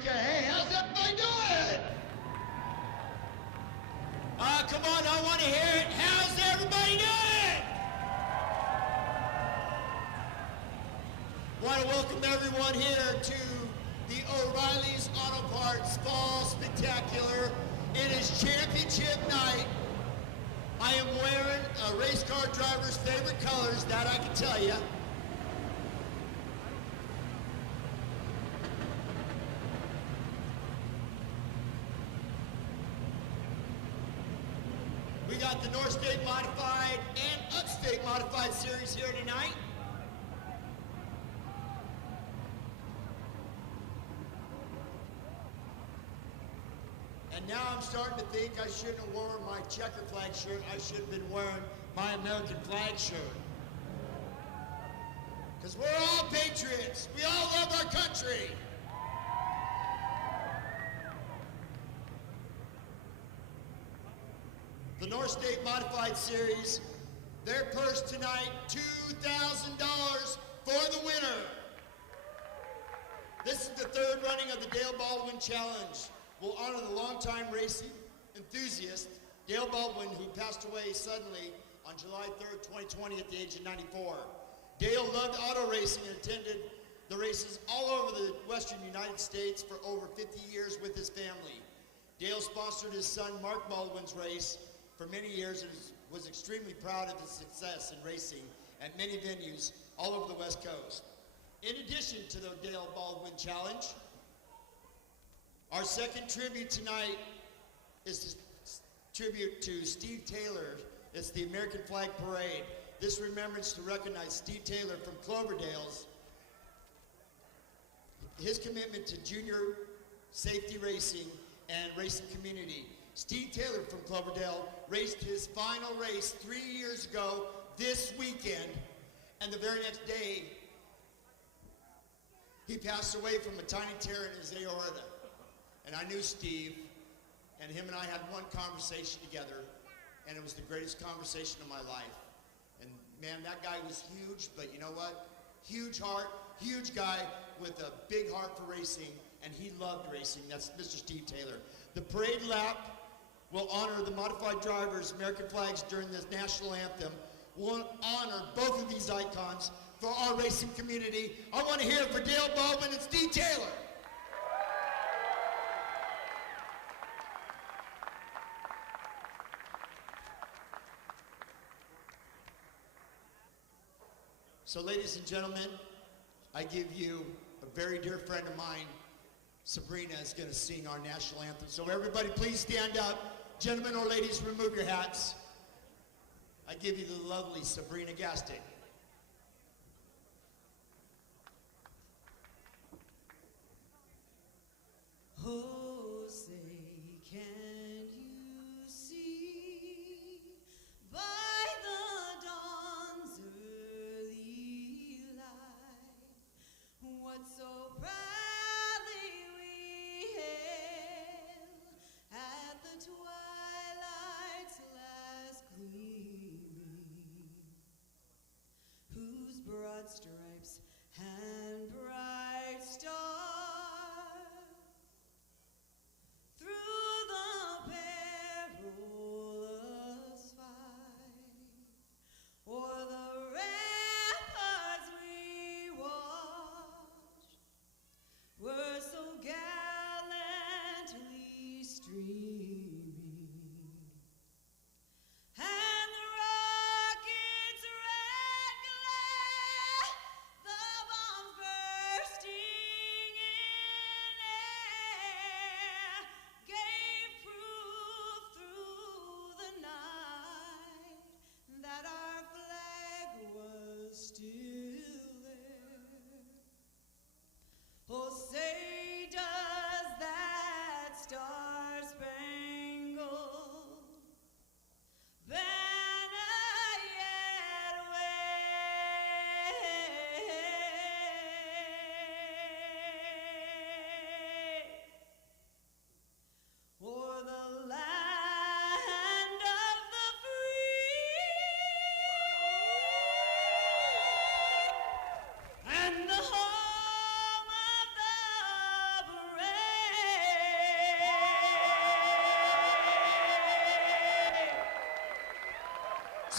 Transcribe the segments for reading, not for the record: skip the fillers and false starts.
Jamaica. Hey, how's everybody doing? Come on, I want to hear it. How's everybody doing? Want to welcome everyone here to the O'Reilly's Auto Parts Fall Spectacular. It is championship night. I am wearing a race car driver's favorite colors, that I can tell you. We got the North State Modified and Upstate Modified Series here tonight. And now I'm starting to think I shouldn't have worn my checker flag shirt. I should have been wearing my American flag shirt. Because we're all patriots. We all love our country. The North State Modified Series, their purse tonight, $2,000 for the winner. This is the third running of the Dale Baldwin Challenge. We'll honor the longtime racing enthusiast, Dale Baldwin, who passed away suddenly on July 3rd, 2020 at the age of 94. Dale loved auto racing and attended the races all over the western United States for over 50 years with his family. Dale sponsored his son Mark Baldwin's race for many years and was extremely proud of his success in racing at many venues all over the West Coast. In addition to the Dale Baldwin Challenge, our second tribute tonight is a tribute to Steve Taylor. It's the American Flag Parade. This remembrance to recognize Steve Taylor from Cloverdale's, his commitment to junior safety racing and racing community. Steve Taylor from Cloverdale raced his final race 3 years ago this weekend, and the very next day, he passed away from a tiny tear in his aorta. And I knew Steve, and him and I had one conversation together, and it was the greatest conversation of my life. And man, that guy was huge, but you know what? Huge heart, huge guy with a big heart for racing, and he loved racing. That's Mr. Steve Taylor. The parade lap will honor the modified drivers' American flags during the national anthem. We'll honor both of these icons for our racing community. I want to hear it for Dale Baldwin and Steve Taylor. So ladies and gentlemen, I give you a very dear friend of mine. Sabrina is going to sing our national anthem. So everybody please stand up. Gentlemen or ladies, remove your hats. I give you the lovely Sabrina Gastick. Oh, say, can you see by the dawn's early light what so proudly we hailed at the twilight's last gleaming?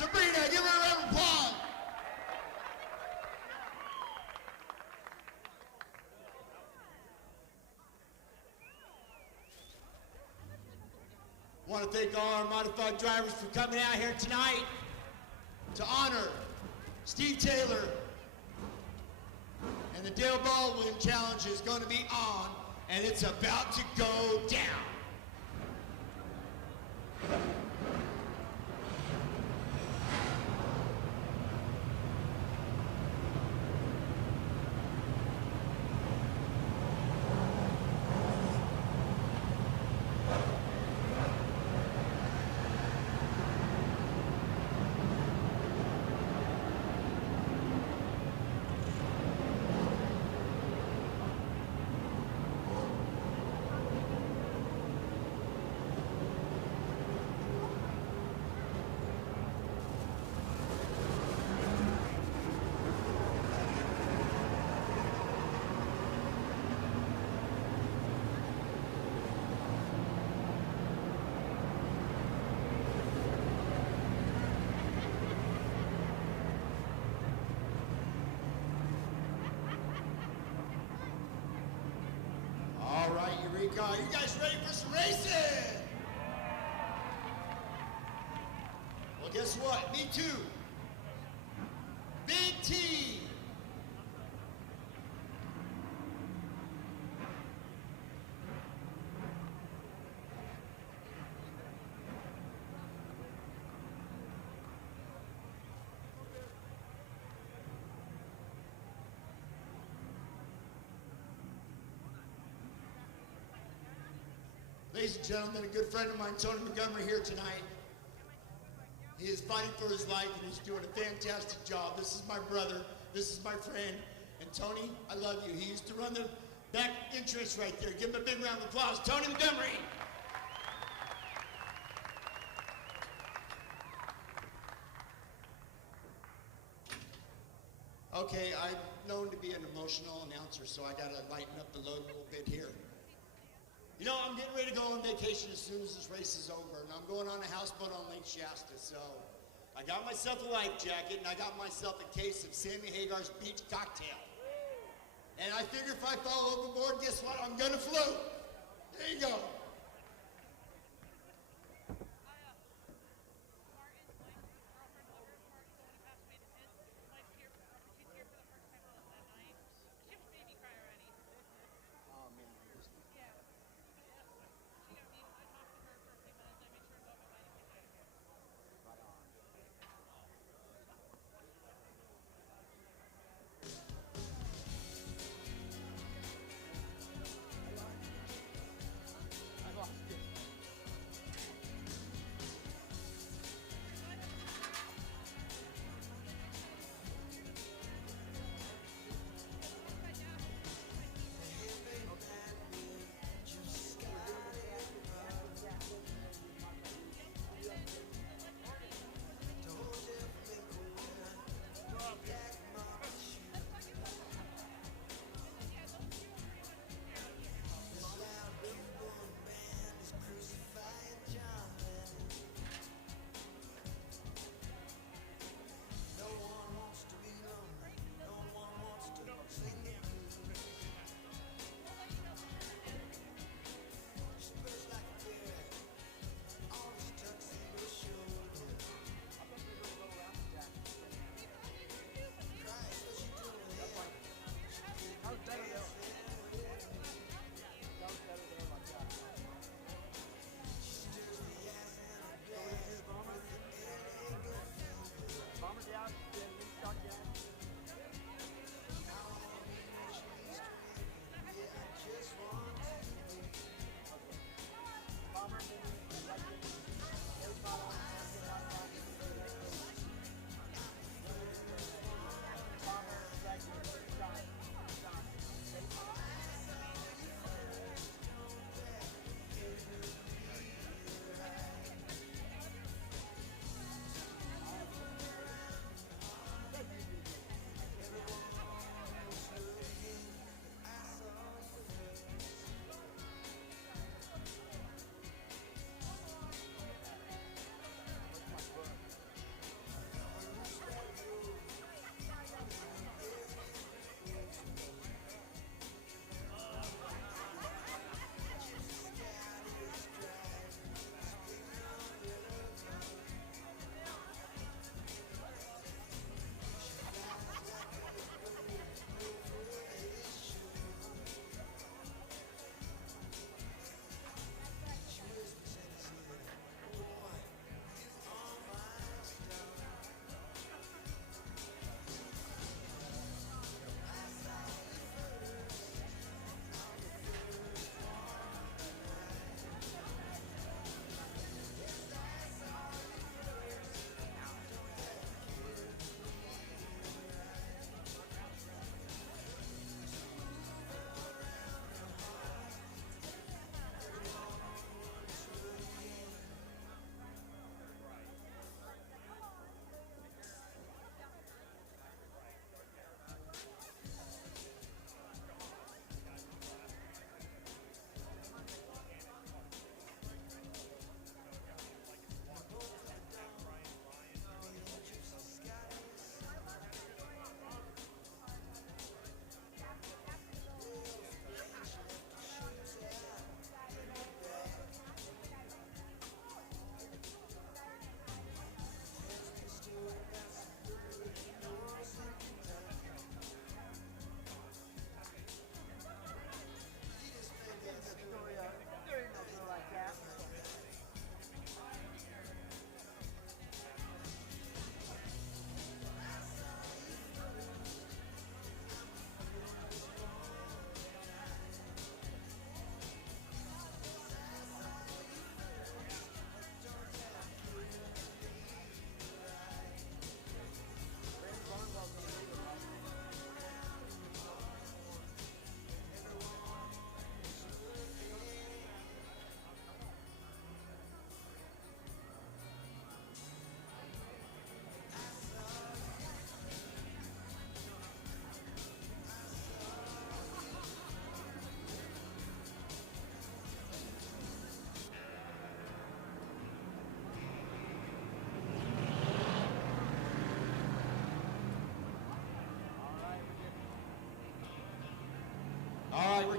Sabrina, give her a round of applause. I want to thank all our modified drivers for coming out here tonight to honor Steve Taylor. And the Dale Baldwin Challenge is going to be on, and it's about to go down. All right, Eureka, are you guys ready for some racing? Well, guess what? Me too. Big T. Ladies and gentlemen, a good friend of mine, Tony Montgomery, here tonight. He is fighting for his life, and he's doing a fantastic job. This is my brother. This is my friend. And Tony, I love you. He used to run the back entrance right there. Give him a big round of applause. Tony Montgomery. Okay, I'm known to be an emotional announcer, so I gotta lighten up the load a little bit here. You know, I'm getting ready to go on vacation as soon as this race is over, and I'm going on a houseboat on Lake Shasta, so I got myself a life jacket, and I got myself a case of Sammy Hagar's beach cocktail. And I figure if I fall overboard, guess what? I'm gonna float. There you go.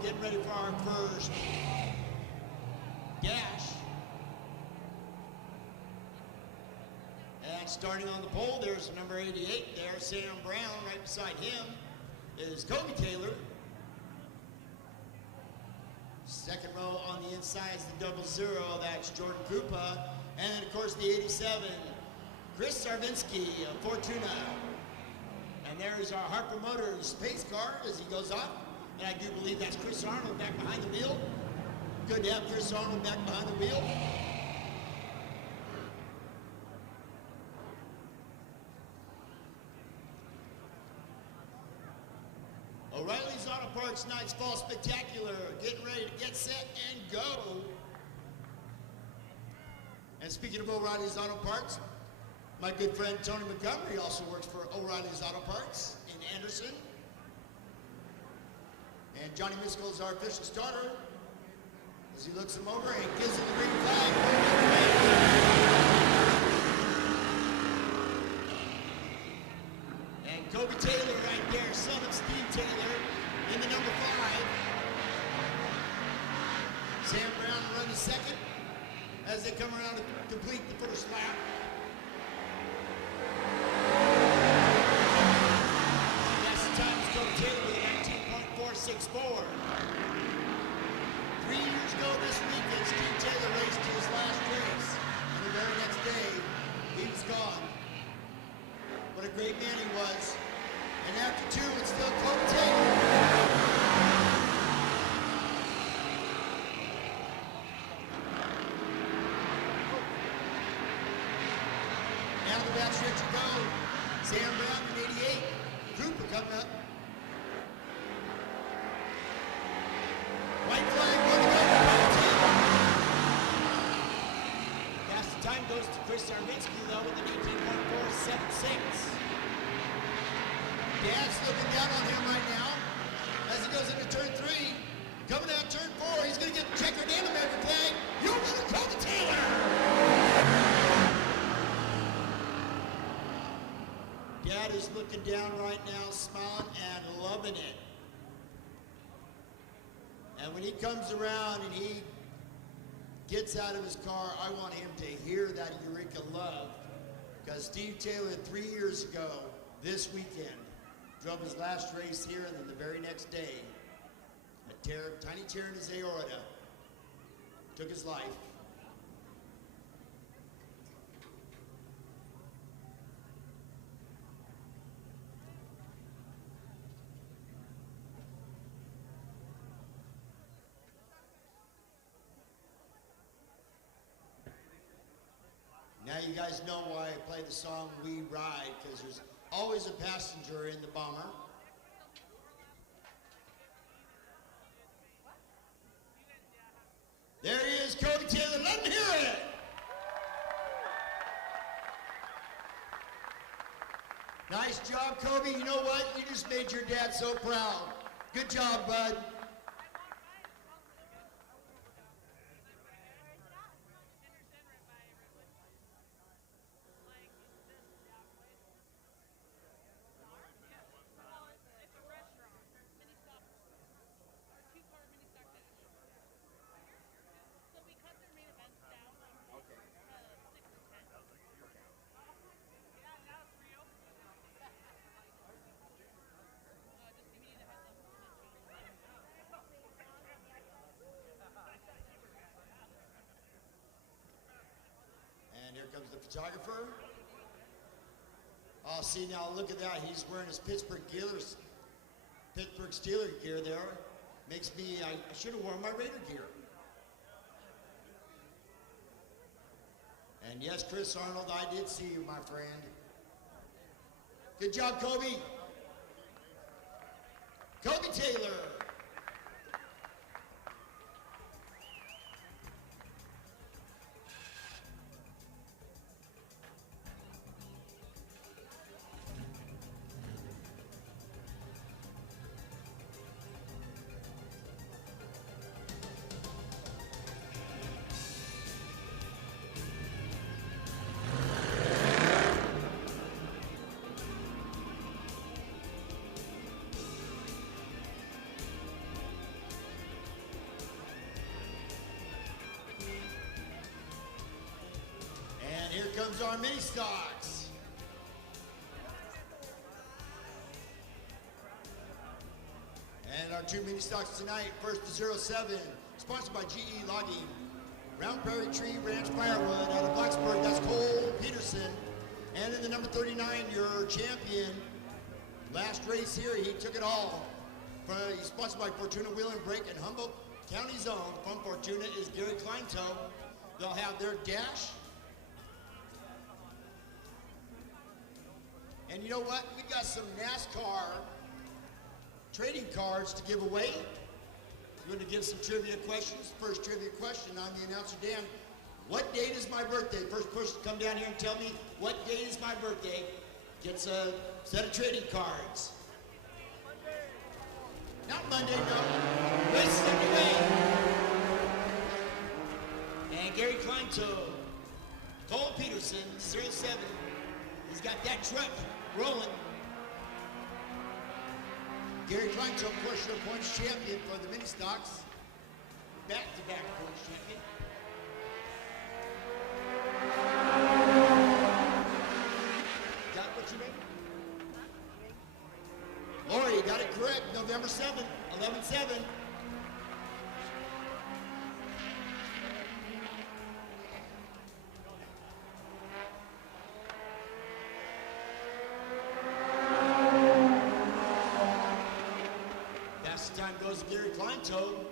getting ready for our first dash. And starting on the pole, there's number 88 there, Sam Brown. Right beside him is Kobe Taylor. Second row on the inside is the 00, that's Jordan Krupa. And then, of course, the 87, Chris Sarvinsky of Fortuna. And there's our Harper Motors pace car as he goes off. And I do believe that's Chris Arnold back behind the wheel. Good to have Chris Arnold back behind the wheel. O'Reilly's Auto Parts Night's Fall Spectacular. Getting ready to get set and go. And speaking of O'Reilly's Auto Parts, my good friend Tony Montgomery also works for O'Reilly's Auto Parts in Anderson. And Johnny Miskell is our official starter as he looks him over and gives him the green flag. And Kobe Taylor right there, son of Steve Taylor, in the number 5. Sam Brown run the second as they come around to complete the first lap. That's the time is Kobe Taylor with a 19.464. 3 years ago this weekend, Steve Taylor raced his last race, and the very next day, he was gone. What a great man he was. And after 2, it's still Kobe Taylor. Down the backstretch you go. Sam Brown in 88. Cooper coming up. White flag going to go. Fast time goes to Chris Sarvinsky though with an 18.476. Dad's looking down on him right now as he goes into turn 3. Coming out turn 4, he's going to get the checkered and American flag. You're going to Kobe Taylor. Dad is looking down right now, smiling and loving it. And when he comes around and he gets out of his car, I want him to hear that Eureka love. Because Steve Taylor, 3 years ago, this weekend, drove his last race here, and then the very next day, a tiny tear in his aorta took his life. Now you guys know why I play the song We Ride, because there's always a passenger in the bomber. There he is, Kobe Taylor. Let him hear it. Nice job, Kobe. You know what? You just made your dad so proud. Good job, bud. And here comes the photographer. Oh, see now, look at that. He's wearing his Pittsburgh Steelers gear there. Makes me, I should have worn my Raider gear. And yes, Chris Arnold, I did see you, my friend. Good job, Kobe. Kobe Taylor. our mini stocks. And our 2 mini stocks tonight. First, the 07, sponsored by GE Logging. Round Prairie Tree Ranch Firewood out of Blacksburg. That's Cole Peterson. And in the number 39, your champion. Last race here, he took it all. He's sponsored by Fortuna Wheel and Brake and Humboldt County's own from Fortuna is Gary Kleintoe. They'll have their dash. And you know what? We got some NASCAR trading cards to give away. We're going to give some trivia questions. First trivia question, I'm the announcer, Dan. What date is my birthday? First person to come down here and tell me what date is my birthday gets a set of trading cards. Not Monday, no. Race is underway. And Gary Kleintoe, Cole Peterson, 07. He's got that truck rolling. Gary Kleintoe, of course, your points champion for the mini stocks. Back-to-back points champion. Got what you mean? Lori, you got it correct. November 7th, 11/7. Time goes to Gary Kleintoe.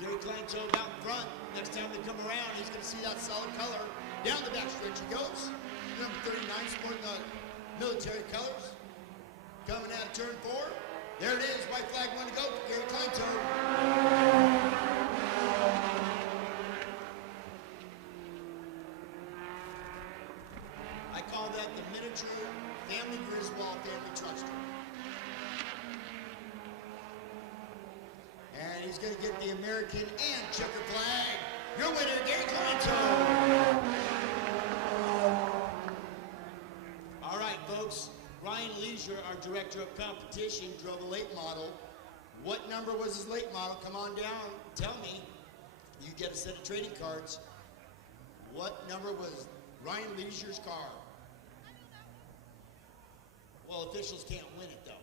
Gary Kleintoe out in front. Next time they come around, he's going to see that solid color. Down the back stretch he goes. Number 39 sporting the military colors. Coming out of turn 4. There it is. White flag one to go for Gary Kleintoe. I call that the miniature family Griswold family truckster. And he's going to get the American and checker flag. Your winner, Gary Kleintoe. All right, folks. Ryan Leisure, our director of competition, drove a late model. What number was his late model? Come on down. Tell me. You get a set of trading cards. What number was Ryan Leisure's car? Well, officials can't win it, though.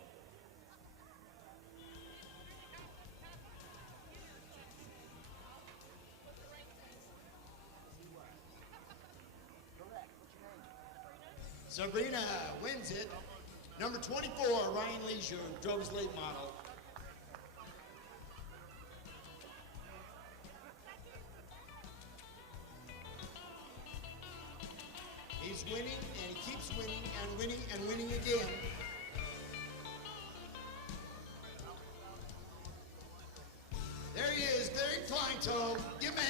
Sabrina wins it. Number 24, Ryan Leisure, drove his late model. He's winning, and he keeps winning, and winning, and winning again. There he is, Gary Kleintoe, your man.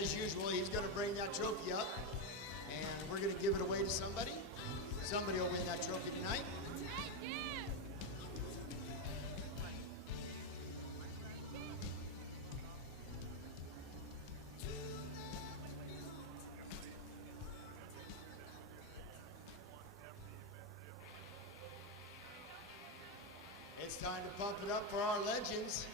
As usual, he's going to bring that trophy up, and we're going to give it away to somebody. Somebody will win that trophy tonight. It's time to pump it up for our legends.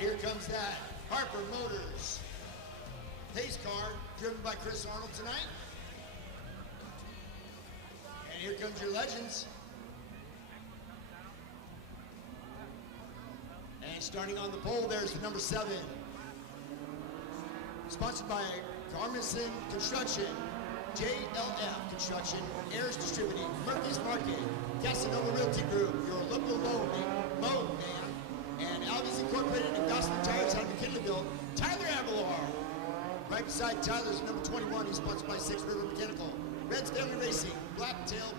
Here comes that Harper Motors pace car driven by Chris Arnold tonight. And here comes your legends. And starting on the pole, there's the number 7. Sponsored by Carmison Construction. JLF Construction, Ayers Distributing, Murphy's Market, Casanova Realty Group, your local loan man, and Alvis Incorporated and Gosling Tires out of McKinleyville, Tyler Avalor. Right beside Tyler's number 21, he's sponsored by Six River Mechanical, Red's Family Racing, Blacktail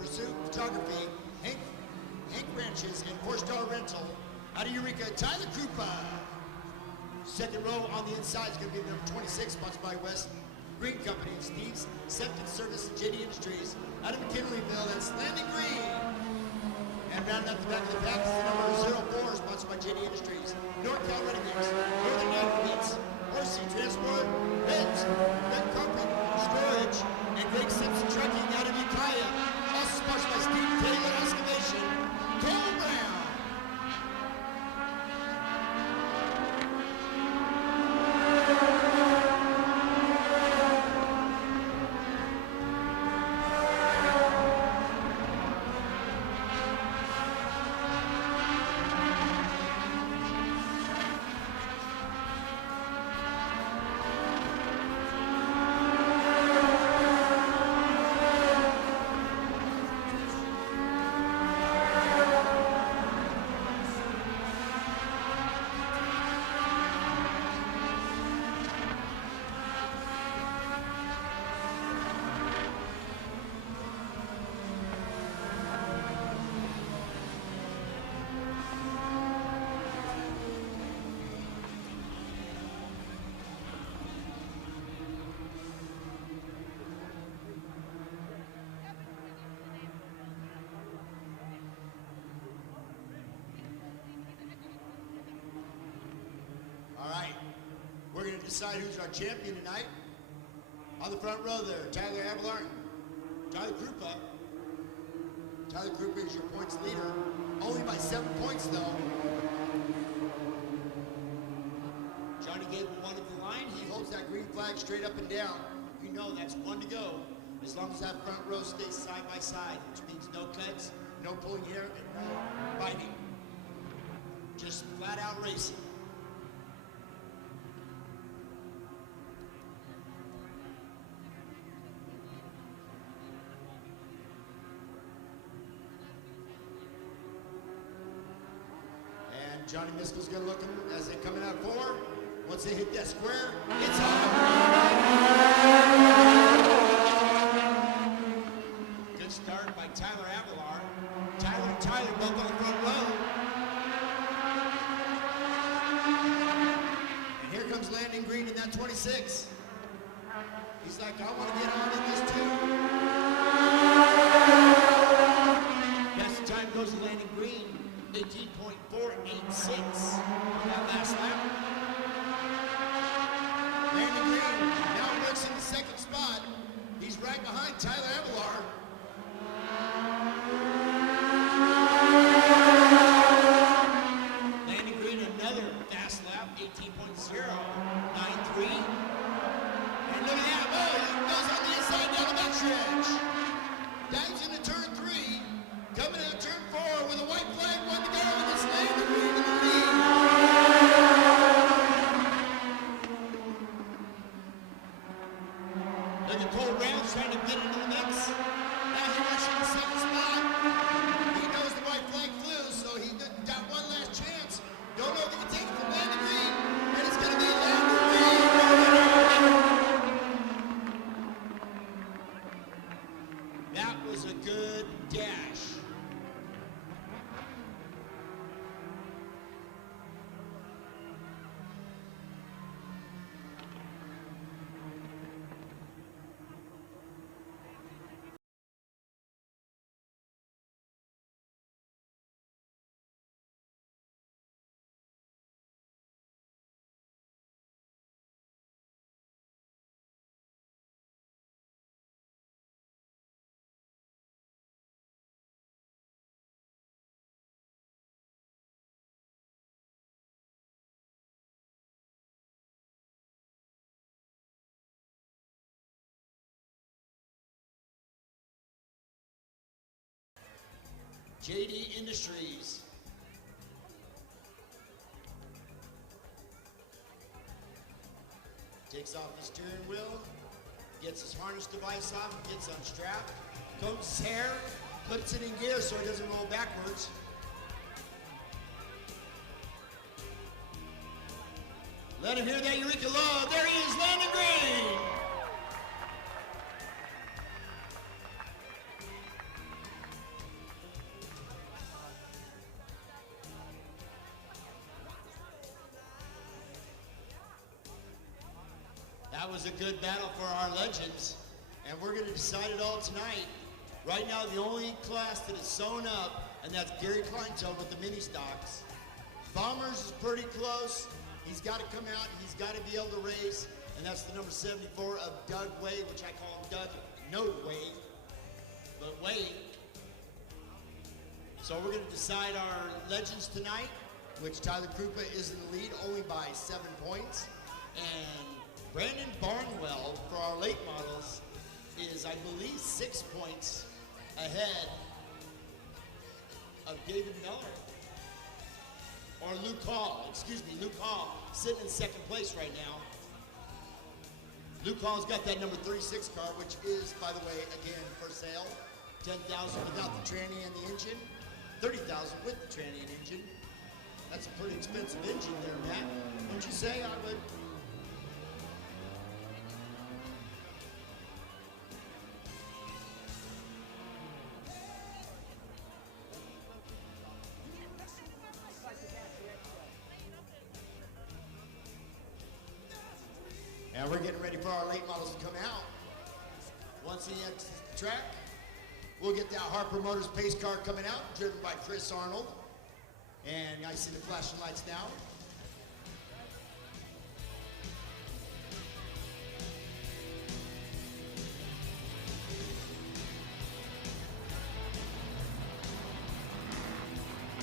Pursuit Photography, Hank Ranches, and 4-Star Rental. Out of Eureka, Tyler Krupa. Second row on the inside is going to be number 26, sponsored by West Green Company, Steve's Septic Service, and JD Industries. Out of McKinleyville, that's Landing Green. And rounding up the back of the pack is the number 04, sponsored by JD Industries. NorCal Ready Mix, Northern Ag Meats, Horsey Transport, Reds, Red Carpet, Storage, and Greg Simpson Trucking out of Ukiah. Also sponsored by Steve Taylor Excavation, Cole Brown. We're going to decide who's our champion tonight. On the front row there, Tyler Avalor, Tyler Krupa. Tyler Krupa is your points leader, only by 7 points though. Johnny Gable won at the line. He holds that green flag straight up and down. You know that's 1 to go, as long as that front row stays side by side, which means no cuts, no pulling hair, and no biting. Just flat out racing. Johnny Miskell's going to look them as they're coming out forward. Once they hit that square, it's on. Good start by Tyler Avalor. Tyler and Tyler both on the front row. And here comes Landing Green in that 26. He's like, I want to get on in this too. Best time goes to Landing Green. 18.486 on that last lap. Landing Green now works in the second spot. He's right behind Tyler Avalor. Landing Green another fast lap, 18.093. And look at that, oh, he goes on the inside down the backstretch. Dives into turn 3. Coming out turn 4 with a white flag, 1 to go, and it's Landing Green in the lead. Look at Cole Brown trying to get into the mix. Now he runs in the second spot. He knows the white flag flew, so he got one last chance. Don't know if he can take it from Landing Green, and it's going to be Landing Green. That was a good dash. JD Industries. Takes off the steering wheel, Gets his harness device off, gets unstrapped, combs his hair, puts it in gear so he doesn't roll backwards. Let him hear that Eureka Love. There he is, Landon Green. That was a good battle for our legends, and we're going to decide it all tonight. Right now, the only class that is sewn up, and that's Gary Kleintel with the mini stocks. Bombers is pretty close. He's got to come out. He's got to be able to race, and that's the number 74 of Doug Wade, which I call him Doug No Wade, but Wade. So we're going to decide our legends tonight, which Tyler Krupa is in the lead only by 7 points, and Brandon Barnwell for our late models is, I believe, 6 points ahead of David Miller. Or Luke Hall, Luke Hall sitting in second place right now. Luke Hall's got that number 36 car, which is, by the way, again, for sale. $10,000 without the tranny and the engine. $30,000 with the tranny and engine. That's a pretty expensive engine there, Matt. Wouldn't you say? I would. And we're getting ready for our late models to come out. Once he exits the track, we'll get that Harper Motors pace car coming out, driven by Chris Arnold. And I see the flashing lights now.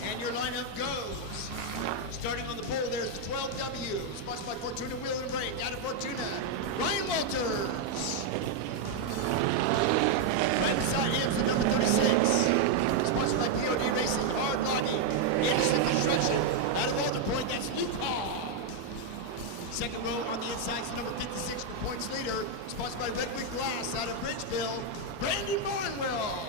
And your lineup goes. Starting on the pole, there's the 12W, sponsored by Fortuna Wheel and Brake. Out of Fortuna, Ryan Walters. Right beside him is the number 36, sponsored by POD Racing, Hard Logging, Anderson Construction. Out of Alder Point, that's Luke Hall. Second row on the inside is the number 56 for points leader, sponsored by Redwood Glass. Out of Bridgeville, Brandon Barnwell.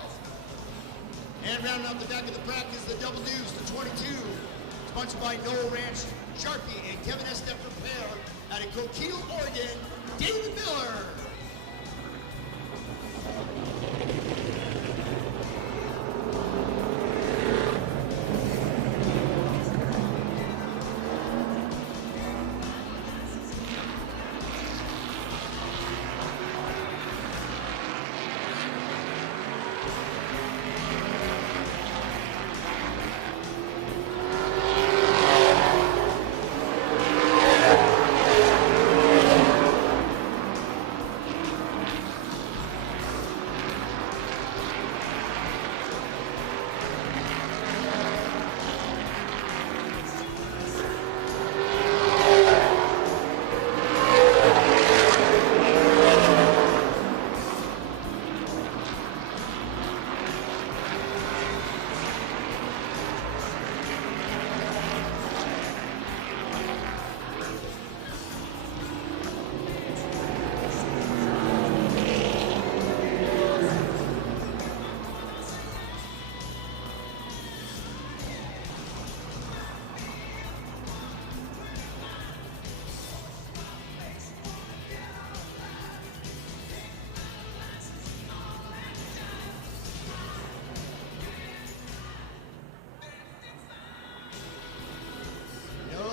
And rounding out the back of the pack is the Double Deuce, the 22. Sponsored by Noel Ranch, Sharpie, and Kevin S. Repair out of Coquille, Oregon, David Miller.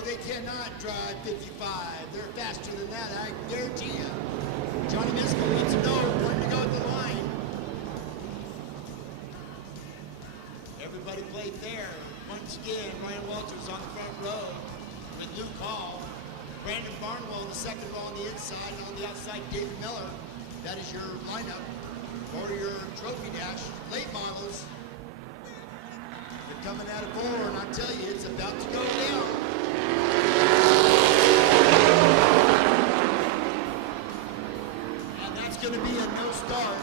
They cannot drive 55. They're faster than that, I guarantee you. Johnny Miskell wants to know when to go at the line. Everybody played fair. Once again, Ryan Walters on the front row with Luke Hall. Brandon Barnwell in the second row on the inside, and on the outside, David Miller. That is your lineup for your trophy dash. Late models. They're coming out of 4, and I tell you, it's about to go down. Going to be a no start.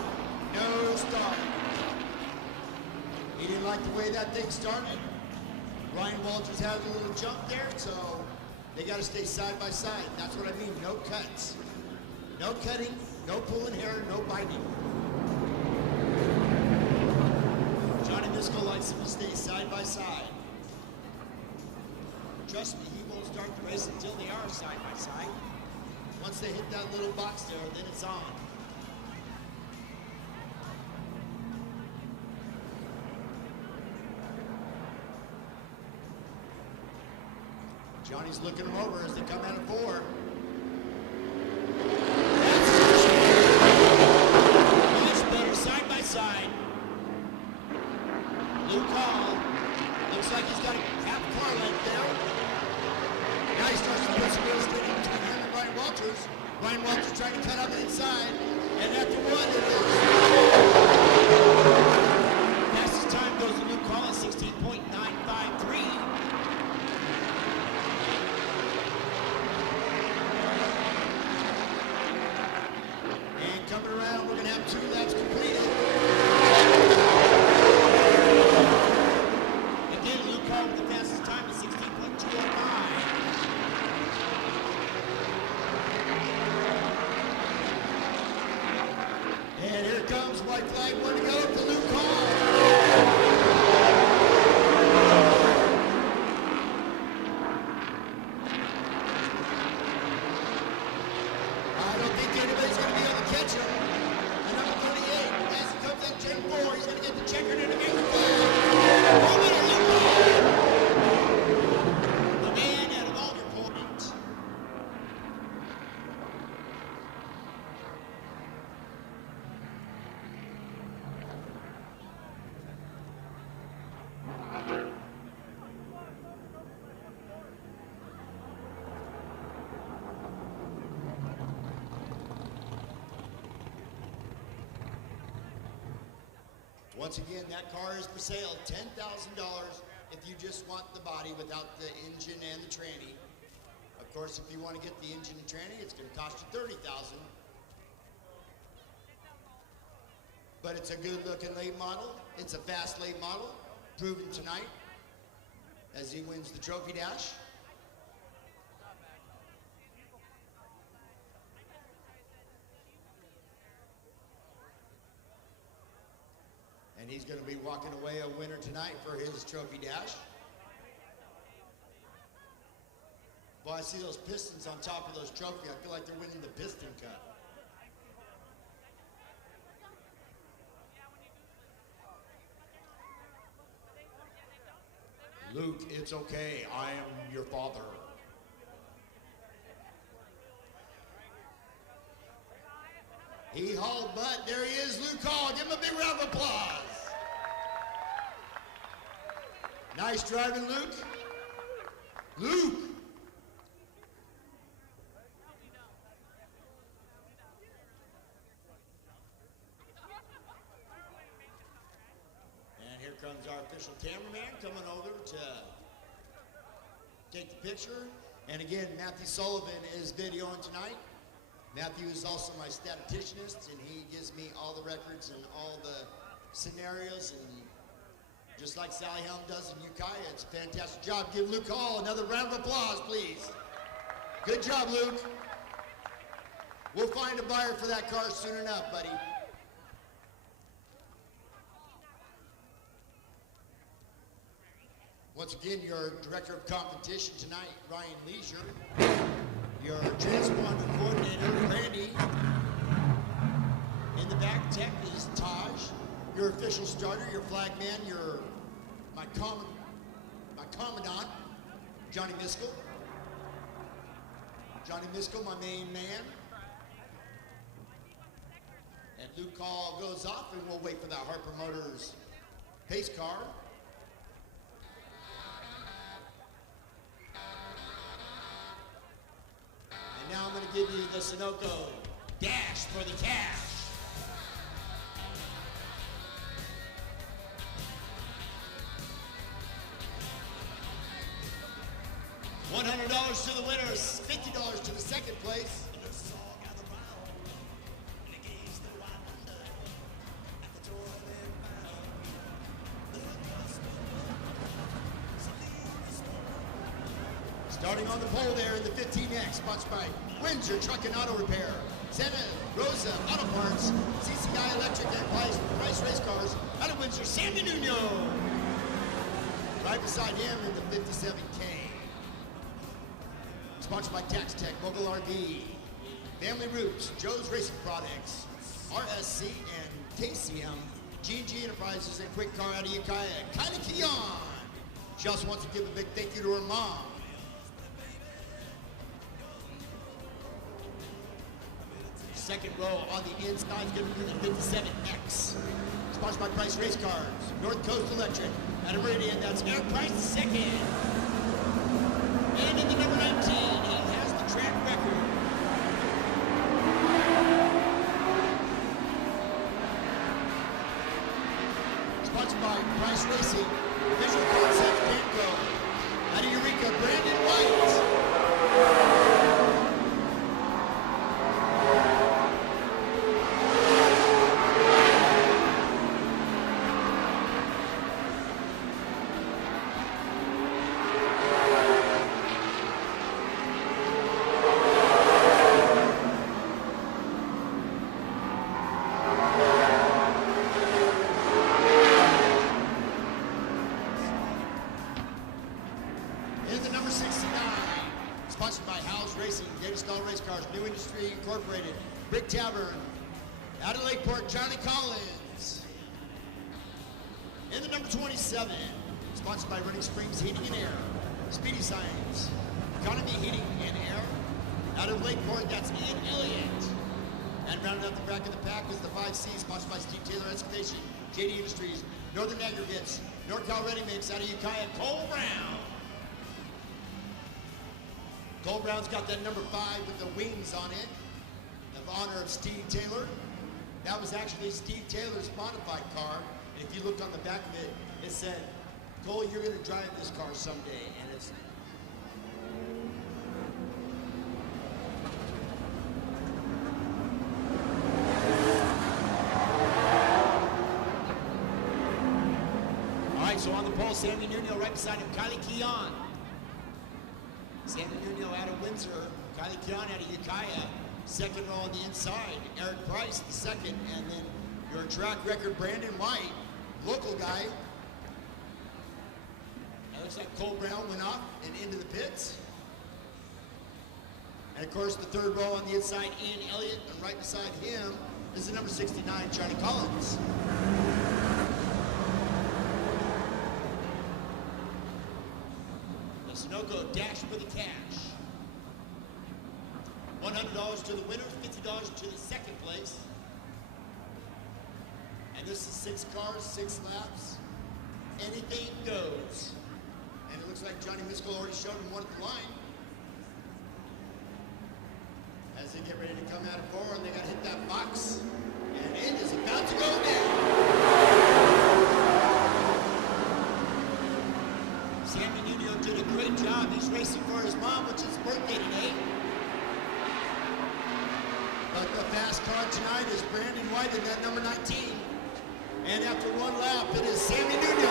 He didn't like the way that thing started. Ryan Walters had a little jump there, so they got to stay side by side. That's what I mean, no cuts. No cutting, No pulling hair, no biting. Johnny Miskel likes them to stay side by side. Trust me, he won't start the race until they are side by side. Once they hit that little box there, then it's on. Johnny's looking them over as they come out of 4. Much better side by side. Luke Hall looks like he's got a half car length there. Now he starts to put some real estate in between him and Ryan Walters. Ryan Walters trying to cut up the inside. And after one, it is. Fastest time goes to Luke Hall at 16.953. Coming around, we're going to have 2 laps completed. Again, Luke Hall with the fastest time is 16.209. And here comes white flag, 1 to go to Luke Hall. I don't think anybody's going to be able to catch him. And number 38, as he comes up turn 4, he's going to get the checkered and a big flag. The man out of Alder Point. Once again, that car is for sale, $10,000 if you just want the body without the engine and the tranny. Of course, if you want to get the engine and tranny, it's going to cost you $30,000. But it's a good-looking late model. It's a fast late model, proven tonight as he wins the trophy dash. And he's going to be walking away a winner tonight for his trophy dash. Boy, I see those pistons on top of those trophies. I feel like they're winning the piston cup. Luke, it's okay. I am your father. He hauled butt. There he is, Luke Hall. Give him a big round of applause. Nice driving, Luke. Luke. And here comes our official cameraman coming over to take the picture. And again, Matthew Sullivan is videoing tonight. Matthew is also my statisticianist, and he gives me all the records and all the scenarios, and just like Sally Helm does in Ukiah, it's a fantastic job. Give Luke Hall another round of applause, please. Good job, Luke. We'll find a buyer for that car soon enough, buddy. Once again, your director of competition tonight, Ryan Leisure. Your transponder coordinator, Randy. In the back tech is Taj. Your official starter, your flag man, my commandant, Johnny Miskel. Johnny Miskel, my main man. And Luke Hall goes off, and we'll wait for that Harper Motors pace car. And now I'm going to give you the Sunoco Dash for the cash. $100 to the winners, $50 to the second place. Starting on the pole there in the 15X, sponsored by Windsor Truck and Auto Repair. Santa Rosa Auto Parts, CCI Electric and Price Race Cars out of Windsor, Sammy Nuno. Right beside him in the 57K. Sponsored by Tax Tech, Mogul RV, Family Roots, Joe's Racing Products, RSC and KCM, G&G Enterprises, and Quick Car out of Ukiah, Kylie Keon. She also wants to give a big thank you to her mom. Second row on the inside is going to be the 57X. Sponsored by Price Race Cars, North Coast Electric, out of Meridian, that's Eric Price second. And in the number 19, he has the track record. Sponsored by Price Racing, Visual Concepts, Danco, out of Eureka, Brandon White. Incorporated, Brick Tavern, out of Lakeport, Charlie Collins. In the number 27, sponsored by Running Springs Heating and Air, Speedy Signs, Economy Heating and Air, out of Lakeport, that's Ian Elliott. And rounding out the back of the pack is the 5C, sponsored by Steve Taylor Excavation, JD Industries, Northern Aggregates, NorCal Ready Mix, out of Ukiah, Cole Brown. Cole Brown's got that number 5 with the wings on it, in honor of Steve Taylor. That was actually Steve Taylor's modified car. And if you looked on the back of it, it said, Cole, you're going to drive this car someday. And it's all right, so on the pole, Sammy Nuno right beside him, Kylie Keon. Sammy Nuno out of Windsor, Kylie Keon out of Ukiah. Second row on the inside, Eric Price the second, and then your track record, Brandon White, local guy. Now looks like Cole Brown went off and into the pits. And of course the third row on the inside, Ian Elliott, and right beside him is the number 69, Charlie Collins. Sunoco Dash for the cash. $100 to the winners, $50 to the second place. And this is 6 cars, 6 laps. Anything goes. And it looks like Johnny Miskell already showed him one at the line. As they get ready to come out of 4, and they got to hit that box. And it is about to go down. Sammy Nuno did a great job. He's racing for his mom, which is his birthday today. But the fast car tonight is Brandon White in that number 19. And after one lap, it is Sammy Nuno.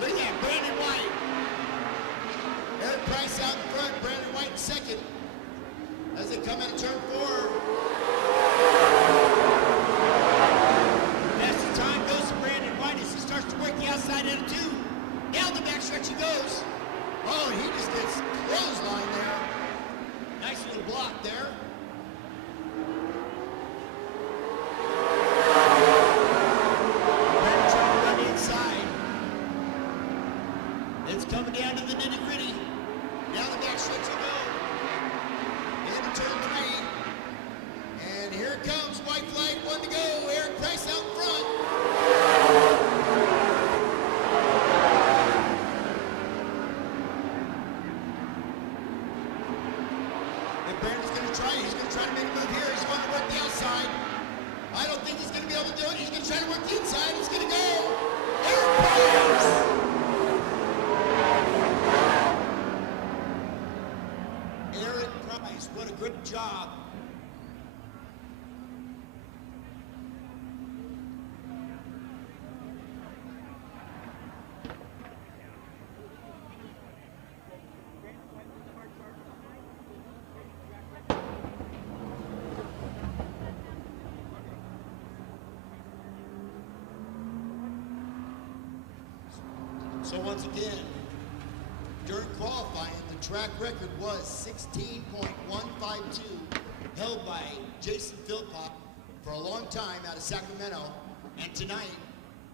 Look at that, Brandon White. Eric Price out in front, Brandon White in second. As they come into turn 4. As the time goes to Brandon White as he starts to work the outside end of 2. Down the back stretch he goes. Oh, he just gets clothesline there. Nice little block there. Coming down to the nitty-gritty. Down the back stretch you go. Into turn 3. And here it comes. White flag, 1 to go. Eric Price out in front. And Brandon's going to try. He's going to try to make a move here. He's going to work the outside. I don't think he's going to be able to do it. He's going to try to work the inside. He's going to go. Eric Price! Eric Price, what a good job. So once again, during qualifying, the track record was 16.152, held by Jason Philpott for a long time out of Sacramento. And tonight,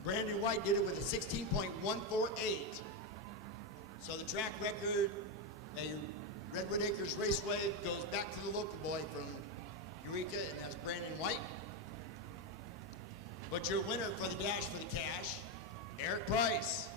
Brandon White did it with a 16.148. So the track record, Redwood Acres Raceway, goes back to the local boy from Eureka, and that's Brandon White. But your winner for the Dash for the Cash, Eric Price.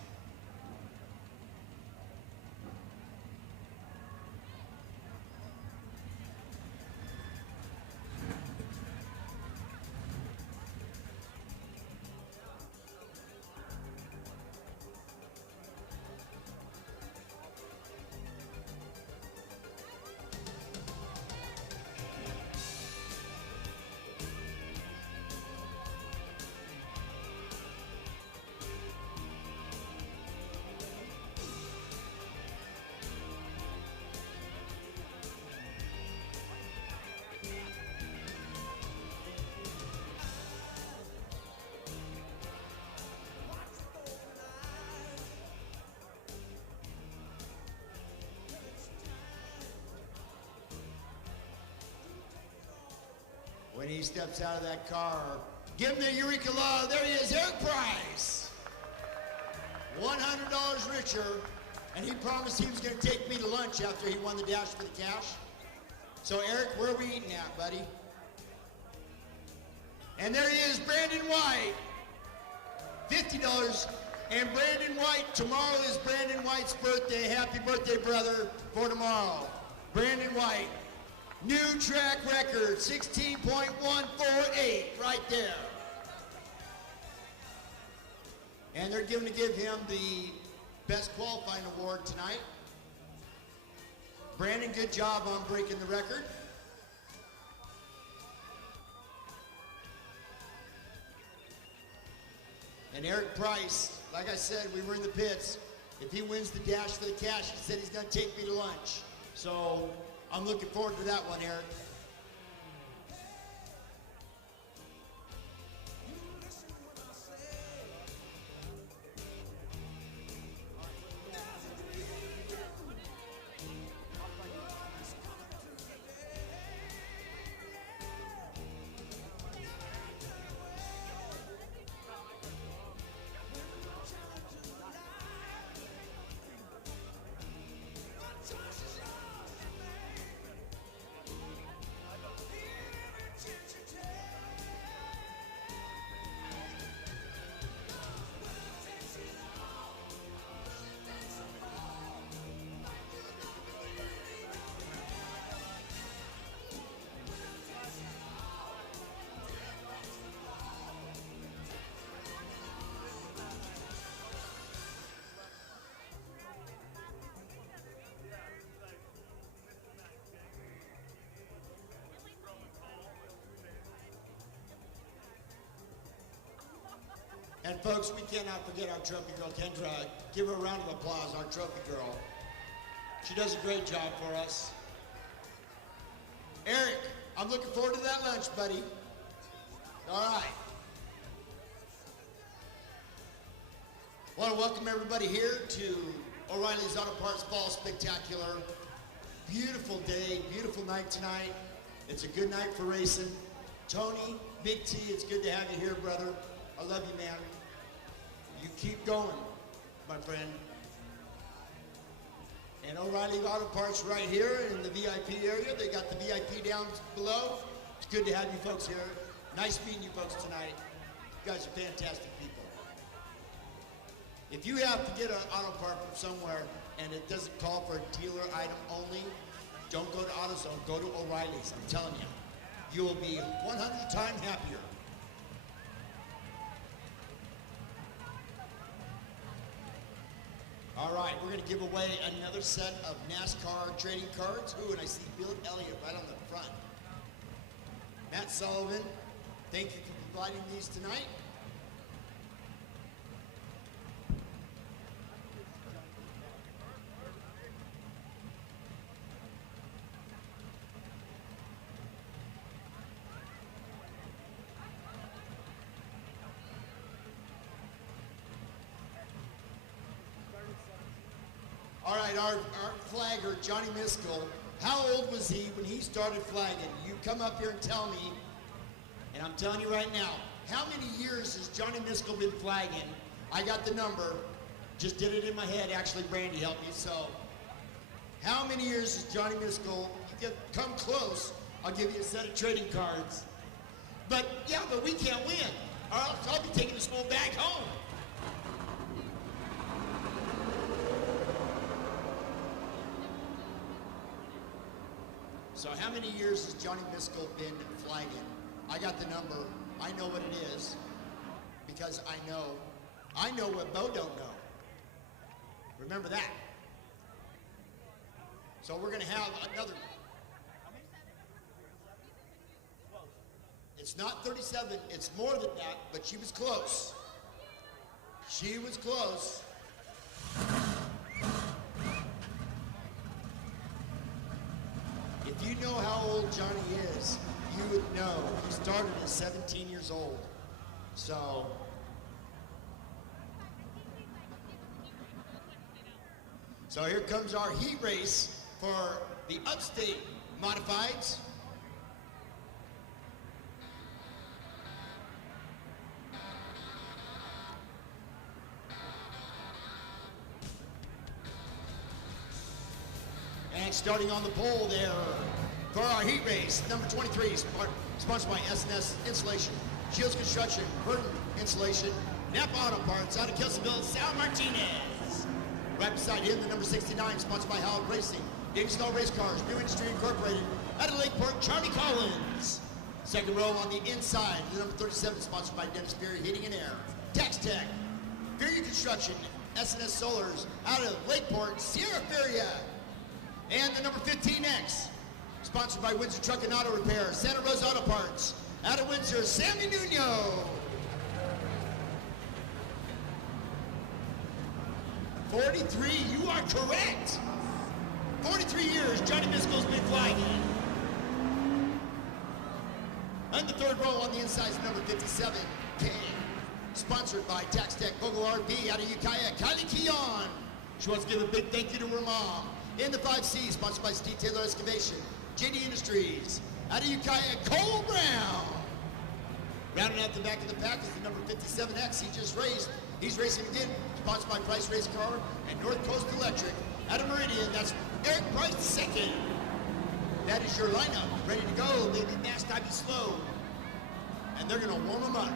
When he steps out of that car, give him the Eureka love. There he is, Eric Price. $100 richer, and he promised he was going to take me to lunch after he won the Dash for the Cash. So Eric, where are we eating at, buddy? And there he is, Brandon White. $50. And Brandon White, tomorrow is Brandon White's birthday. Happy birthday, brother, for tomorrow. Brandon White. New track record, 16.148, right there. And they're going to give him the best qualifying award tonight. Brandon, good job on breaking the record. And Eric Price, like I said, we were in the pits. If he wins the Dash for the Cash, he said he's going to take me to lunch. So I'm looking forward to that one, Eric. And folks, we cannot forget our trophy girl, Kendra. Give her a round of applause, our trophy girl. She does a great job for us. Eric, I'm looking forward to that lunch, buddy. All right. I want to welcome everybody here to O'Reilly's Auto Parts Fall Spectacular. Beautiful day, beautiful night tonight. It's a good night for racing. Tony, Big T, it's good to have you here, brother. I love you, man. You keep going, my friend. And O'Reilly Auto Parts right here in the VIP area. They got the VIP down below. It's good to have you folks here. Nice meeting you folks tonight. You guys are fantastic people. If you have to get an auto part from somewhere and it doesn't call for a dealer item only, don't go to AutoZone, go to O'Reilly's. I'm telling you, you will be 100 times happier. All right, we're going to give away another set of NASCAR trading cards. Ooh, and I see Bill Elliott right on the front. Matt Sullivan, thank you for providing these tonight. All right, our flagger, Johnny Miskell, how old was he when he started flagging? You come up here and tell me, and I'm telling you right now, how many years has Johnny Miskell been flagging? I got the number, just did it in my head. Actually, Brandy helped me, so. How many years has Johnny Miskell, you come close, I'll give you a set of trading cards. But yeah, but we can't win, or else I'll be taking this whole bag home. So how many years has Johnny Miskell been flagging? I got the number. I know what it is because I know what Bo don't know. Remember that. So we're going to have another. It's not 37. It's more than that, but she was close. She was close. If you know how old Johnny is, you would know. He started at 17 years old. So here comes our heat race for the Upstate Modifieds. And starting on the pole there for our heat race, number 23, sponsored by S&S Insulation, Shields Construction, Burton Insulation, Napa Auto Parts, out of Kelseyville, Sal Martinez. Right beside him, the number 69, sponsored by Howard Racing, Davisville Race Cars, New Industry Incorporated, out of Lakeport, Charlie Collins. Second row on the inside, the number 37, sponsored by Dennis Ferry Heating and Air, Tax Tech, Ferry Construction, S&S Solars, out of Lakeport, Sierra Feria. And the number 15X, sponsored by Windsor Truck and Auto Repair, Santa Rosa Auto Parts, out of Windsor, Sammy Nuno. 43, you are correct. 43 years, Johnny Miskell's been flying in. And the third row on the inside is number 57, King, sponsored by Tax Tech, Vogel RV, out of Ukiah, Kylie Keon. She wants to give a big thank you to her mom. In the 5C, sponsored by Steve Taylor Excavation, JD Industries, out of Ukiah, Cole Brown. Rounding out the back of the pack is the number 57X he just raced. He's racing again, sponsored by Price Race Car and North Coast Electric. Out of Meridian, that's Eric Price second. That is your lineup, ready to go. They be fast, I be slow. And they're gonna warm them up.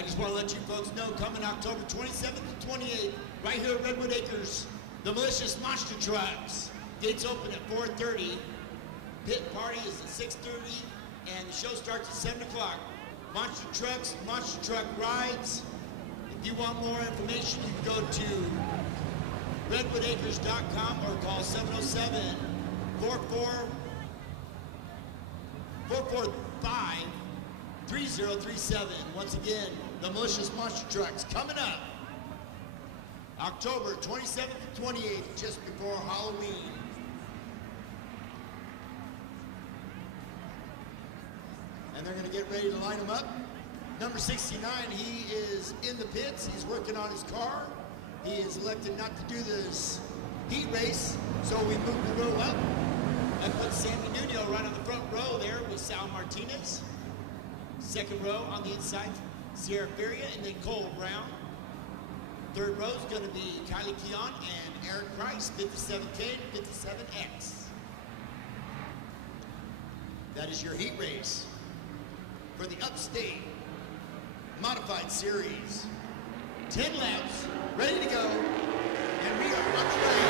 I just want to let you folks know, coming October 27th and 28th, right here at Redwood Acres, the Malicious Monster Trucks. Gates open at 4:30. Pit party is at 6:30, and the show starts at 7 o'clock. Monster Trucks, Monster Truck Rides. If you want more information, you can go to redwoodacres.com or call 707-445-3037. Once again, the Malicious Monster Trucks coming up October 27th and 28th, just before Halloween. And they're going to get ready to line them up. Number 69, he is in the pits. He's working on his car. He is elected not to do this heat race, so we moved the row up. I put Sammy Nuno right on the front row there with Sal Martinez. Second row on the inside, Sierra Feria, and then Cole Brown. Third row is going to be Kylie Keon and Eric Price, 57K and 57X. That is your heat race for the Upstate Modified Series. 10 laps, ready to go, and we are on the way.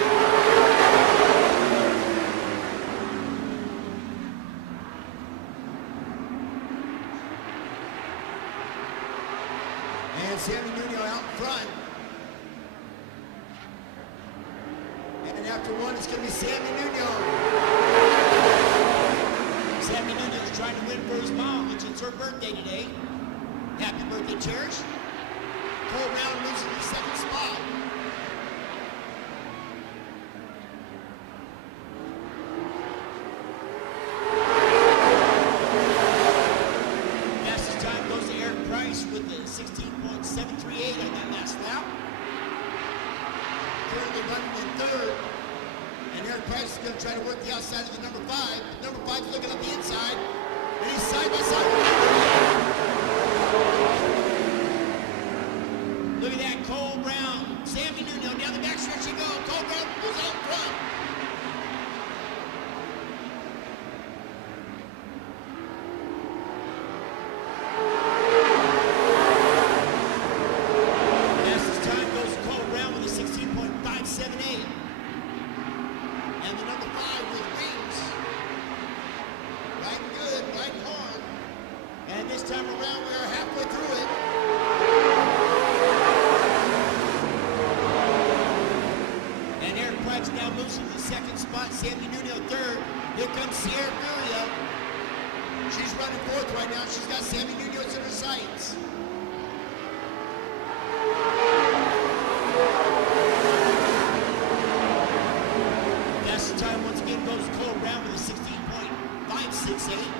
And Sammy Nuno out in front. And after one, it's going to be Sammy Nuno. Sammy Nuno is trying to win for his mom, which is her birthday today. Happy birthday, Cherish. Cole Brown moves into the second spot. Fastest time goes to Eric Price with the 16.738 on that last lap. Currently running in third. And Eric Price is going to try to work the outside of the number 5. Number 5 is looking up the inside. And he's side by side with number 8. Look at that, Cole Brown. Sammy Nuno down the back stretch you go. Cole Brown goes out front. Fastest time goes to Cole Brown with a 16.578. And the number 5 with wings. Riding good, riding hard. And this time around, we are halfway through it. And Eric Price now moves into the second spot. Sammy Nuno third. Here comes Sierra Furia. She's running fourth right now. She's got Sammy Nuno in her sights. Fastest time once again goes to Cole Brown with a 16.568.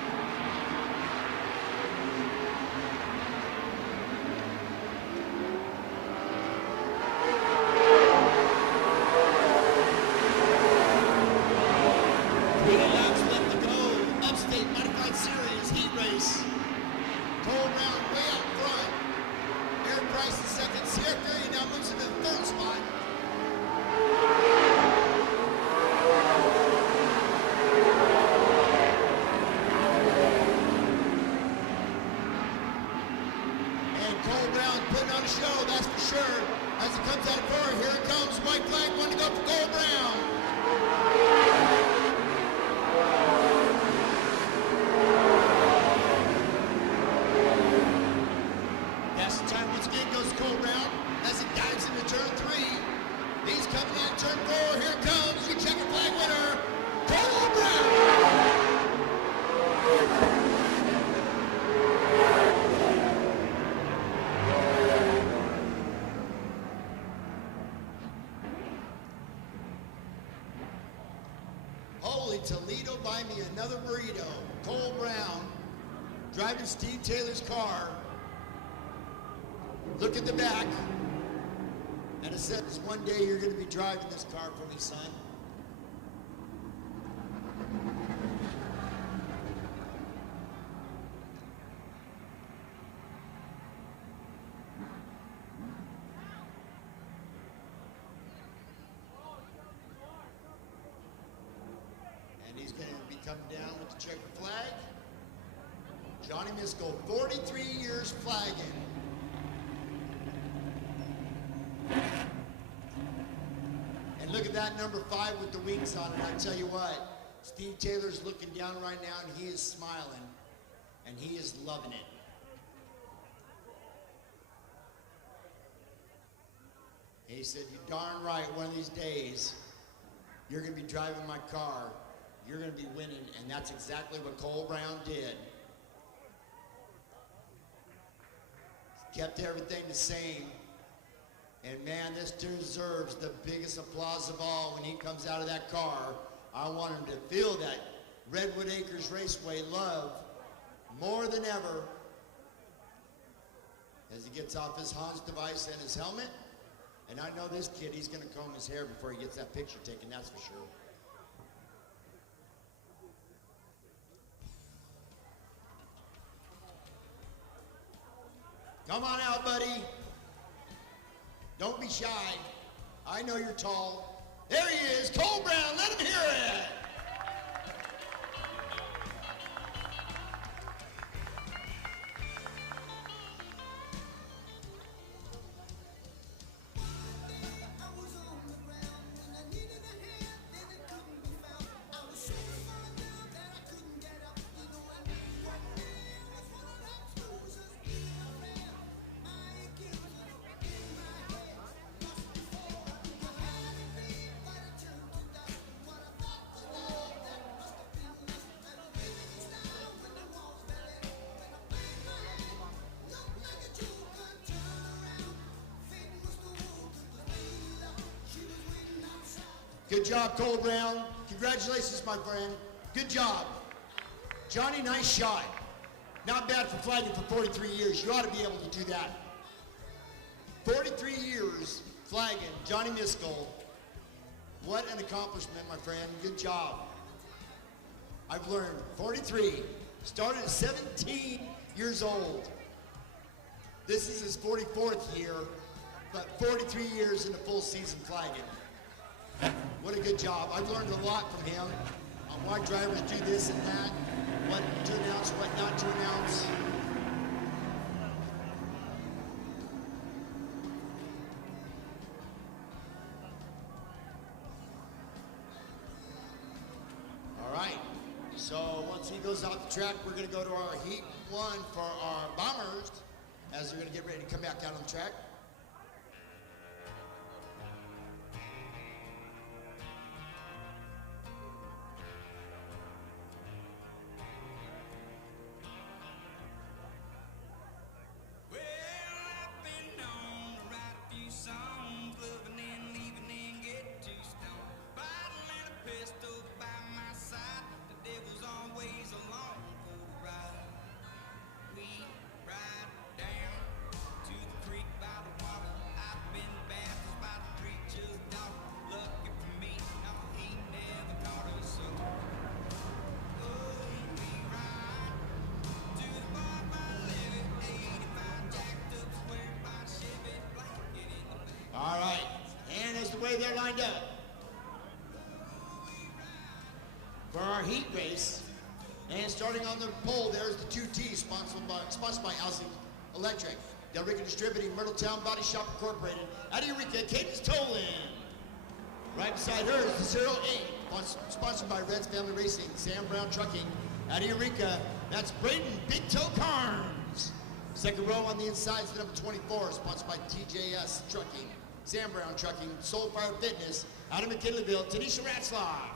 Toledo, buy me another burrito. Cole Brown driving Steve Taylor's car. Look at the back. And it says, one day you're going to be driving this car for me, son. He's going to be coming down with the checkered flag. Johnny Misko, 43 years flagging. at that number 5 with the wings on it. I tell you what, Steve Taylor's looking down right now and he is smiling and he is loving it. He said, "You darn right, one of these days, you're going to be driving my car, you're going to be winning," and that's exactly what Cole Brown did. Kept everything the same, and man, this deserves the biggest applause of all when he comes out of that car. I want him to feel that Redwood Acres Raceway love more than ever as he gets off his Hans device and his helmet. And I know this kid, he's going to comb his hair before he gets that picture taken, that's for sure. Come on out, buddy. Don't be shy. I know you're tall. There he is, Cole Brown, let him hear it. Good job, Cole Brown. Congratulations, my friend. Good job. Johnny, nice shot. Not bad for flagging for 43 years. You ought to be able to do that. 43 years flagging, Johnny Miskell. What an accomplishment, my friend. Good job. I've learned 43. Started at 17 years old. This is his 44th year, but 43 years in a full season flagging. What a good job. I've learned a lot from him on why drivers do this and that, what to announce, what not to announce. All right, so once he goes off the track, we're going to go to our Heat 1 for our Bombers as they're going to get ready to come back out on the track. They're lined up for our heat race, and starting on the pole there's the 2T sponsored by Housing Electric, Del Rica Distributing, Myrtletown Body Shop Incorporated, out of Eureka, Cadence Tolan. Right beside her is the 08, sponsored by Reds Family Racing, Sam Brown Trucking, out of Eureka, that's Braden Big Toe Carnes. Second row on the inside is the number 24, sponsored by TJS Trucking, Sam Brown Trucking, Soulfire Fitness, out of McKinleyville, Tanisha Ratzlaff.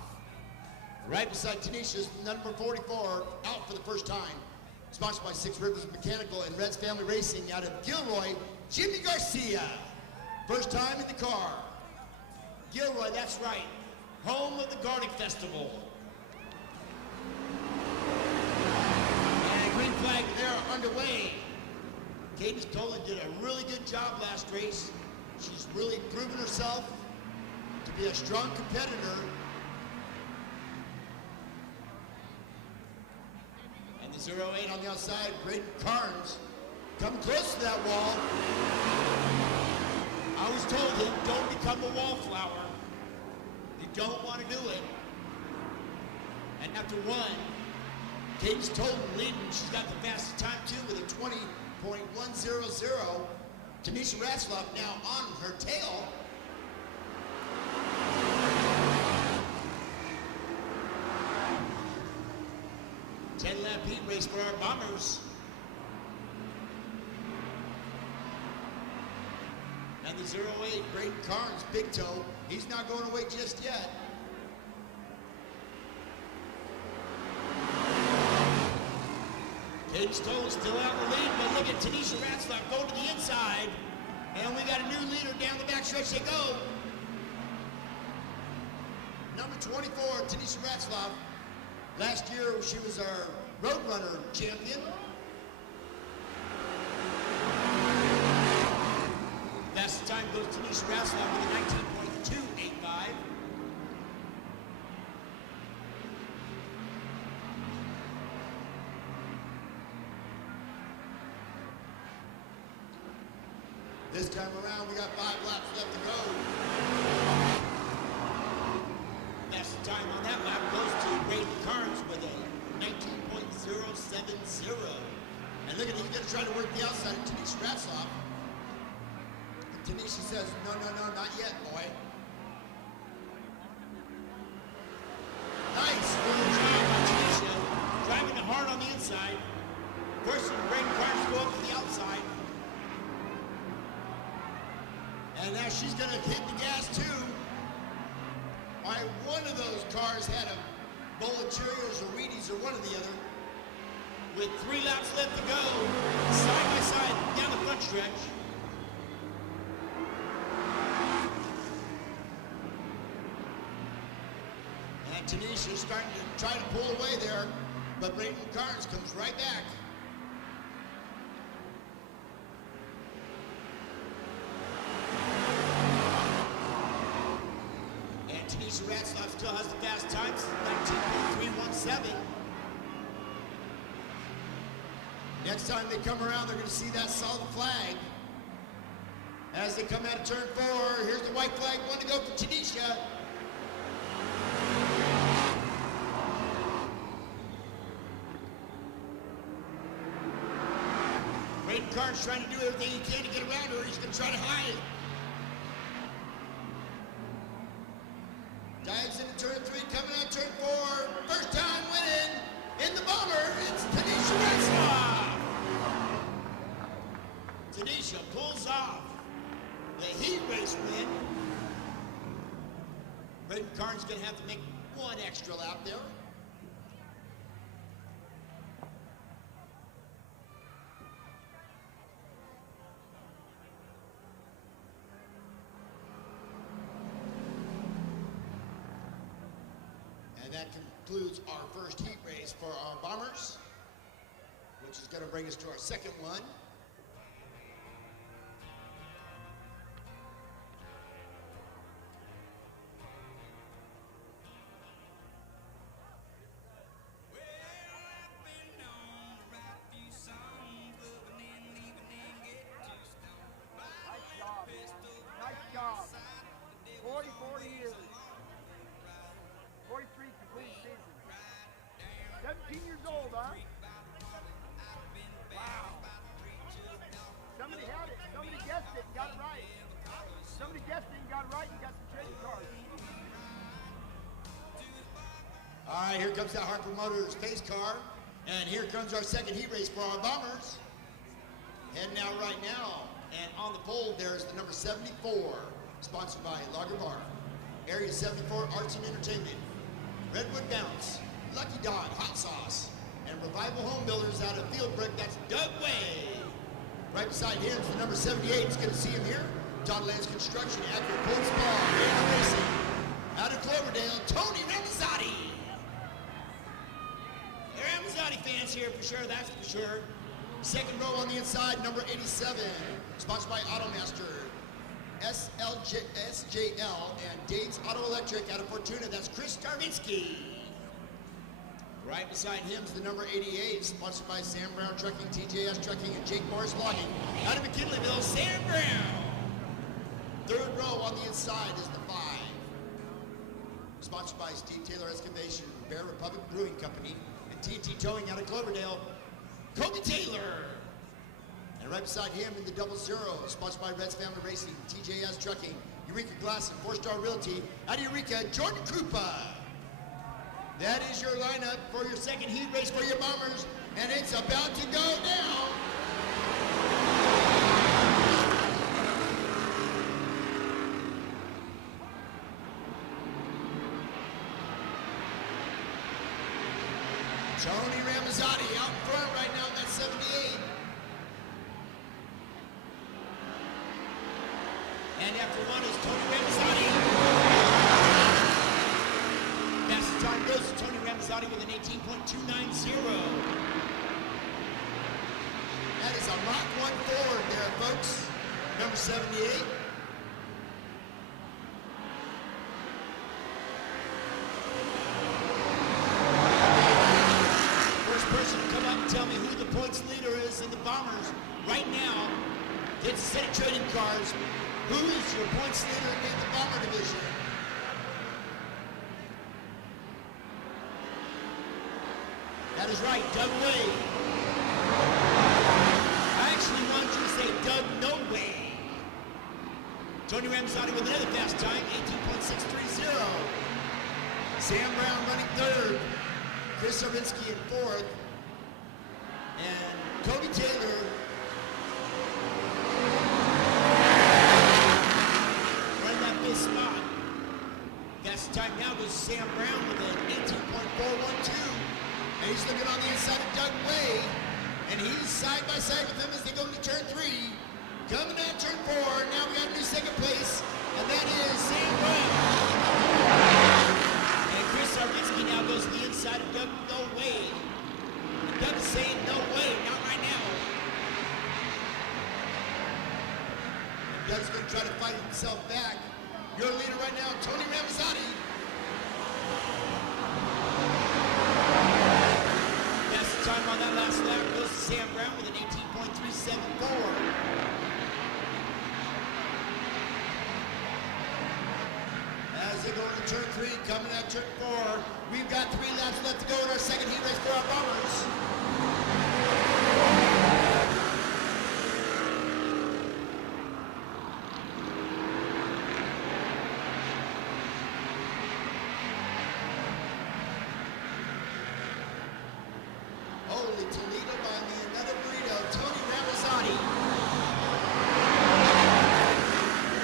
Right beside Tanisha's number 44, out for the first time, sponsored by Six Rivers Mechanical and Reds Family Racing, out of Gilroy, Jimmy Garcia. First time in the car. Gilroy, that's right, home of the Garlic Festival. And green flag, they're underway. Cadence Tolan did a really good job last race. She's really proven herself to be a strong competitor. And the 08 on the outside, Braden Carnes, come close to that wall. I was told him, don't become a wallflower. You don't want to do it. And after one, Cadence Tolan leading. She's got the fastest time too with a 20.100. Tanisha Ratzlaff now on her tail. 10-lap heat race for our Bombers. And the 08, Braden Carnes, big toe. He's not going away just yet. Caden Stone still out in the lead, but look at Tanisha Ratzlaff going to the inside. And we got a new leader down the back stretch. They go. Number 24, Tanisha Ratzlaff. Last year, she was our Roadrunner champion. Fastest time goes to Tanisha Ratzlaff with a 19.285. This time around, we got 5 laps left to go. Fastest time on that lap goes to Braden Carnes with a 19.070. And look at, he's gonna try to work the outside of Tanisha Ratzlaff. Tanisha says, no, not yet, boy. Nice little drive by Tanisha. Driving it hard on the inside. Forcing Braden Carnes to go up to the outside. And now she's gonna hit the gas too. Why, one of those cars had a bowl of Cheerios or Wheaties or one or the other. With 3 laps left to go, side by side down the front stretch. And Tanisha's starting to try to pull away there, but Braden Carnes comes right back. Tanisha Ratzlaff still has the fast times, 19.317. Next time they come around, they're going to see that solid flag. As they come out of turn 4, here's the white flag, one to go for Tanisha. Braden Carnes trying to do everything he can to get around her. He's going to try to hide. Dives into turn 3, coming out turn 4. First time winning in the Bomber, it's Tanisha Ratzlaff. Tanisha pulls off the heat race win. Braden Carnes gonna have to make 1 extra lap there. That concludes our first heat race for our Bombers, which is going to bring us to our second one. Nice job. 40 years. 43 complete season. 17 years old, huh? Wow. Somebody had it. Somebody guessed it and got it right. Somebody guessed it and got it right and got some trading cards. All right, here comes that Harper Motors pace car. And here comes our second heat race for our Bombers. Heading out right now. And on the pole, there's the number 74, sponsored by Lager Bar. Area 74 Arts and Entertainment. Redwood Bounce, Lucky Dog, Hot Sauce, and Revival Home Builders out of Fieldbrook, that's Doug Way. Right beside him is the number 78, it's good to see him here. Toddlands Construction, Accurate Cold Spa, and Racing. Out of Cloverdale, Tony Ramazzotti. They're Ramazzotti fans here for sure, that's for sure. Second row on the inside, number 87, sponsored by Automaster. SJL and Dave's Auto Electric out of Fortuna. That's Chris Starvinsky. Right beside him is the number 88, sponsored by Sam Brown Trucking, TJS Trucking, and Jake Morris Logging. Out of McKinleyville, Sam Brown. Third row on the inside is the 5, sponsored by Steve Taylor Excavation, Bear Republic Brewing Company, and TNT Towing out of Cloverdale, Kobe Taylor. And right beside him in the 00, sponsored by Reds Family Racing, TJS Trucking, Eureka Glass and 4-Star Realty, out of Eureka, Jordan Krupa. That is your lineup for your second heat race for your Bombers, and it's about to go down. Tony Ramazzotti out in front right now in that 78. And after one is Tony Ramazzotti. Fastest time goes to Tony Ramazzotti with an 18.290. That is a Mach 1 forward there, folks. Number 78. First person to come up and tell me who the points leader is in the Bombers right now gets a set of trading cards. Who is your points leader in the Bomber division? That is right, Doug Wade. I actually wanted you to say Doug No Way. Tony Ramazzotti with another fast time, 18.630. Sam Brown running third. Chris Sarvinsky in fourth. And Kobe Taylor running that fifth spot. Fastest time now goes Sam Brown with an 18.412. And he's looking on the inside of Doug Way, and he's side by side with him as they go into turn 3. Coming down turn 4, now we got a new second place, and that is Sam Brown. And Chris Sarvinsky now goes to the inside of Doug No Way. And Doug's saying no way, not right now. And Doug's going to try to fight himself back. Your leader right now, Tony Ramazzotti. Time on that last lap goes to Sam Brown with an 18.374. As they go into turn 3, coming out turn 4, we've got 3 laps left to go in our second heat race for our Bombers. Holy Toledo by me, another burrito, Tony Ramazzotti.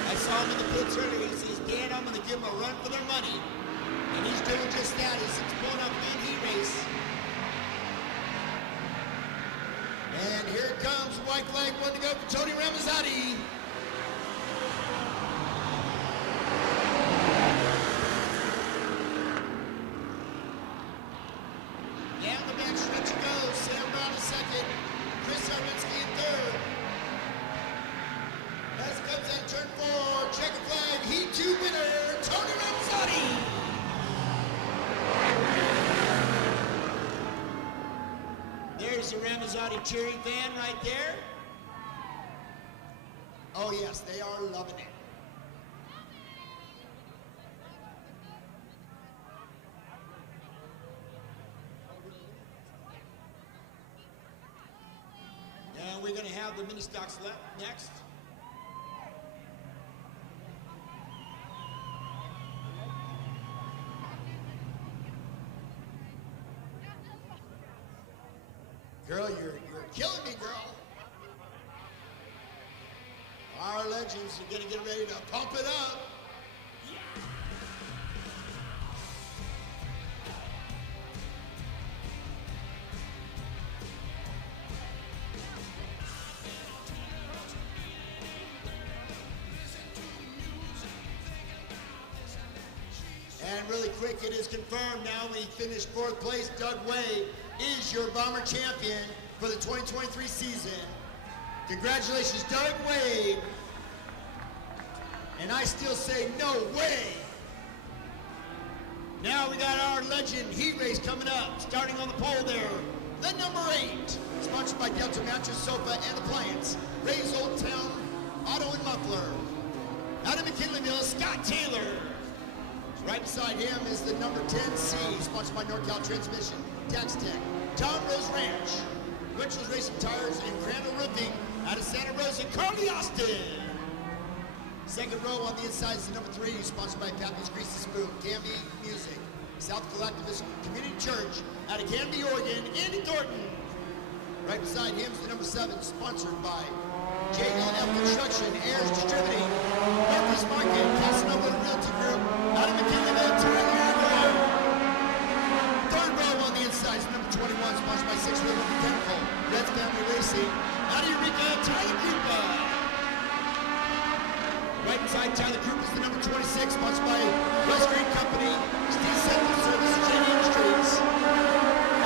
I saw him in the pits earlier. He says, Dan, I'm going to give them a run for their money. And he's doing just that. He's pulling up in heat race. And here it comes, white flag, one to go for Tony Ramazzotti. Down the back stretch it goes. Sam Brown in second. Chris Sarvinsky in third. As it comes in turn 4, checker flag, Heat 2 winner, Tony Ramazzotti. There's the Ramazzotti cheering fan right there. Oh yes, they are loving it. And we're going to have the mini stocks left next. Girl, you're killing me, girl. Our legends are going to get ready to pump it up. And really quick, it is confirmed now we finished 4th place. Doug Way is your Bomber champion for the 2023 season. Congratulations, Doug Way. And I still say no way. Now we got our legend heat race coming up, starting on the pole there. The number 8, sponsored by Delta Mattress, Sofa, and Appliance. Ray's Old Town Auto and Muffler. Out of McKinleyville, Scott Taylor. Right beside him is the number 10C, sponsored by NorCal Transmission, Tax Tech, Tom Rose Ranch, Winchell's Racing Tires, and Crandall Roofing out of Santa Rosa, Carly Austin. Second row on the inside is the number 3, sponsored by Pappy's Greasy Spoon, Gamby Music, South Collectivist Community Church out of Canby, Oregon, Andy Thornton. Right beside him is the number 7, sponsored by JLF Construction, Ayers Distributing, Memphis Market, Casanova Realty Group, out of McKinleyville, Tyler. Third row on the inside is number 21, sponsored by 6 River Mechanical, Reds Family Racing, out of Eureka, Tyler Krupa. Right beside Tyler Krupa is the number 26, sponsored by West Green Company, Steve Central Service, J.D. Industries,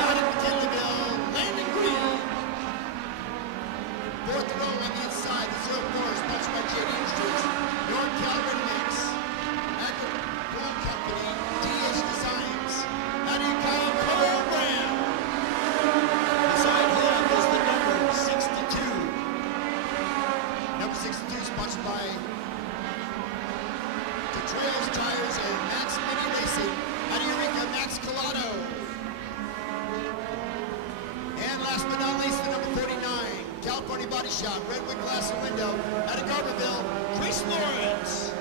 out of McKinleyville, Landon Green. Fourth row on the inside, the 04, sponsored by J.D. Industries, North Cal Ready Mix, Agri Gold Company, DH Designs, out of Ukiah, Cole Brown. Beside him is the number 62. Number 62, sponsored by Trails, Tires, and Max Mini Racing, out of Eureka, Max Collado. And last but not least, the number 49, California Body Shop, Redwood Glass and Window, out of Garberville, Chris Lawrence.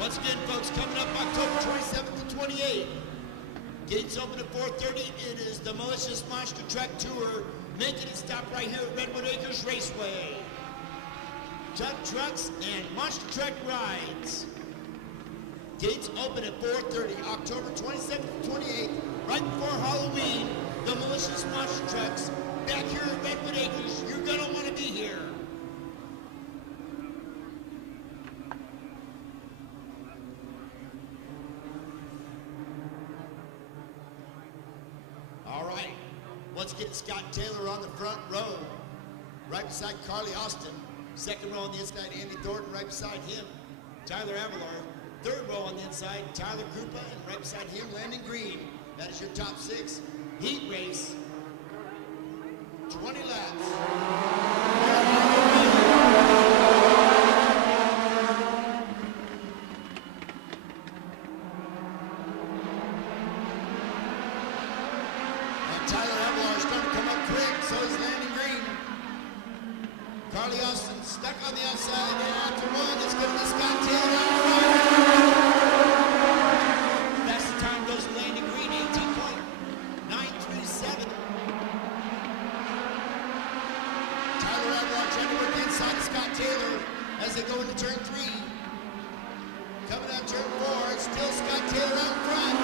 Once again, folks, coming up October 27th and 28th. Gates open at 4:30. It is the Malicious Monster Truck Tour. Making it stop right here at Redwood Acres Raceway. Ton trucks and monster truck rides. Gates open at 4:30, October 27th and 28th, right before Halloween. The Malicious Monster Trucks back here at Redwood Acres. You're gonna want to be here. All right. Once again, Scott Taylor on the front row, right beside Carly Austin. Second row on the inside, Andy Thornton. Right beside him, Tyler Avalar. Third row on the inside, Tyler Krupa. And right beside him, Landon Green. That is your top 6. Heat race, 20 laps. Tyler Avalar is starting to come up quick, so is Landon Green. Carly Austin stuck on the outside, and after one, it's going to be Scott Taylor on the right. Fastest time goes to Landon Green, 18.937. Tyler Avalar trying to work inside of Scott Taylor as they go into turn 3. Coming out turn 4, it's still Scott Taylor out in front.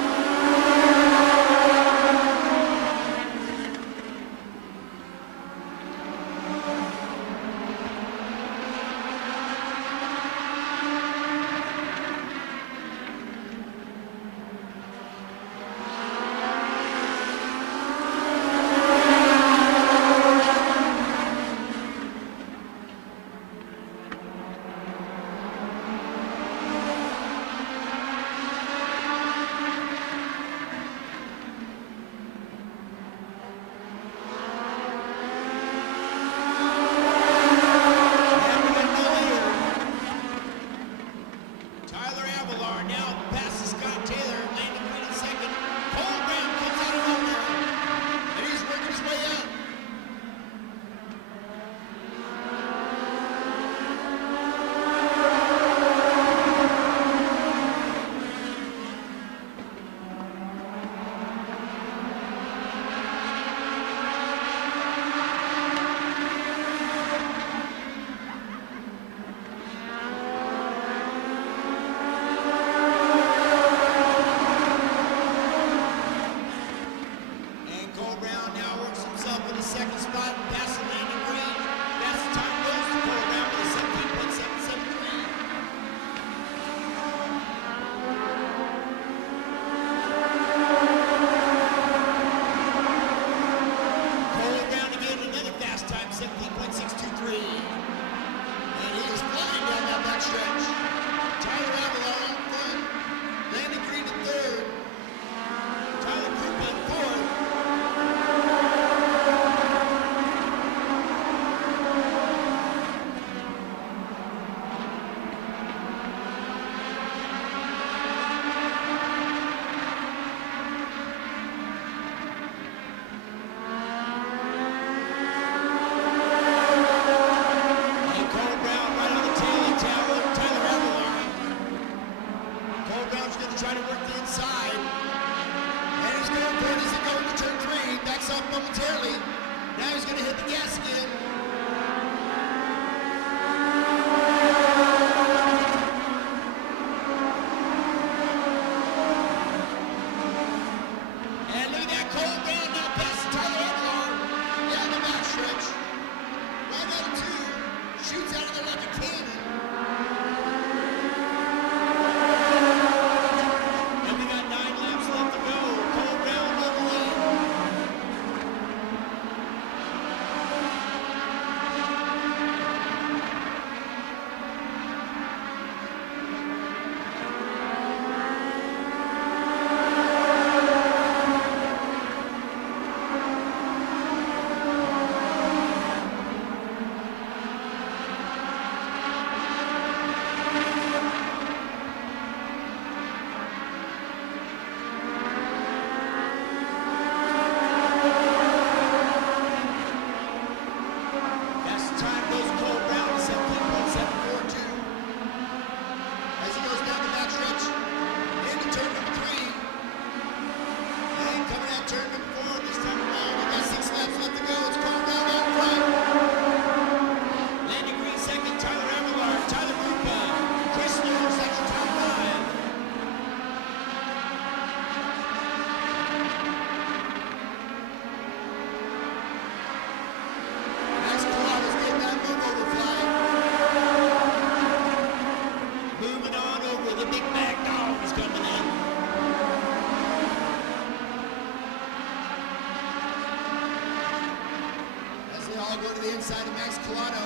all go to the inside of Max Colado.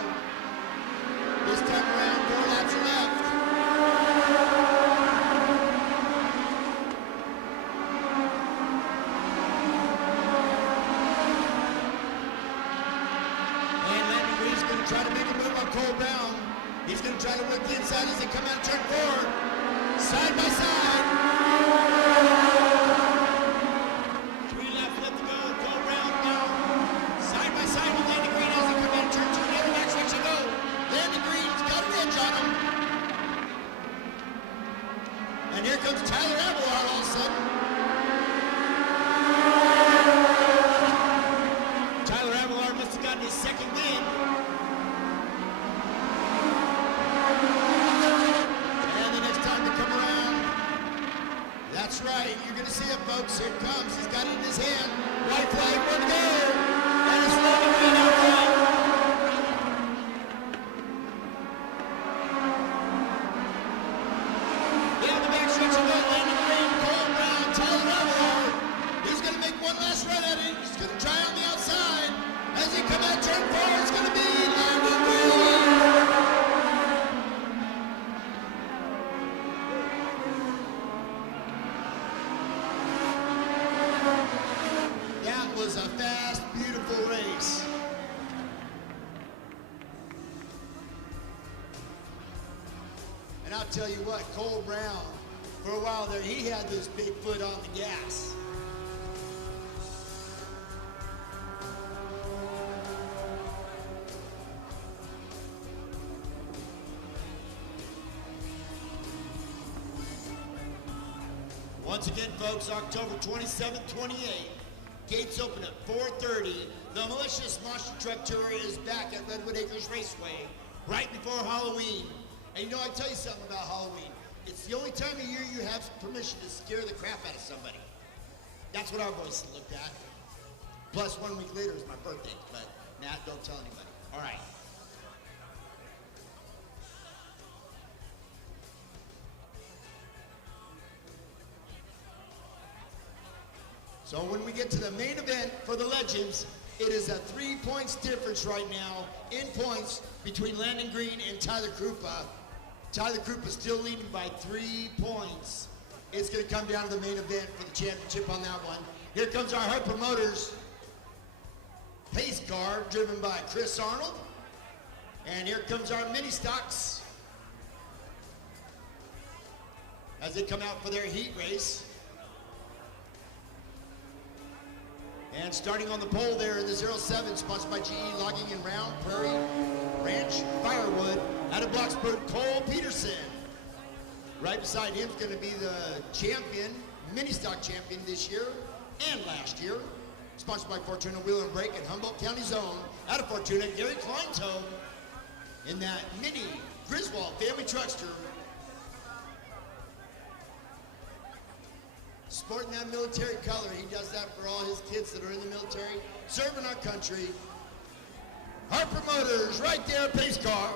This time around, 4 laps are left. And Landon Green's going to try to make a move on Cole Brown. He's going to try to work the inside as they come out of turn 4. Side by side. 3 laps left to go. Cole Brown now. Side by side with Landon Green as they come out of turn 2. Never back section go. Landon Green's got a edge on him. And here comes Tyler Abelard all of a sudden. Tyler Abelard must have gotten his second win. And the next time to come around, that's right, you're going to see it, folks. Here it comes. He's got it in his hand. White flag, 1 to go. And it's Landon Green out front. Yeah, the back stretch of it, Landon Green, Cole Brown, Tyler Abelard. He's going to make one last run at it. He's going to try on the outside. As he comes out turn 4, it's going to be Landon Green. That was a fast, beautiful race. And I'll tell you what, Cole Brown, for a while there, he had this big foot on the gas. Once again, folks, October 27th, 28th. Gates open at 4:30. The Malicious Monster Truck Tour is back at Redwood Acres Raceway right before Halloween. And you know, I tell you something about Halloween. It's the only time of year you have permission to scare the crap out of somebody. That's what our boys looked at. Plus, 1 week later is my birthday. But, Matt, don't tell anybody. All right. So when we get to the main event for the Legends, it is a 3 points difference right now in points between Landon Green and Tyler Krupa. Tyler Krupa still leading by 3 points. It's going to come down to the main event for the championship on that one. Here comes our Harper Motors pace car driven by Chris Arnold. And here comes our mini stocks as they come out for their heat race. And starting on the pole there in the 07, sponsored by GE Logging and Round Prairie Ranch Firewood, out of Bloxburg, Cole Peterson. Right beside him is going to be the champion, mini stock champion this year and last year. Sponsored by Fortuna Wheel and Brake and Humboldt County's own, out of Fortuna, Gary Kleinto in that mini Griswold family truckster. Sporting that military color. He does that for all his kids that are in the military, serving our country. Harper Motors, right there, pace car.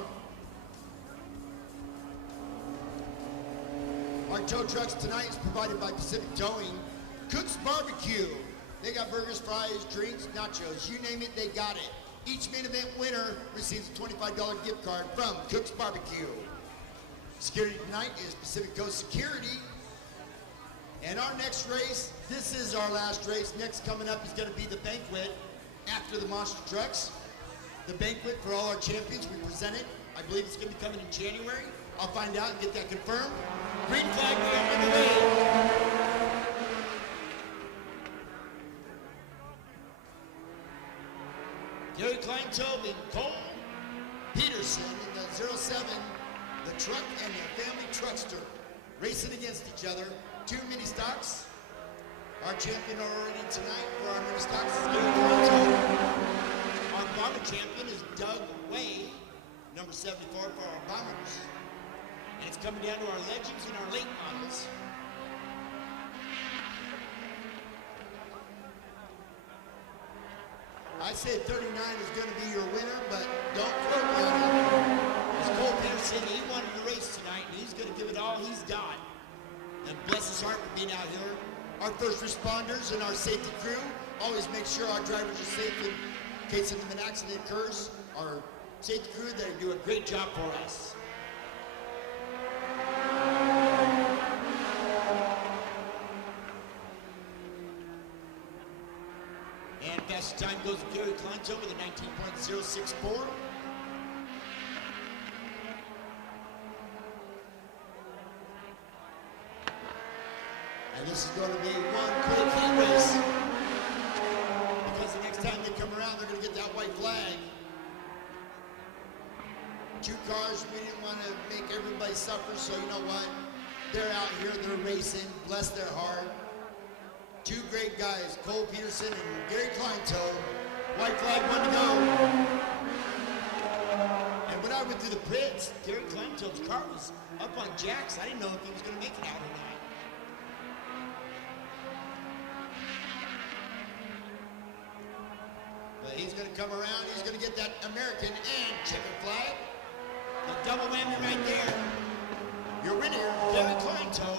Our tow trucks tonight is provided by Pacific Towing. Cook's Barbecue. They got burgers, fries, drinks, nachos. You name it, they got it. Each main event winner receives a $25 gift card from Cook's Barbecue. Security tonight is Pacific Coast Security. And our next race, this is our last race. Next coming up is going to be the banquet after the monster trucks. The banquet for all our champions we presented. I believe it's going to be coming in January. I'll find out and get that confirmed. Green flag, we are on the way. Gary Kleinto and Cole Peterson in the 07, the truck and the family truckster, racing against each other. 2 mini stocks. Our champion already tonight for our mini stocks is Gary Kleinto. Our bomber champion is Doug Way, number 74 for our bombers. And it's coming down to our legends and our late models. I say 39 is going to be your winner, but don't quote me on it. As Cole Peterson, he wanted to race tonight, and he's going to give it all he's got. And bless his heart for being out here. Our first responders and our safety crew always make sure our drivers are safe and in case if an accident occurs, our safety crew, they do a great job for us. And fastest time goes to Gary Kleinto with a 19.064. And this is going to be one quick heat race. Because the next time they come around, they're going to get that white flag. Two cars, we didn't want to make everybody suffer, so you know what? They're out here, they're racing, bless their heart. Two great guys, Cole Peterson and Gary Kleinto. White flag, one to go. And when I went through the pits, Gary Kleinto's car was up on jacks. I didn't know if he was going to make it out or not. But he's going to come around, he's going to get that American and chicken flag. The double whammy right there. Your winner, Gary Kleinto.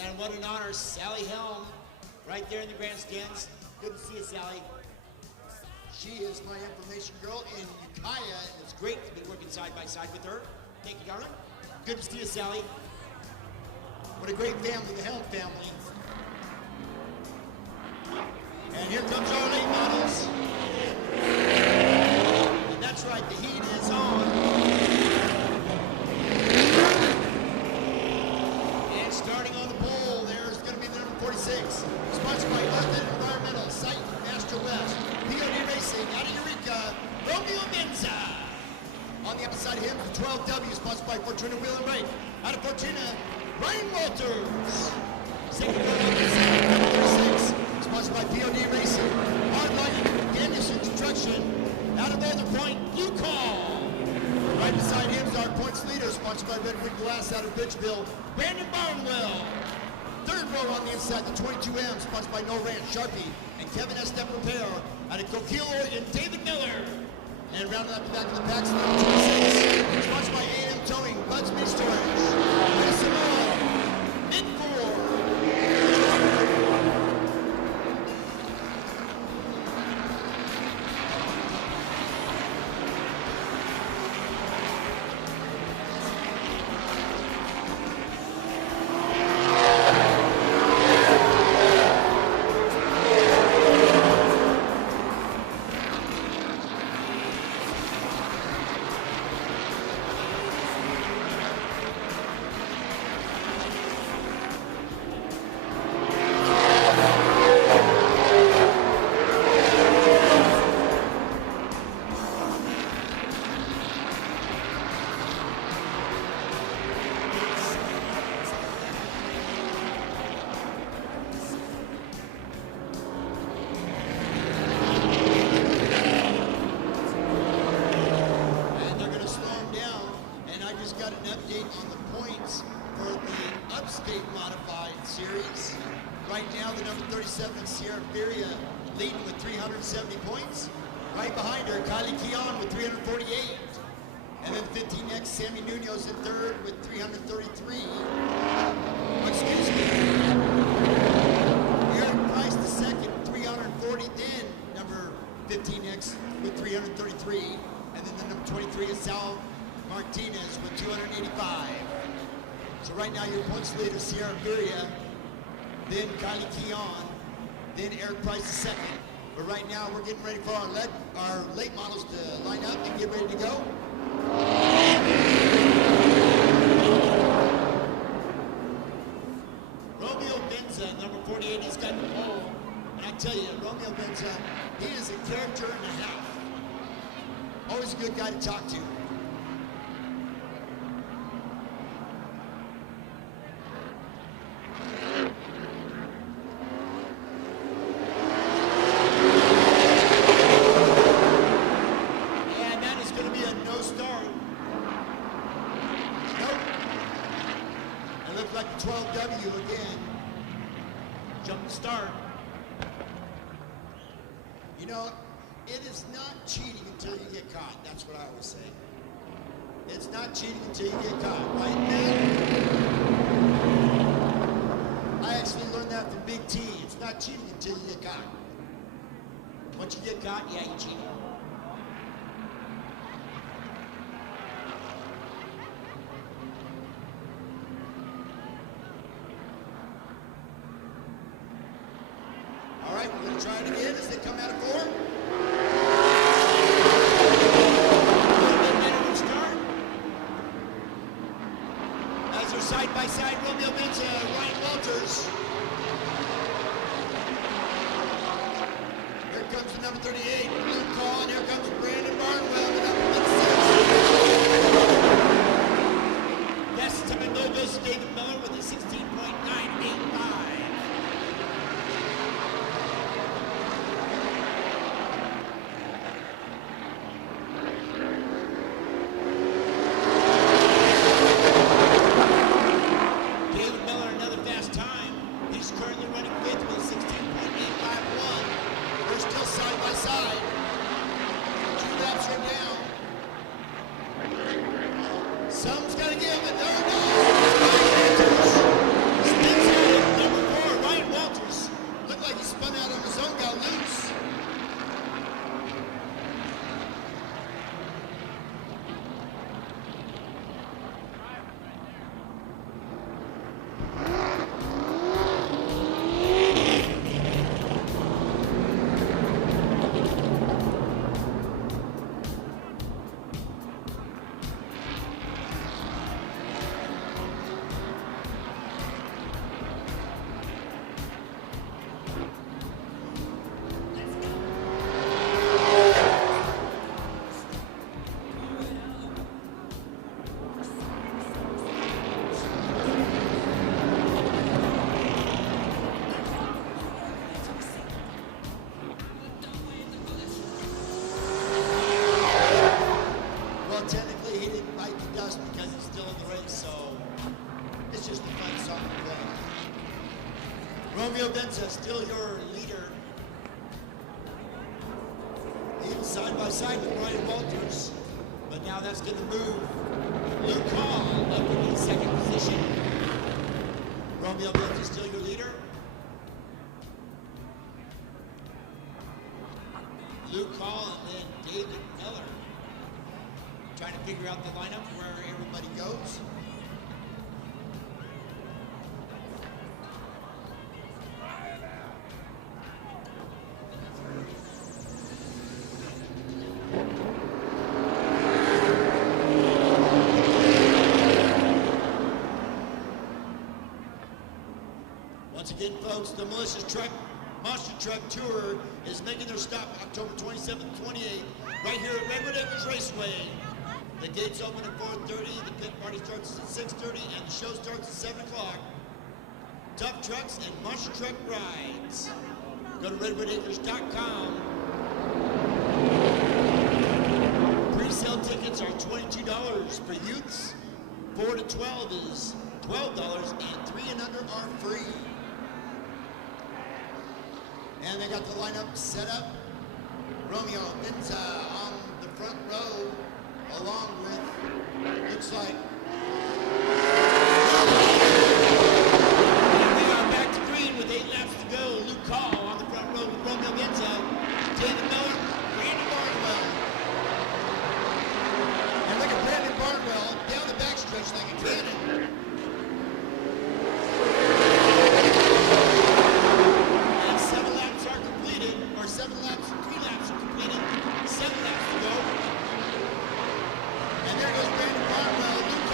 And what an honor, Sally Helm, right there in the grandstands. Good to see you, Sally. She is my information girl in Ukiah, and it's great to be working side by side with her. Thank you, darling. Good to see you, Sally. What a great family, the Helm family. And here comes our late models. And that's right, the heat is on. Starting on the pole, there's going to be the number 46, sponsored by London Environmental, Site Master West, POD Racing, out of Eureka, Romeo Menza. On the opposite side of him, the 12W, sponsored by Fortuna Wheel and Brake, out of Fortuna, Ryan Walters. Second row on the side, number 36, sponsored by POD Racing, Hardline Anderson Construction, out of Boulder Point, Blue Call. Right beside him is our points leader, sponsored by Redwood Glass out of Bridgeville, Brandon Barnwell. Third row on the inside, the 22M, sponsored by No Ranch, Sharpie, and Kevin S. Step Repair out of Coquille, Oregon, David Miller. And rounding out the back of the pack, number 26, sponsored by A&M Towing, Bud's Meat Storage, Mid 4. Leading with 370 points. Right behind her, Kylie Keon with 348. And then 15X, Sammy Nuno's in third with 333. Excuse me. Eric Price the second, 340. Then number 15X with 333. And then the number 23 is Sal Martinez with 285. So right now your points leader, Sierra Viria. Then Kylie Keon. Then Eric Price the second. But right now we're getting ready for our late models to line up and get ready to go. Romeo Benza, number 48, he's got the pole. And I tell you, Romeo Benza, he is a character and a half. Always a good guy to talk to. looks like the 12W again. Jump the start. You know, it is not cheating until you get caught. That's what I always say. It's not cheating until you get caught, right, man? I actually learned that from Big T. It's not cheating until you get caught. Once you get caught, yeah, you're cheating. All right, we're going to try it again as they come out of 4. Side by side, Romeo Benza, Ryan Walters. Here comes the number 38, Blue Call, and here comes Brandon Barnwell, the number 6. Best time though goes to David Miller with a 16.985. Some's got to give it. There it goes. Spins out number 4, Ryan Walters. Looked like he spun out on his own, got loose. Technically, he didn't bite the dust because he's still in the race, so it's just a fun song to play. Romeo Benza, still your leader. He was side by side with Ryan Walters, but now that's going to move Luke Hall up in the 2nd position. Romeo Benza, still your leader. Luke Hall and then David Miller. Trying to figure out the lineup where everybody goes. Once again, folks, the Monster Truck Tour is making their stop October 27th, 28th, right here at Redwood Acres Raceway. The gates open at 4:30, the pit party starts at 6:30, and the show starts at 7 o'clock. Tough trucks and monster truck rides. Go to redwoodacres.com. Pre-sale tickets are $22 for youths. 4 to 12 is $12, and 3 and under are free. And they got the lineup set up. Romeo Benza on the front row, along with, looks like, and we are back to green with 8 laps to go. Luke Hall on the front row with Romeo Benza, David Miller, Brandon Barnwell. And look at Brandon Barnwell down the backstretch like a cannon. And 7 laps are completed, or 3 laps are completed, 7 laps to go. And there goes Brandon Barnwell.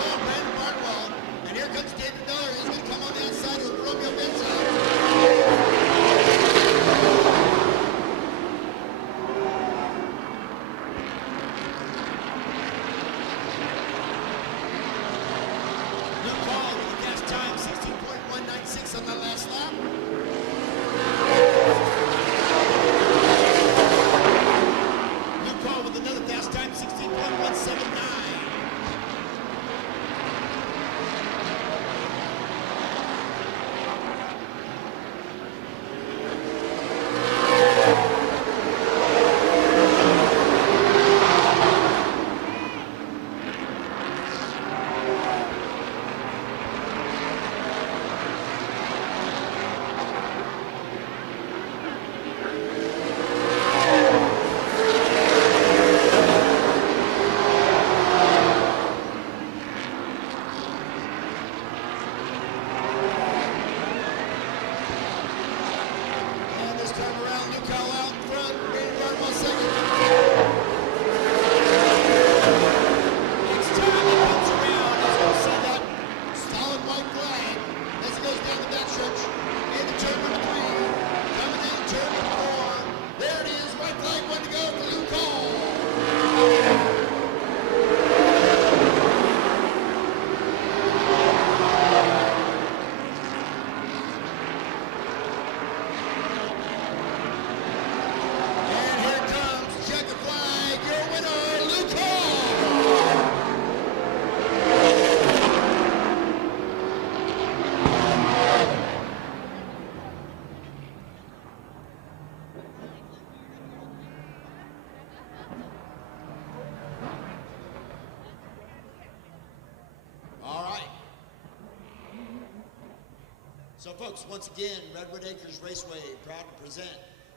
So folks, once again, Redwood Acres Raceway proud to present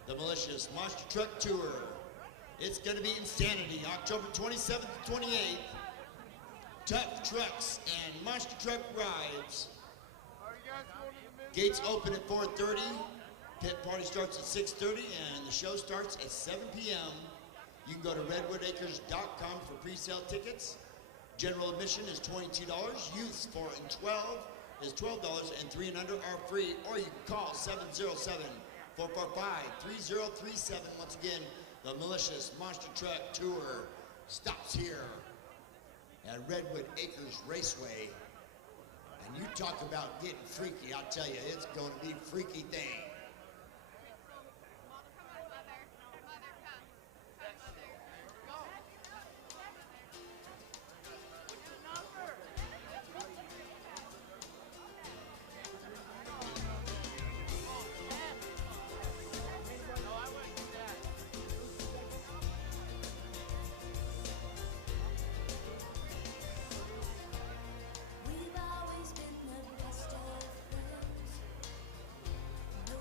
the Malicious Monster Truck Tour. It's going to be insanity, October 27th to 28th. Tough trucks and monster truck rides. Gates open at 4:30. Pit party starts at 6:30, and the show starts at 7 p.m. You can go to redwoodacres.com for pre-sale tickets. General admission is $22. Youths 4 and 12 is $12, and 3 and under are free. Or you can call 707-445-3037. Once again, the Malicious Monster Truck Tour stops here at Redwood Acres Raceway. And you talk about getting freaky, I'll tell you, it's going to be a freaky thing. We've always been the best of friends. No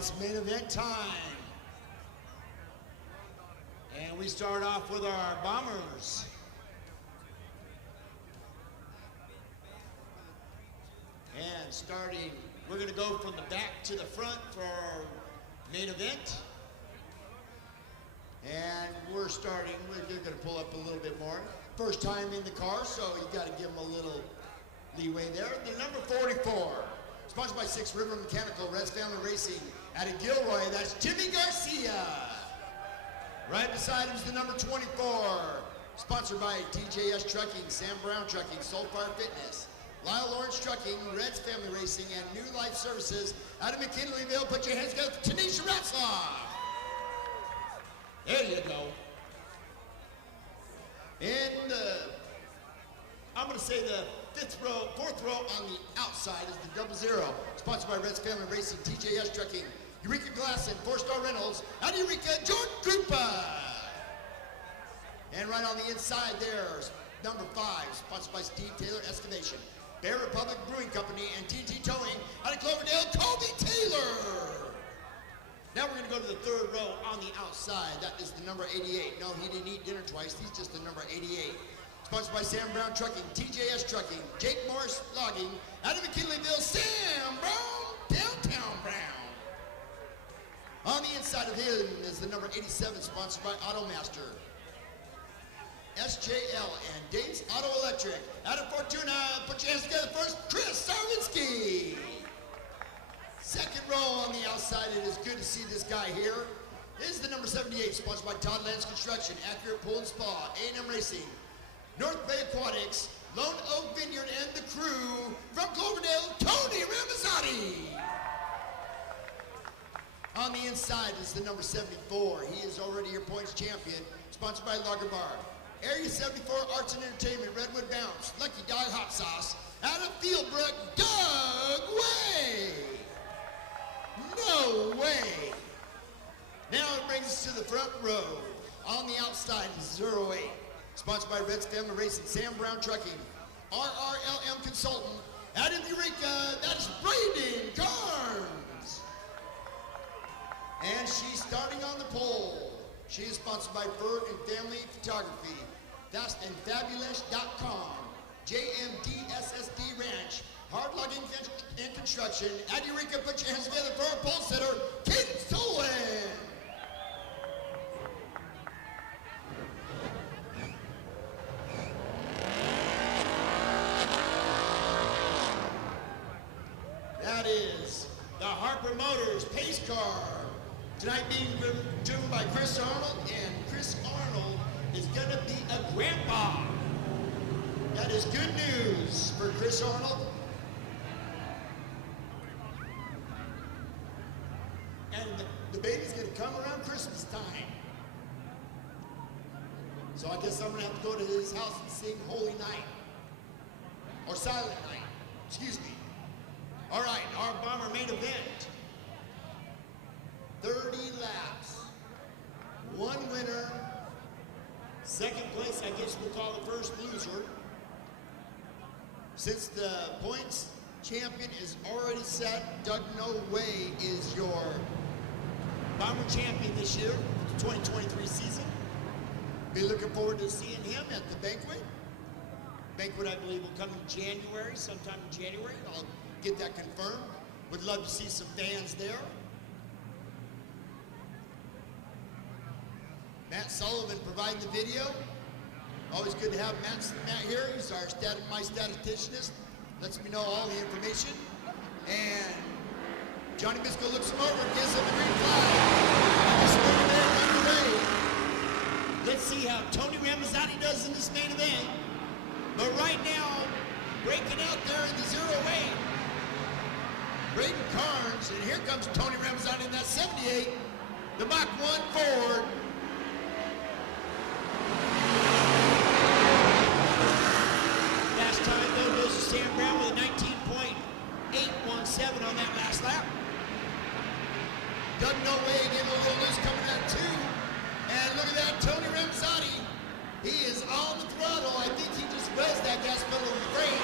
it's main event time. And we start off with our Bombers. And starting, we're gonna go from the back to the front for our main event. And we're gonna pull up a little bit more. First time in the car, so you gotta give them a little leeway there. The number 44, sponsored by 6 River Mechanical, Reds Family Racing, out of Gilroy, that's Jimmy Garcia. Right beside him is the number 24, sponsored by TJS Trucking, Sam Brown Trucking, Soulfire Fitness, Lyle Lawrence Trucking, Reds Family Racing, and New Life Services out of McKinleyville. Put your hands together for Tanisha Ratzlaff. There you go. And I'm going to say the fourth row on the outside is the 00, sponsored by Reds Family Racing, TJS Trucking, Eureka Glass, and 4-Star Rentals, out of Eureka, Jordan Krupa. And right on the inside there, number 5, sponsored by Steve Taylor Excavation, Bear Republic Brewing Company, and TT Towing, out of Cloverdale, Colby Taylor. Now we're going to go to the third row on the outside. That is the number 88. No, he didn't eat dinner twice. He's just the number 88. Sponsored by Sam Brown Trucking, TJS Trucking, Jake Morris Logging, out of McKinleyville, Sam Brown, Downtown Brown. On the inside of him is the number 87, sponsored by Automaster, SJL, and Dave's Auto Electric. Out of Fortuna, put your hands together first, Chris Sarwinski. Second row on the outside, it is good to see this guy here. This is the number 78, sponsored by Todd Lance Construction, Accurate Pool and Spa, A&M Racing, North Bay Aquatics, Lone Oak Vineyard, and the crew from Cloverdale, Tony Ramazzotti. On the inside is the number 74. He is already your points champion, sponsored by Lager Bar, Area 74 Arts and Entertainment, Redwood Bounce, Lucky Dog Hot Sauce, out of Fieldbrook, Doug Way. No way. Now it brings us to the front row. On the outside is 08, sponsored by Reds Family Racing, Sam Brown Trucking, RRLM Consultant, out of Eureka, that's Brayden Carnes. And she's starting on the pole. She is sponsored by Bird and Family Photography, fastandfabulous.com, JMDSSD Ranch, Hard Logging and Construction, at Eureka. Put your hands together for our pole setter, Kate Solon. That is the Harper Motors Pace Car. Tonight being driven by Chris Arnold, and Chris Arnold is gonna be a grandpa. That is good news for Chris Arnold. And the baby's gonna come around Christmas time. So I guess I'm gonna have to go to his house and sing Holy Night. Or Silent Night, excuse me. All right, our Bomber main event. 30 laps, 1 winner, second place, I guess we'll call the first loser. Since the points champion is already set, Doug No Way is your Bomber champion this year, 2023 season. Be looking forward to seeing him at the banquet. Banquet, I believe, will come in January, sometime in January. I'll get that confirmed. Would love to see some fans there. Matt Sullivan providing the video. Always good to have Matt here. He's our my statisticianist. Lets me know all the information. And Johnny Bisco looks him over and gives him a green flag. This main event underway. Let's see how Tony Ramazzotti does in this main event. But right now, breaking out there in the 08, Brayden Carnes, and here comes Tony Ramazzotti in that 78, the Mach 1 Ford. Last time, though, goes to Sam Brown with a 19.817 on that last lap. Doug No Way getting a little loose coming out too. And look at that, Tony Ramazzotti. He is on the throttle. I think he just buzzed that gas pedal to the brake.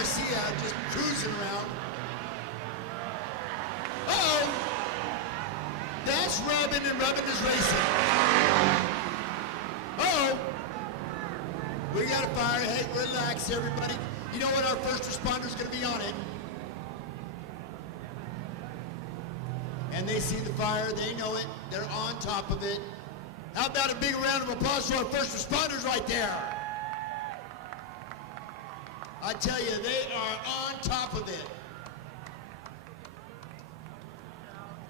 Garcia just cruising around. Uh-oh! That's rubbing and rubbing is racing. Uh-oh! We got a fire. Hey, relax, everybody. You know what? Our first responder's going to be on it. And they see the fire. They know it. They're on top of it. How about a big round of applause for our first responders right there? I tell you, they are on top of it.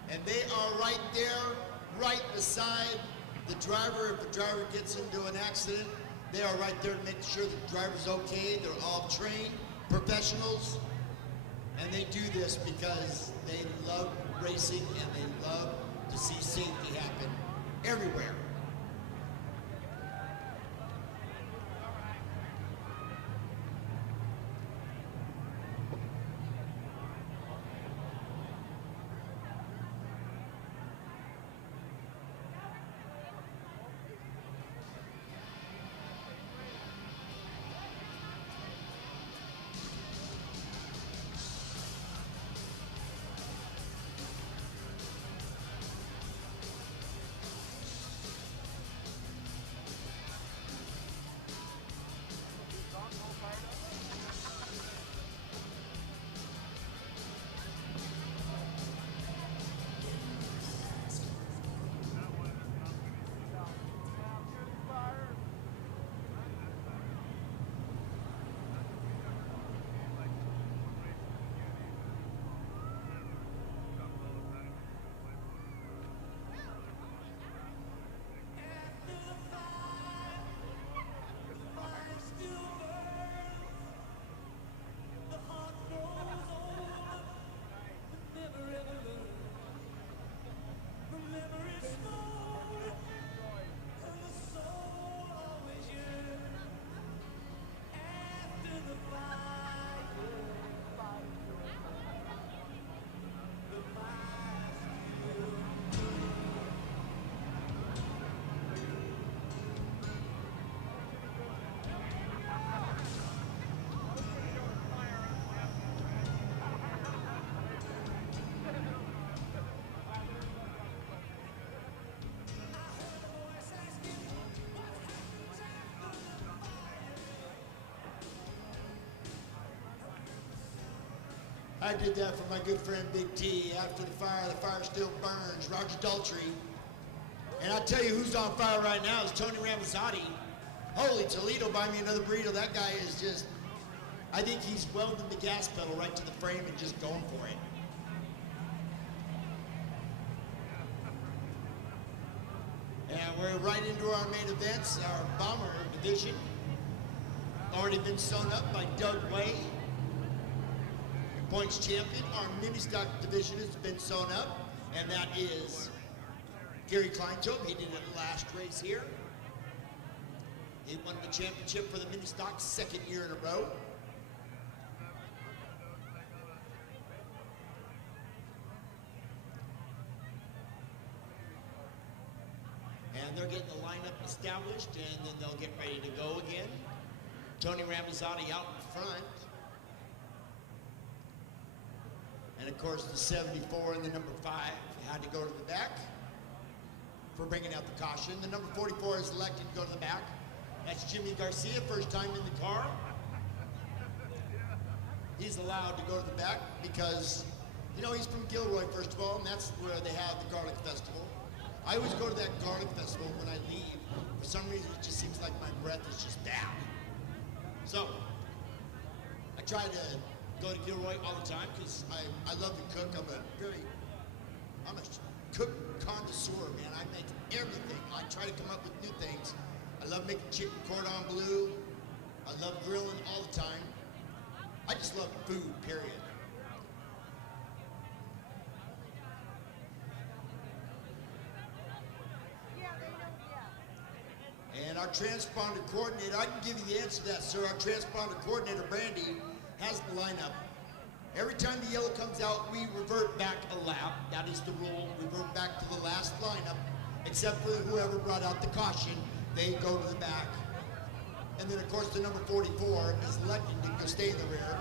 And they are right there, right beside the driver. If the driver gets into an accident, they are right there to make sure the driver's okay. They're all trained professionals. And they do this because they love racing and they love to see safety happen everywhere. I did that for my good friend Big T. After the fire still burns. Roger Daltrey. And I tell you who's on fire right now is Tony Ramazzotti. Holy Toledo, buy me another burrito. That guy is just, I think he's welding the gas pedal right to the frame and just going for it. And we're right into our main events, our bomber division. Already been sewn up by Doug Way. Points champion. Our mini stock division has been sewn up, and that is Gary Kleintop. He did it last race here. He won the championship for the mini stock second year in a row. And they're getting the lineup established, and then they'll get ready to go again. Tony Ramazzotti out in front. And of course, the 74 and the number 5 had to go to the back for bringing out the caution. The number 44 is elected to go to the back. That's Jimmy Garcia, first time in the car. He's allowed to go to the back because, you know, he's from Gilroy, first of all, and that's where they have the Garlic Festival. I always go to that Garlic Festival when I leave. For some reason, it just seems like my breath is just bad. So, I try to go to Gilroy all the time because I love to cook. I'm a cook connoisseur, man. I make everything. I try to come up with new things. I love making chicken cordon bleu. I love grilling all the time. I just love food, period. And our transponder coordinator, I can give you the answer to that, sir. Our transponder coordinator, Brandy, has the lineup. Every time the yellow comes out, we revert back a lap. That is the rule. We revert back to the last lineup, except for whoever brought out the caution. They go to the back. And then, of course, the number 44 is electing to go stay in the rear.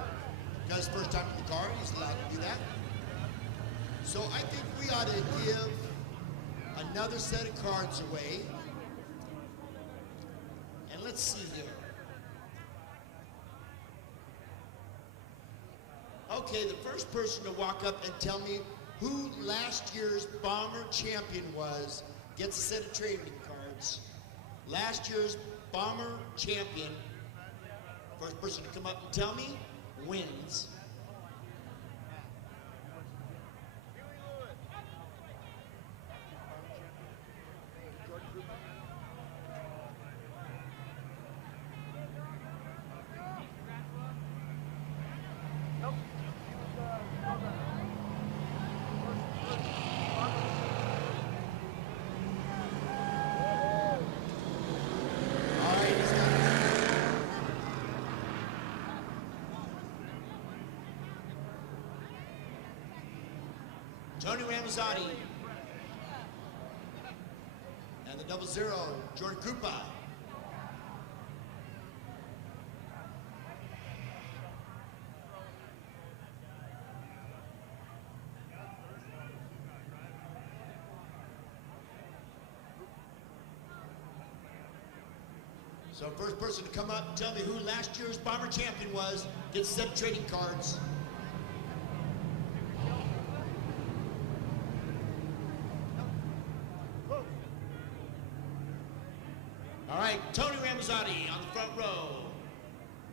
Because first time in the car, he's allowed to do that. So I think we ought to give another set of cards away. And let's see here. Okay, the first person to walk up and tell me who last year's Bomber champion was gets a set of trading cards. Last year's Bomber champion, first person to come up and tell me, wins. Tony Ramazzotti. And the 00, Jordan Krupa. So first person to come up and tell me who last year's Bomber champion was gets a set of trading cards. All right, Tony Ramazzotti on the front row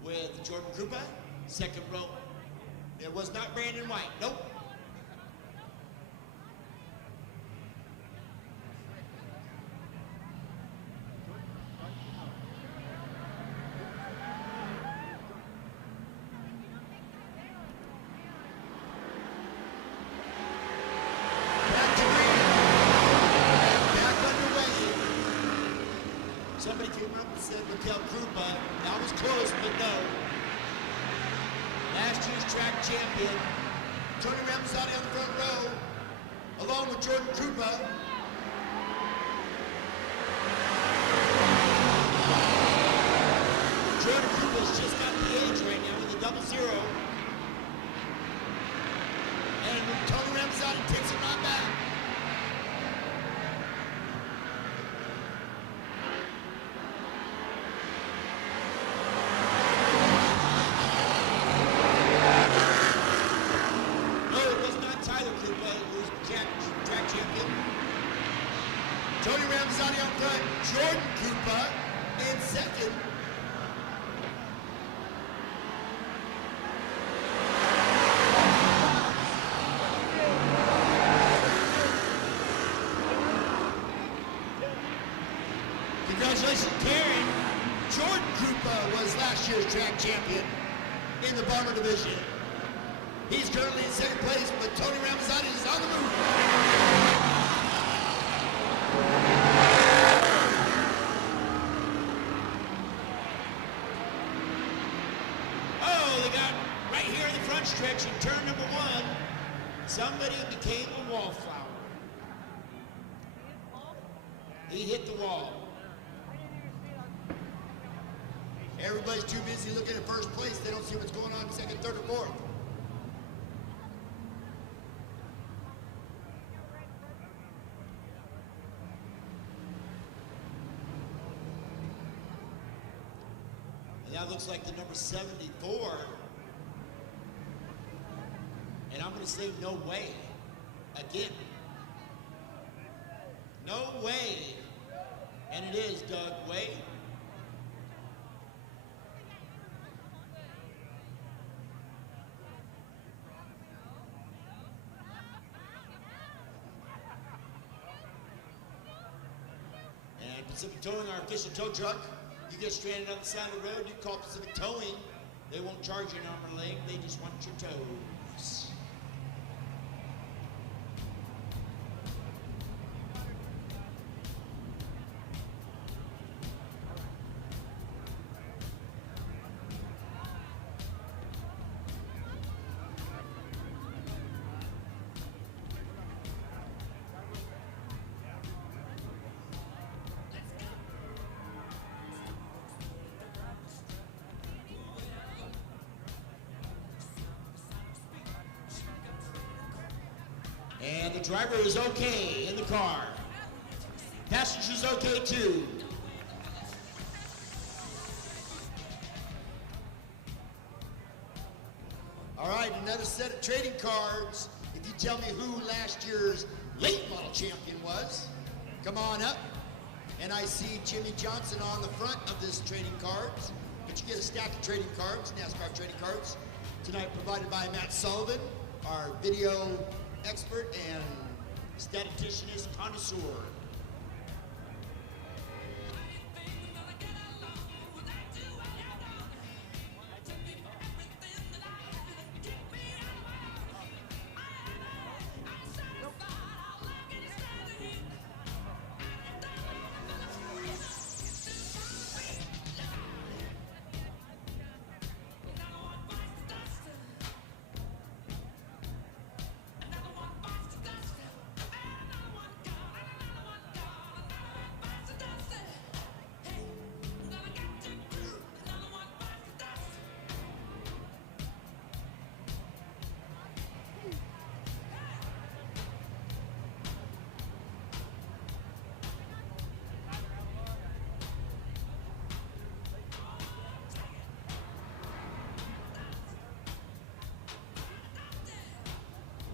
with Jordan Krupa. Second row, it was not Brandon White. Nope. Somebody came up and said, Miguel Krupa. That was close, but no. Last year's track champion, Tony Ramazzotti on the front row, along with Jordan Krupa. Jordan Krupa's just got the age right now with a 00. And Tony Ramazzotti takes it right back. Tony Ramazzotti on front, Jordan Krupa in second. Congratulations, Karen. Jordan Krupa was last year's track champion in the Bomber division. He's currently in second place, but Tony Ramazzotti is on the move. Right here in the front stretch in turn number 1, somebody became a wallflower. He hit the wall. Everybody's too busy looking at first place. They don't see what's going on in second, third, or fourth. And that looks like the number 74. And I'm going to say no way again. No way. And it is Doug Way. And Pacific Towing, our official tow truck. You get stranded on the side of the road, you call Pacific Towing. They won't charge you an arm or leg. They just want your tows. And the driver is okay in the car. Passengers okay too. All right, another set of trading cards. If you tell me who last year's late model champion was, come on up. And I see Jimmy Johnson on the front of this trading cards. But you get a stack of trading cards, NASCAR trading cards, tonight provided by Matt Sullivan, our video expert and statisticianist connoisseur.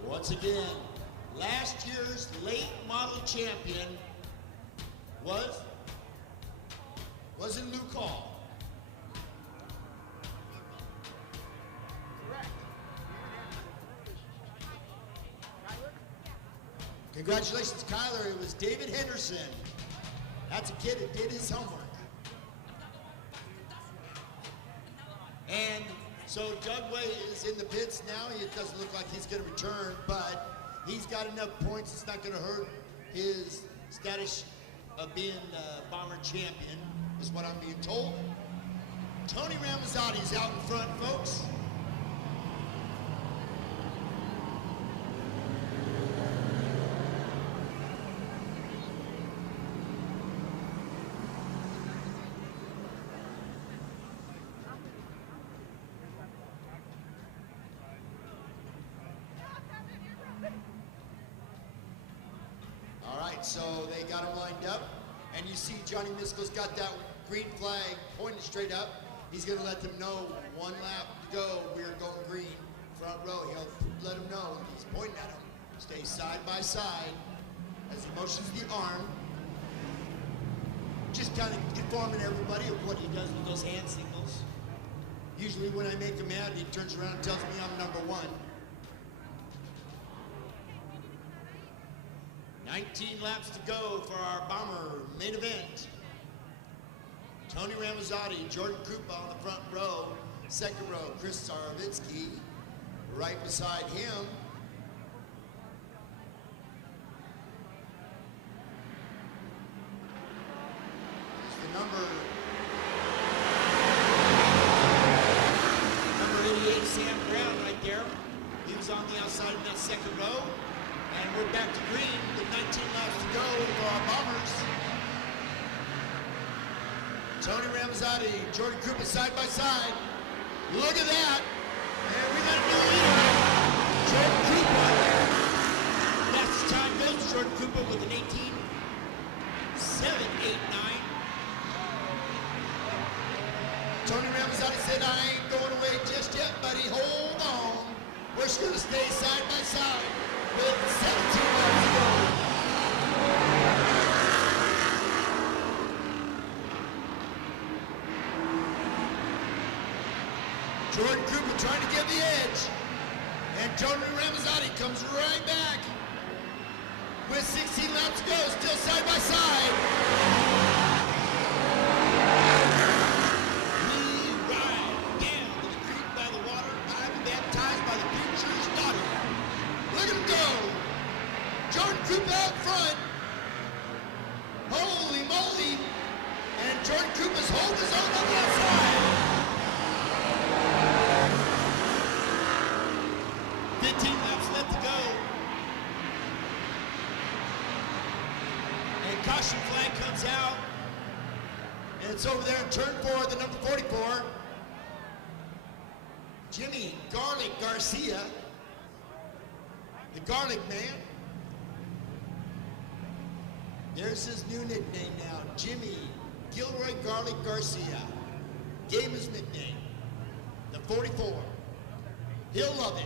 Once again, last year's late model champion wasn't Luke Hall. Correct. Congratulations, Kyler. It was David Henderson. That's a kid that did his homework. And so Doug Way is in the pits now. It doesn't look like he's going to return, but he's got enough points. It's not going to hurt his status of being Bomber champion, is what I'm being told. Tony Ramazotti's out in front, folks. So they got him lined up, and you see Johnny Miskell's got that green flag pointed straight up. He's going to let them know 1 lap to go. We're going green, front row. He'll let them know. He's pointing at them. Stay side by side as he motions the arm. Just kind of informing everybody of what he does with those hand signals. Usually when I make him mad, he turns around and tells me I'm number 1. 19 laps to go for our Bomber main event. Tony Ramazzotti, Jordan Krupa on the front row. Second row, Chris Saravitsky. Right beside him, is the number 88, Sam Brown, right there. He was on the outside of that second row. And we're back to green with 19 laps to go for our Bombers. Tony Ramazzotti, Jordan Krupa side by side. Look at that. And we got a new leader, Jordan Krupa. Fastest time goes to Jordan Krupa with an 18.789. Tony Ramazzotti said, I ain't going away just yet, buddy. Hold on. We're just going to stay side by side. With 17 laps to go. Jordan Krupa trying to get the edge. And Tony Ramazzotti comes right back. With 16 laps to go, still side by side. We ride down to the creek by the water. I'm baptized by the preacher's daughter. Look at him go. Jordan Krupa out front. Holy moly. And Jordan Krupa's holding his own on the outside. 15 laps left to go. And caution flag comes out. And it's over there in turn 4, the number 44. Jimmy Garlic Garcia. The Garlic Man. There's his new nickname now, Jimmy Gilroy Garlic Garcia. Gave him his nickname, the 44. He'll love it.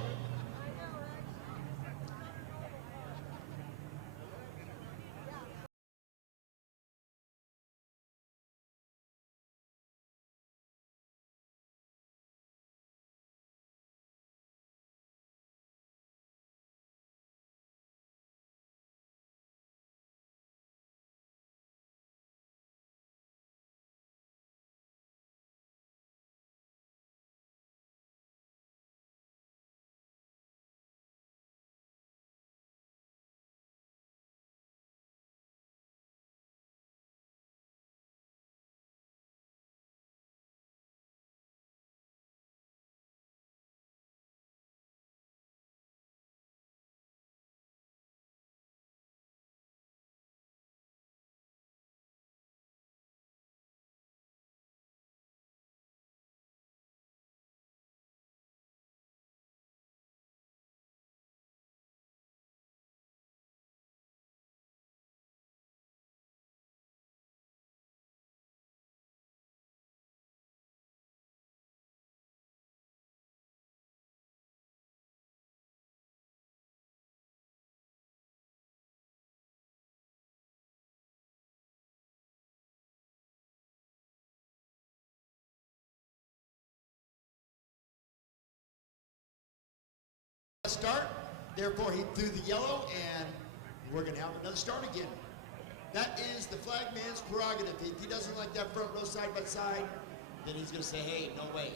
Start, therefore he threw the yellow, and we're going to have another start again. That is the flagman's prerogative. If he doesn't like that front row side by side, then he's going to say, hey, no way.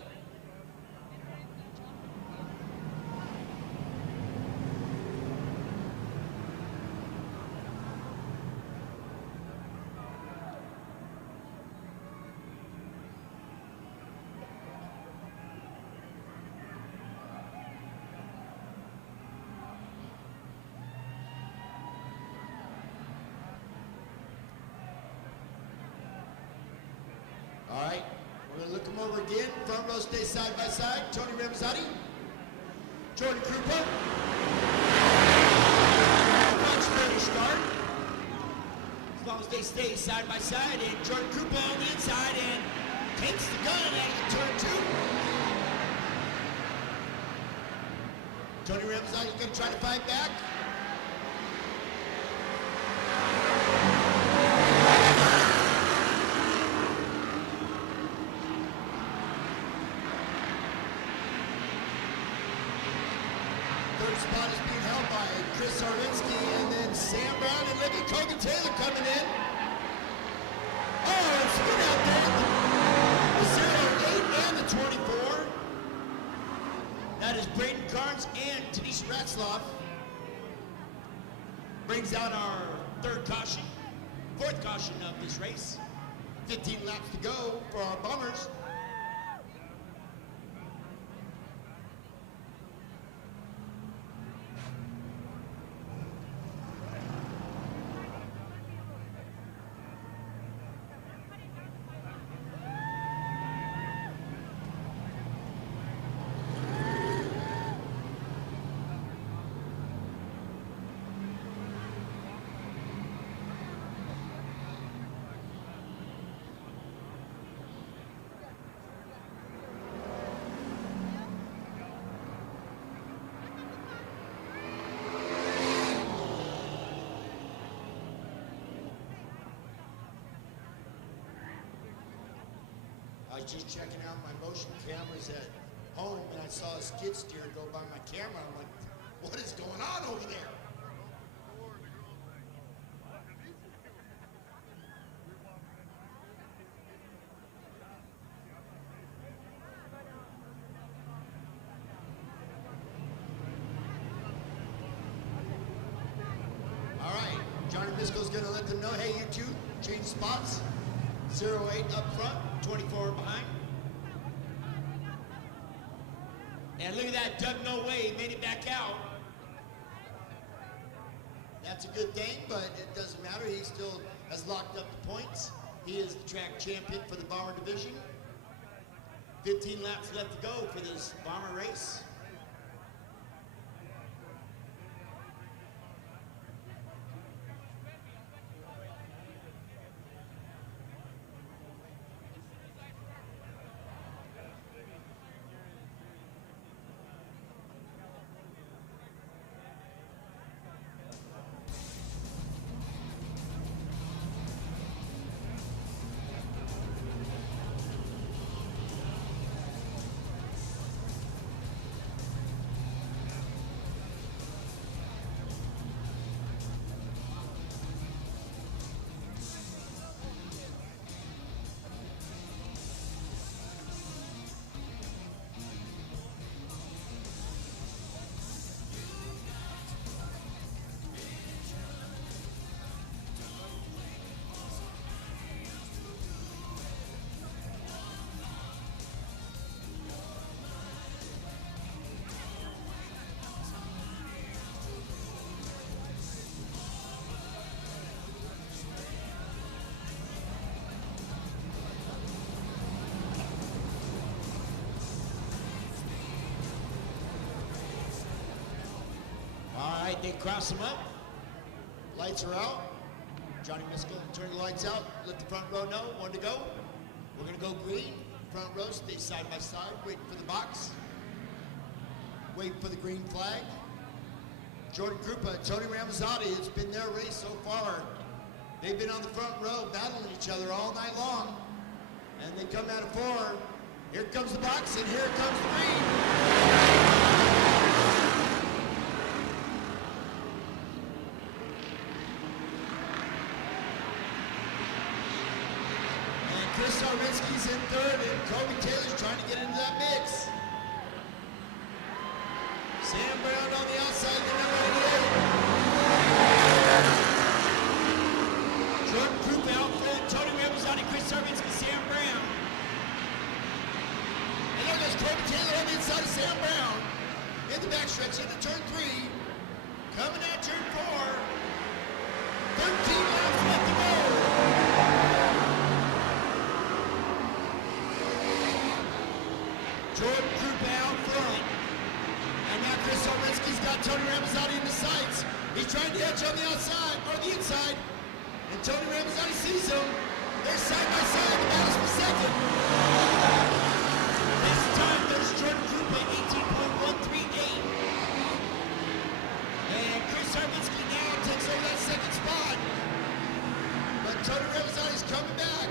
All right, we're gonna look them over again. Front row stay side by side. Tony Ramazzotti, Jordan Krupa. Watch ready start. As long as they stay side by side, and Jordan Krupa on the inside and takes the gun out of turn two. Tony Ramazzotti gonna try to fight back. Third spot is being held by Chris Harvinsky, and then Sam Brown and Libby Cogan Taylor coming in. Oh, it's good out there. The 0-8 and the 24. That is Braden Carnes and Denise Ratzloff. Brings out our fourth caution of this race. 15 laps to go for our bummers. I was just checking out my motion cameras at home, and I saw a skid steer go by my camera. I'm like, what is going on over there? All right, Johnny Biscoe's going to let them know, hey, you two, change spots. 0-8 up front, 24 behind. And look at that, Doug No Way made it back out. That's a good thing, but it doesn't matter. He still has locked up the points. He is the track champion for the Bomber Division. 15 laps left to go for this Bomber race. right, they cross them up. Lights are out. Johnny Miskell, turn the lights out. Let the front row know when to go. We're going to go green. Front row, stay side by side, waiting for the box. Waiting for the green flag. Jordan Krupa and Tony Ramazzotti, it's been their race so far. They've been on the front row battling each other all night long. And they come out of 4. Here comes the box, and here comes the green. And Chris Sarvinsky's in 3rd, and Kobe Taylor's trying to get into that mix. Sam Brown on the outside, the number 88. Jordan Krupa out front, Tony Ramazzotti, Chris Sarvinsky, Sam Brown. And there goes Kobe Taylor on the inside of Sam Brown. In the backstretch into turn 3. Coming out turn 4. 13 laps left to go. Jordan Krupa out front. And now Chris Sarvinsky's got Tony Ramazzotti in the sights. He's trying to edge on the outside, or the inside. And Tony Ramazzotti sees him. They're side by side. The battle's for second. This time there's Jordan Krupa, 18.138. And Chris Sarvinsky now takes over that second spot. But Tony Ramazzotti's coming back.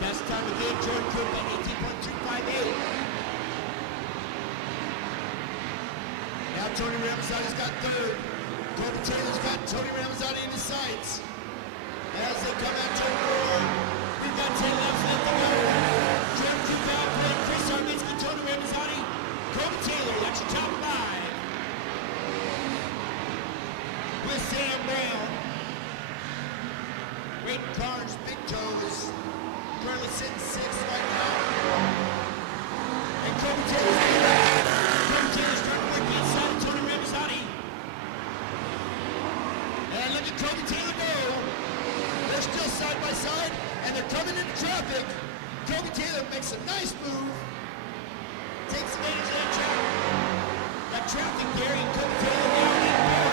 Best time again, Jordan Krupa, 18.258. Now Tony Ramazzotti's got 3rd. Kobe Taylor's got Tony Ramazzotti in the sights. As they come out turn 4, we've got 10 laps left to go. Jordan Krupa out front, Chris Sarvinsky, Tony Ramazzotti, Kobe Taylor, that's your top 5. With Sam Brown. Braden Carnes, Big Toe is currently sitting 6th right now. And Kobe Taylor's trying to work inside of Tony Ramazzotti. And look at Kobe Taylor go. They're still side by side, and they're coming into traffic. Kobe Taylor makes a nice move. Takes advantage of that traffic there, and Kobe Taylor now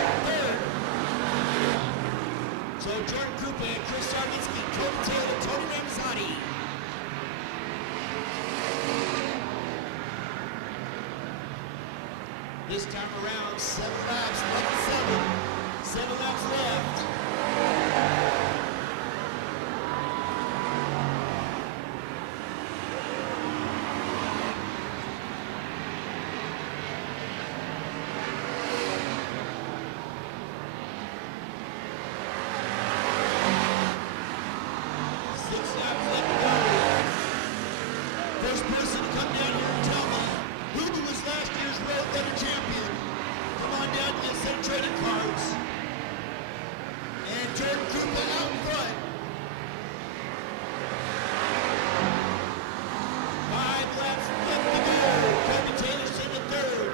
in 3rd. So Jordan Krupa and Chris Sarvinsky, Kobe Taylor, Tony Ramazzotti. This time around, 7 laps, 7 laps left. First person to come down here and tell me who was last year's Road Runner champion. Come on down to the set of trading cards. And Jordan Krupa out in front. 5 laps left to go. Kobe Taylor's in the 3rd.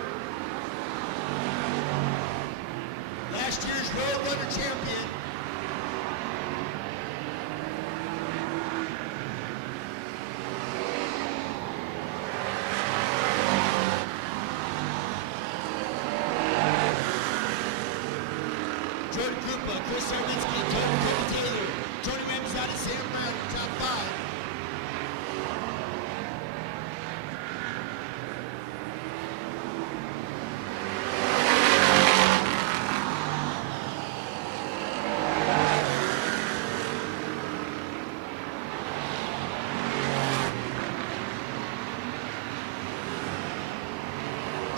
Last year's Road Runner champion. Jordan Krupa, Chris Sarvinsky, Kobe Taylor, Tony Ramazzotti, Sam Brown, top 5.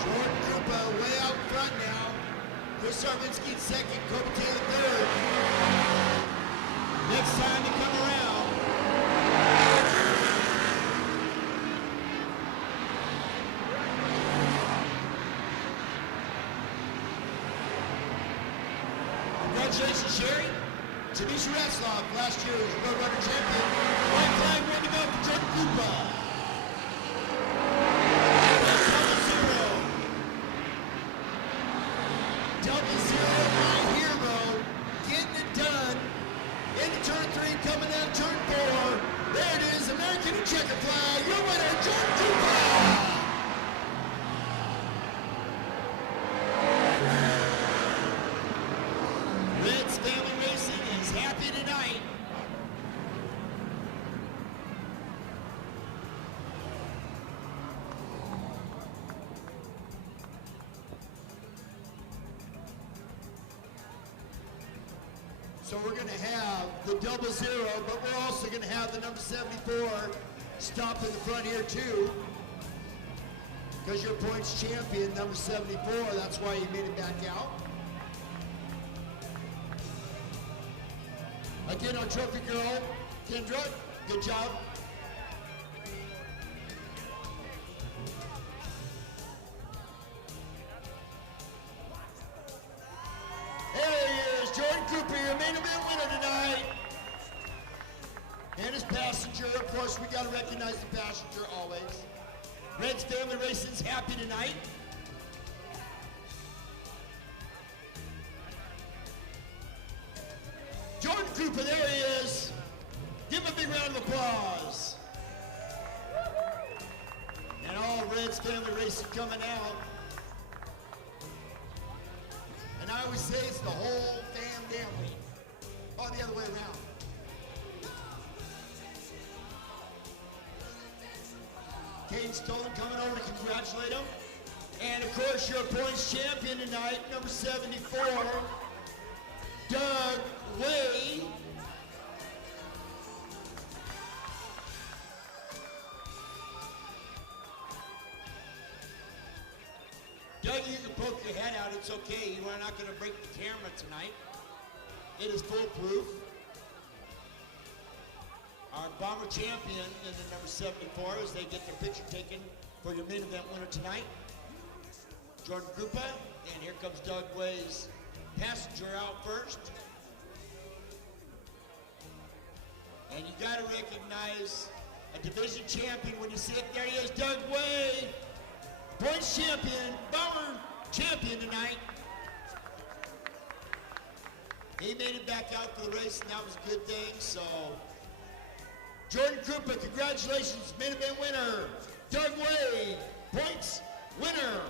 Jordan Krupa way out front now. Chris Sarvinsky in 2nd, Kobe Taylor 3rd. Next time to come around. Congratulations, Sherry. Tanisha Ratzlaff, last year's Road Runner champion. White flag ready to go for Jordan Krupa. Double zero, my hero, getting it done. Into turn 3, coming down turn 4. There it is, American So we're going to have the 00, but we're also going to have the number 74 stop in the front here too. Because you're points champion, number 74, that's why you made it back out. Again, our trophy girl, Kendra, good job. There he is, Jordan Cooper, your main event winner tonight. And his passenger, of course, we gotta recognize the passenger always. Red's Family Racing's happy tonight. Jordan Cooper, there he is. Give him a big round of applause. And all Red's Family Racing coming out. And I always say it's the whole family. Oh, the other way around. Kane Stone coming over to congratulate him. And of course, your points champion tonight, number 74, Doug Way. Doug, you can poke your head out, it's okay. You are not going to break the camera tonight. It is foolproof. Our bomber champion in the number 74 as they get their picture taken for your main event winner tonight, Jordan Krupa. And here comes Doug Way's passenger out first. And you got to recognize a division champion when you see it. There he is, Doug Way, points champion, bomber champion tonight. He made it back out for the race, and that was a good thing. So, Jordan Krupa, congratulations, main event winner. Doug Way, points winner,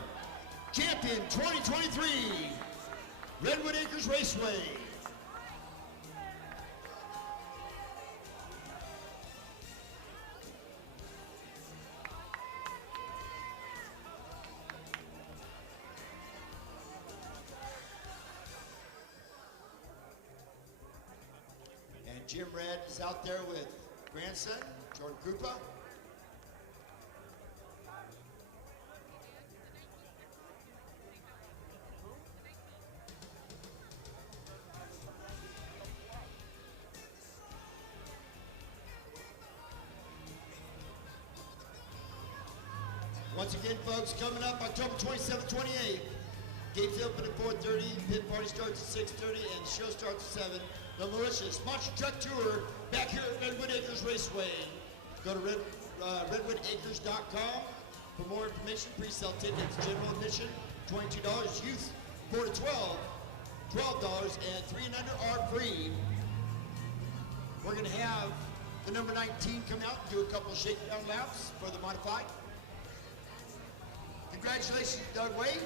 champion 2023, Redwood Acres Raceway. And Jim Red is out there with grandson, Jordan Krupa. Once again, folks, coming up October 27th, 28th. Gates open at 4:30, pit party starts at 6:30, and the show starts at 7. The Malicious Monster Truck Tour back here at Redwood Acres Raceway. Go to redwoodacres.com for more information. Pre-sale tickets, general admission, $22. Youth, 4 to 12, $12, and 3 and under are free. We're going to have the number 19 come out and do a couple of shakedown laps for the modified. Congratulations, Doug Way.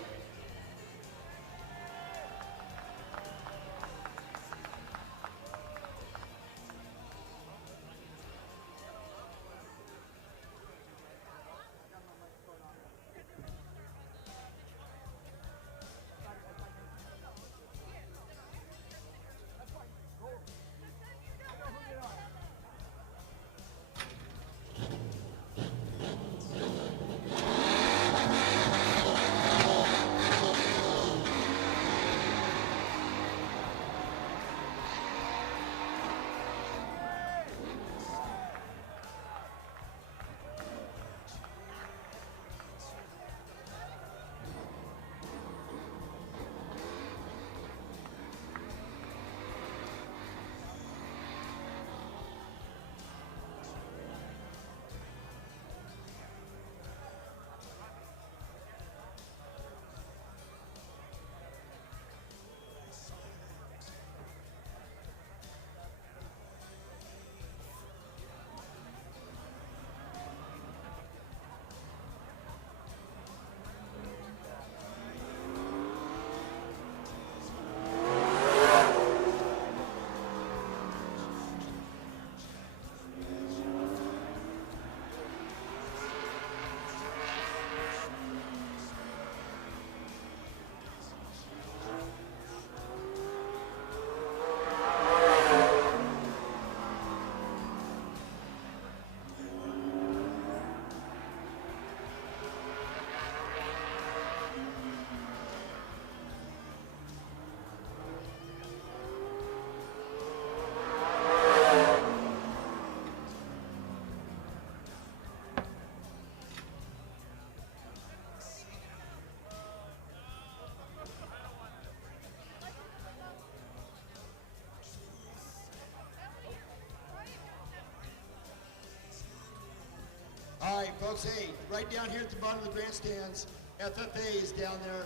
folks, hey, right down here at the bottom of the grandstands, FFA is down there.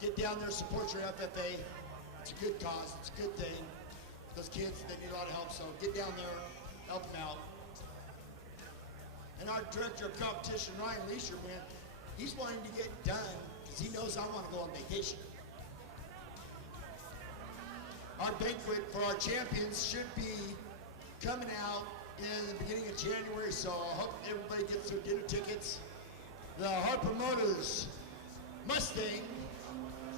Get down there, support your FFA. It's a good cause, it's a good thing. Those kids, they need a lot of help, so get down there, help them out. And our director of competition, Ryan Leisure, man, he's wanting to get done because he knows I want to go on vacation. Our banquet for our champions should be coming out in the beginning of January, so I hope everybody gets their dinner tickets. The Harper Motors Mustang,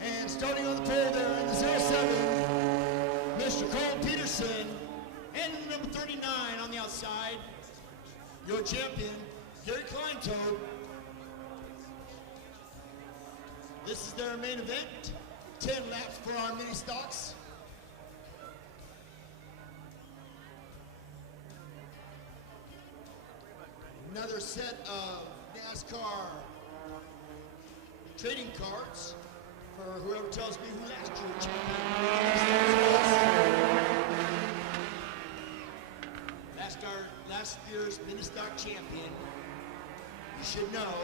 and starting on the pole there in the 07, Mr. Cole Peterson, and in the number 39 on the outside, your champion, Gary Kleintoad. This is their main event, 10 laps for our mini stocks. Another set of NASCAR trading cards for whoever tells me who last year's champion. Last year's mini stock champion, you should know,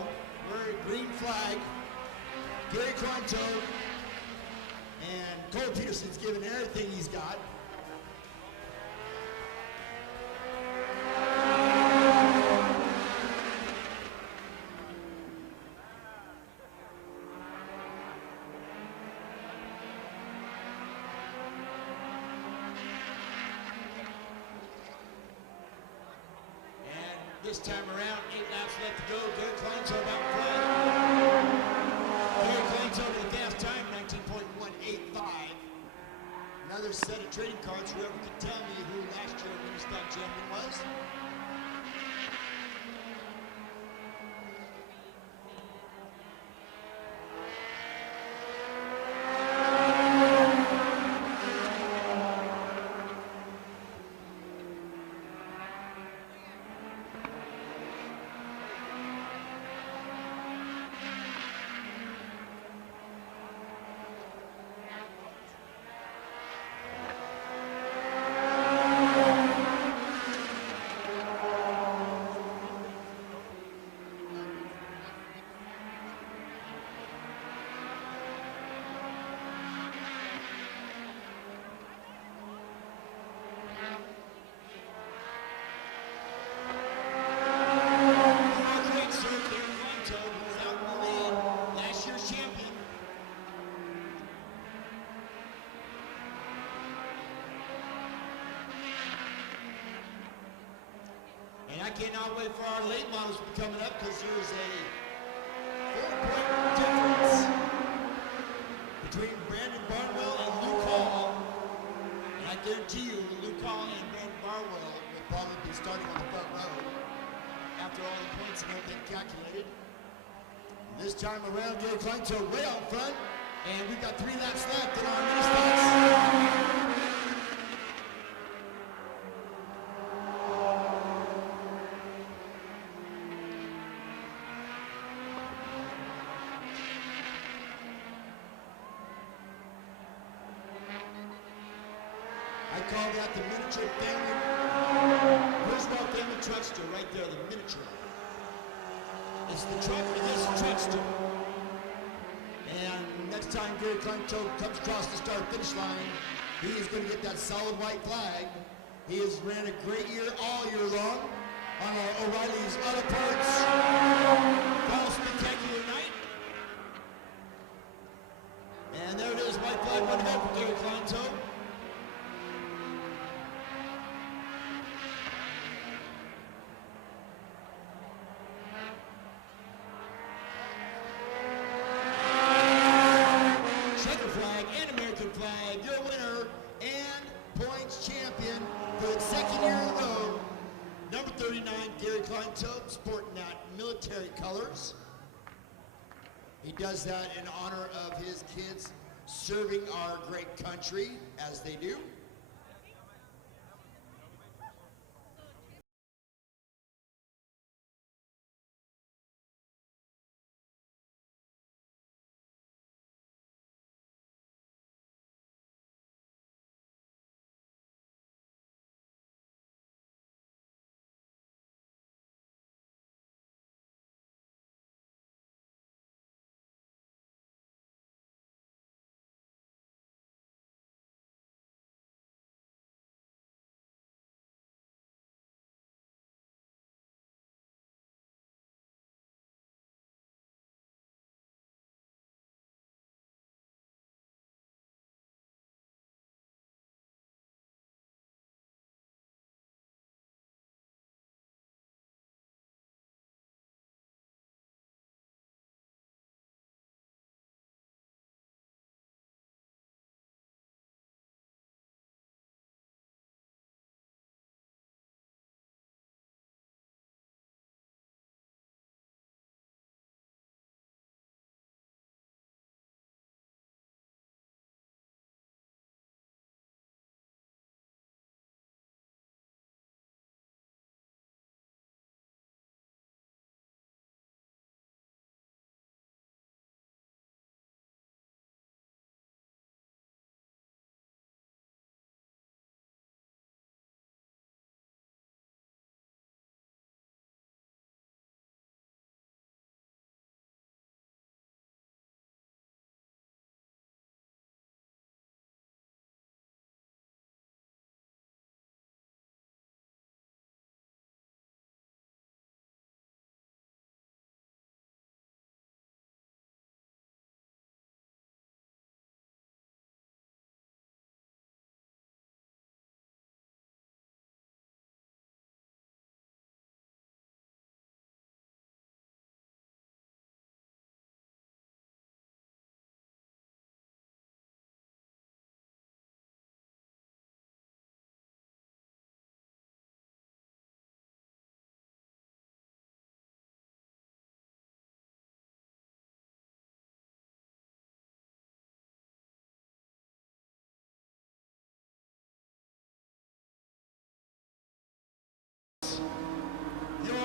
wearing green flag, Gary Kleintoad, and Cole Peterson's giving everything he's got. This time around, 8 laps left to go. Gary Kleintoad out front. Gary Kleintoad with a fast time, 19.185. Another set of trading cards. Whoever can tell me who last year's mini stock champion was. I cannot wait for our late models to be coming up because there's a 4-point difference between Brandon Barnwell and Luke Hall. And I guarantee you, Luke Hall and Brandon Barnwell will probably be starting on the front row after all the points and everything calculated. This time around, Gary Kleintoad way out front, and we've got 3 laps left in our mini stocks. I call that the miniature family, Roosevelt family truckster right there, the miniature. It's the truck for this truckster. And next time Gary Kleintoad comes across the start-finish line, he is going to get that solid white flag. He has ran a great year all year long on our O'Reilly's Auto Parts Fall Spectacular Night. And there it is, white flag, one head for Gary Kleintoad. Flag, your winner and points champion for the 2nd year in a row, number 39, Gary Kleintoad, sporting that military colors. He does that in honor of his kids serving our great country, as they do.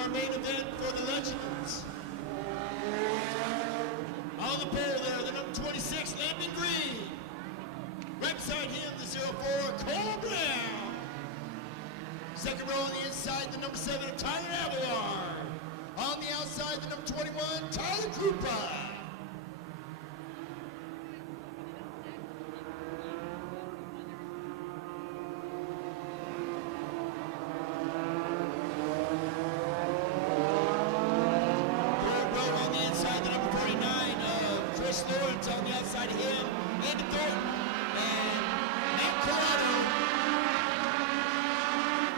our main event for the Legends. On the pole there, the number 26, Landon Green. Right beside him, the 04, Cole Brown. Second row on the inside, the number 7, Tyler Abelar. On the outside, the number 21, Tyler Krupa. On the outside of him, Andy Thornton, and Matt Corrado.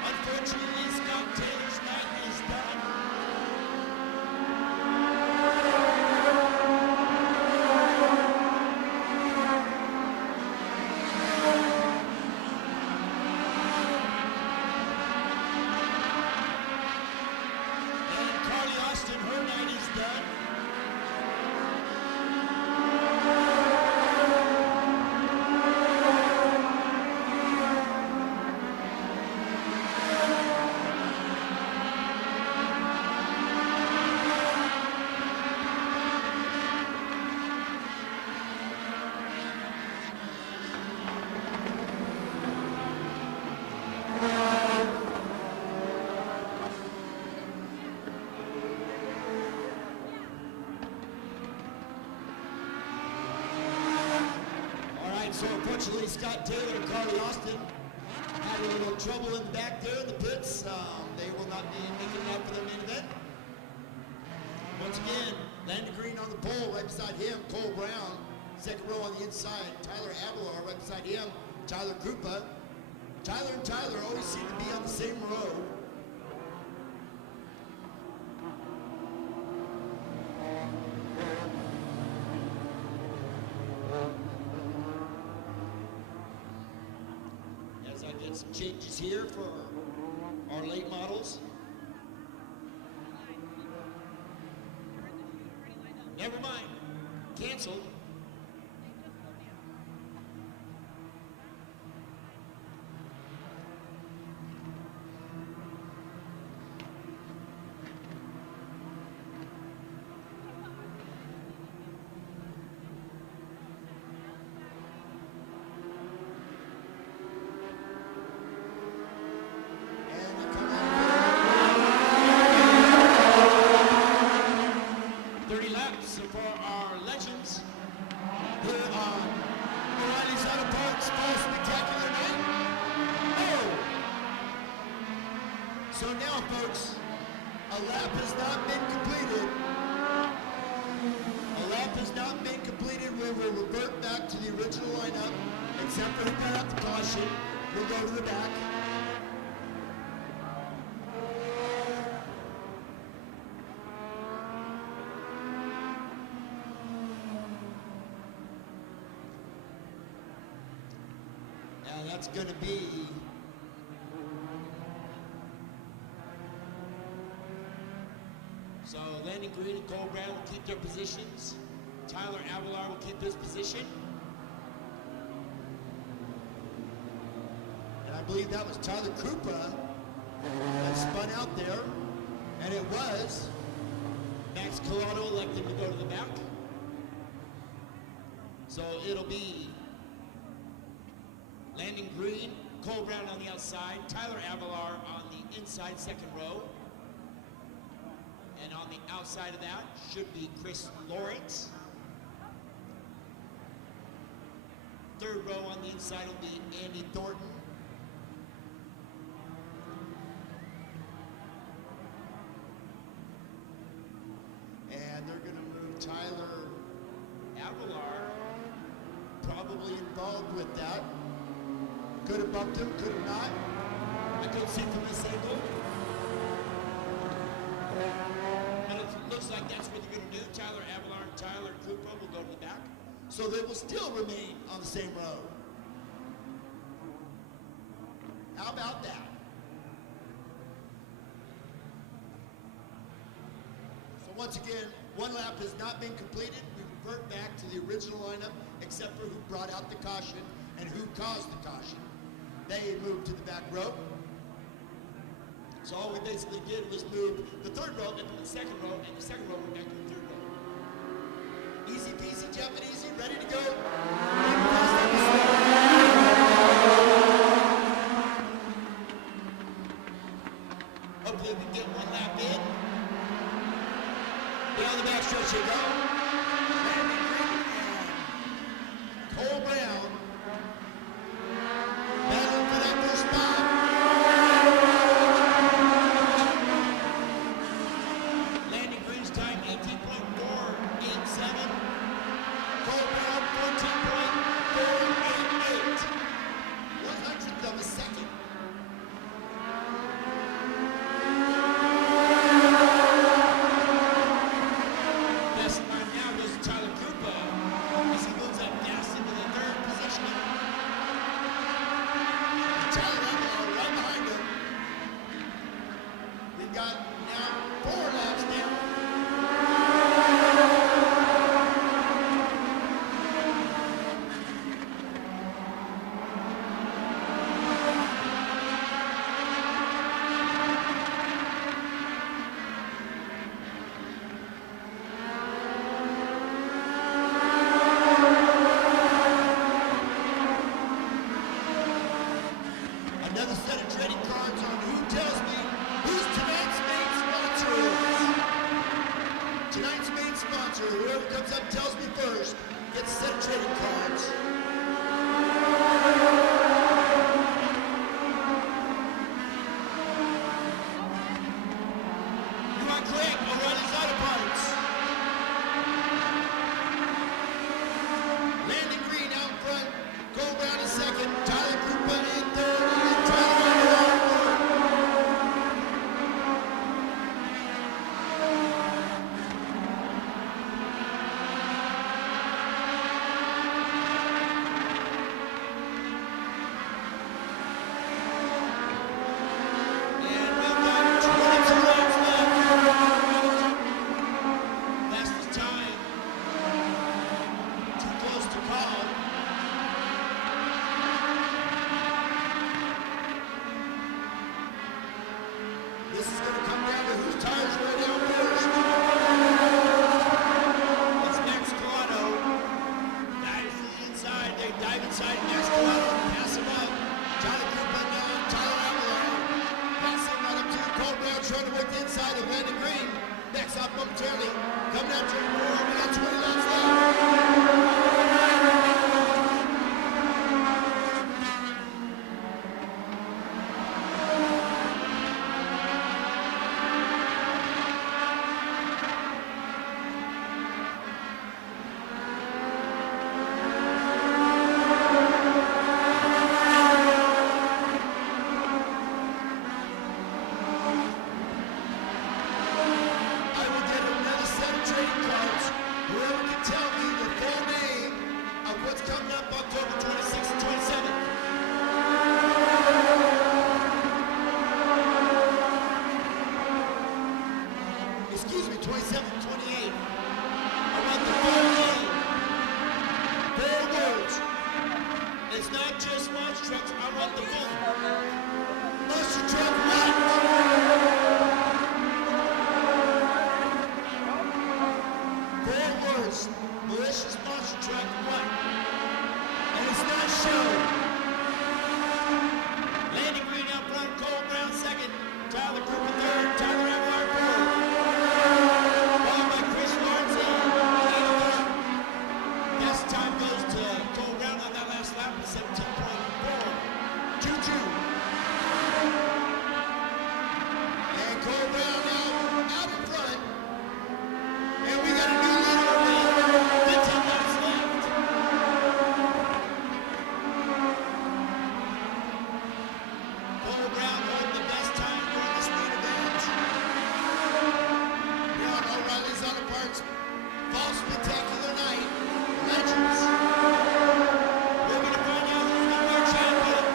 Unfortunately, Scott Taylor's night is done. And Carly Austin, her night is done. So unfortunately, Scott Taylor and Carly Austin had a little trouble in the back there in the pits. They will not be making that for their main event. Once again, Landon Green on the pole, right beside him, Cole Brown. Second row on the inside, Tyler Abelar, right beside him, Tyler Krupa. Tyler and Tyler always seem to be on the same row. Some changes here for our late models. Never mind, canceled. So now, folks, a lap has not been completed. A lap has not been completed. We will revert back to the original lineup, except for who got out the caution. We'll go to the back. Now that's going to be so Landon Green and Cole Brown will keep their positions. Tyler Abelar will keep his position. And I believe that was Tyler Krupa that spun out there. And it was Max Collado elected to go to the back. So it'll be Landon Green, Cole Brown on the outside, Tyler Abelar on the inside second row. And on the outside of that should be Chris Lawrence. Third row on the inside will be Andy Thornton. And they're going to move Tyler Abelar, probably involved with that. Could have bumped him, could have not. I couldn't see from this angle. But it looks like that's what they're going to do. Tyler Abelar and Tyler Krupa will go to the back. So they will still remain on the same row. How about that? So once again, one lap has not been completed. We revert back to the original lineup, except for who brought out the caution and who caused the caution. They moved to the back row. So all we basically did was move the third row into the second row, and the second row went back to the third row. Easy peasy, Japanese, ready to go. Hopefully we can get one lap in. Down the back stretch you go. Landon Green and Cole Brown. Battling for that first spot. Landon Green's time 18.487. Cole Brown 14.488. 100th of a second. Best line now goes to Tyler Krupa as he moves up fast into the third position. Tyler Krupa right behind him. We've got now 4 laps down. Another set of trading cards on who tells me who's tonight's main sponsor is. Tonight's main sponsor, whoever comes up and tells me first, gets a set of trading cards. You are correct, O'Reilly's Auto Parts. Landon Green out in front, Cole Brown in second, Tyler Krupa in third, and Tyler Underwood. And we've got 22 laps left. Fastest time. Too close to call. This is going to come down to whose tires wear down first. It's Max Colano. Dives to the inside. They dive inside Max Colano. Pass him up. Tyler Krupa now. Tyler Avalon. Pass him right up to Cole Brown trying to work the inside of Landon Green. Backs off momentarily. Coming out turn 4. We got 20 laps left. I will get another set of trading cards. Whoever can tell me the full name of what's coming up October 26th and 27th. Excuse me, 27th and 28th. I want the full name. 4 words. It's not just monster trucks. I want the full. Monster truck what? 4 words. Malicious monster truck what? And it's not shown. Landon Green out front, Cole Brown second, Tyler Krupa third, Tyler Avalon fourth. Followed by Chris Lawrence in 84. Best time goes to Cole Brown on that last lap with 17.422. And Cole Brown now out in front. And we got a new leader with 15 laps left. Cole Brown holding the best time during the speed event. Here on O'Reilly's Auto Parts Fall Spectacular Night. Legends. We're going to find out who's going to be our champion.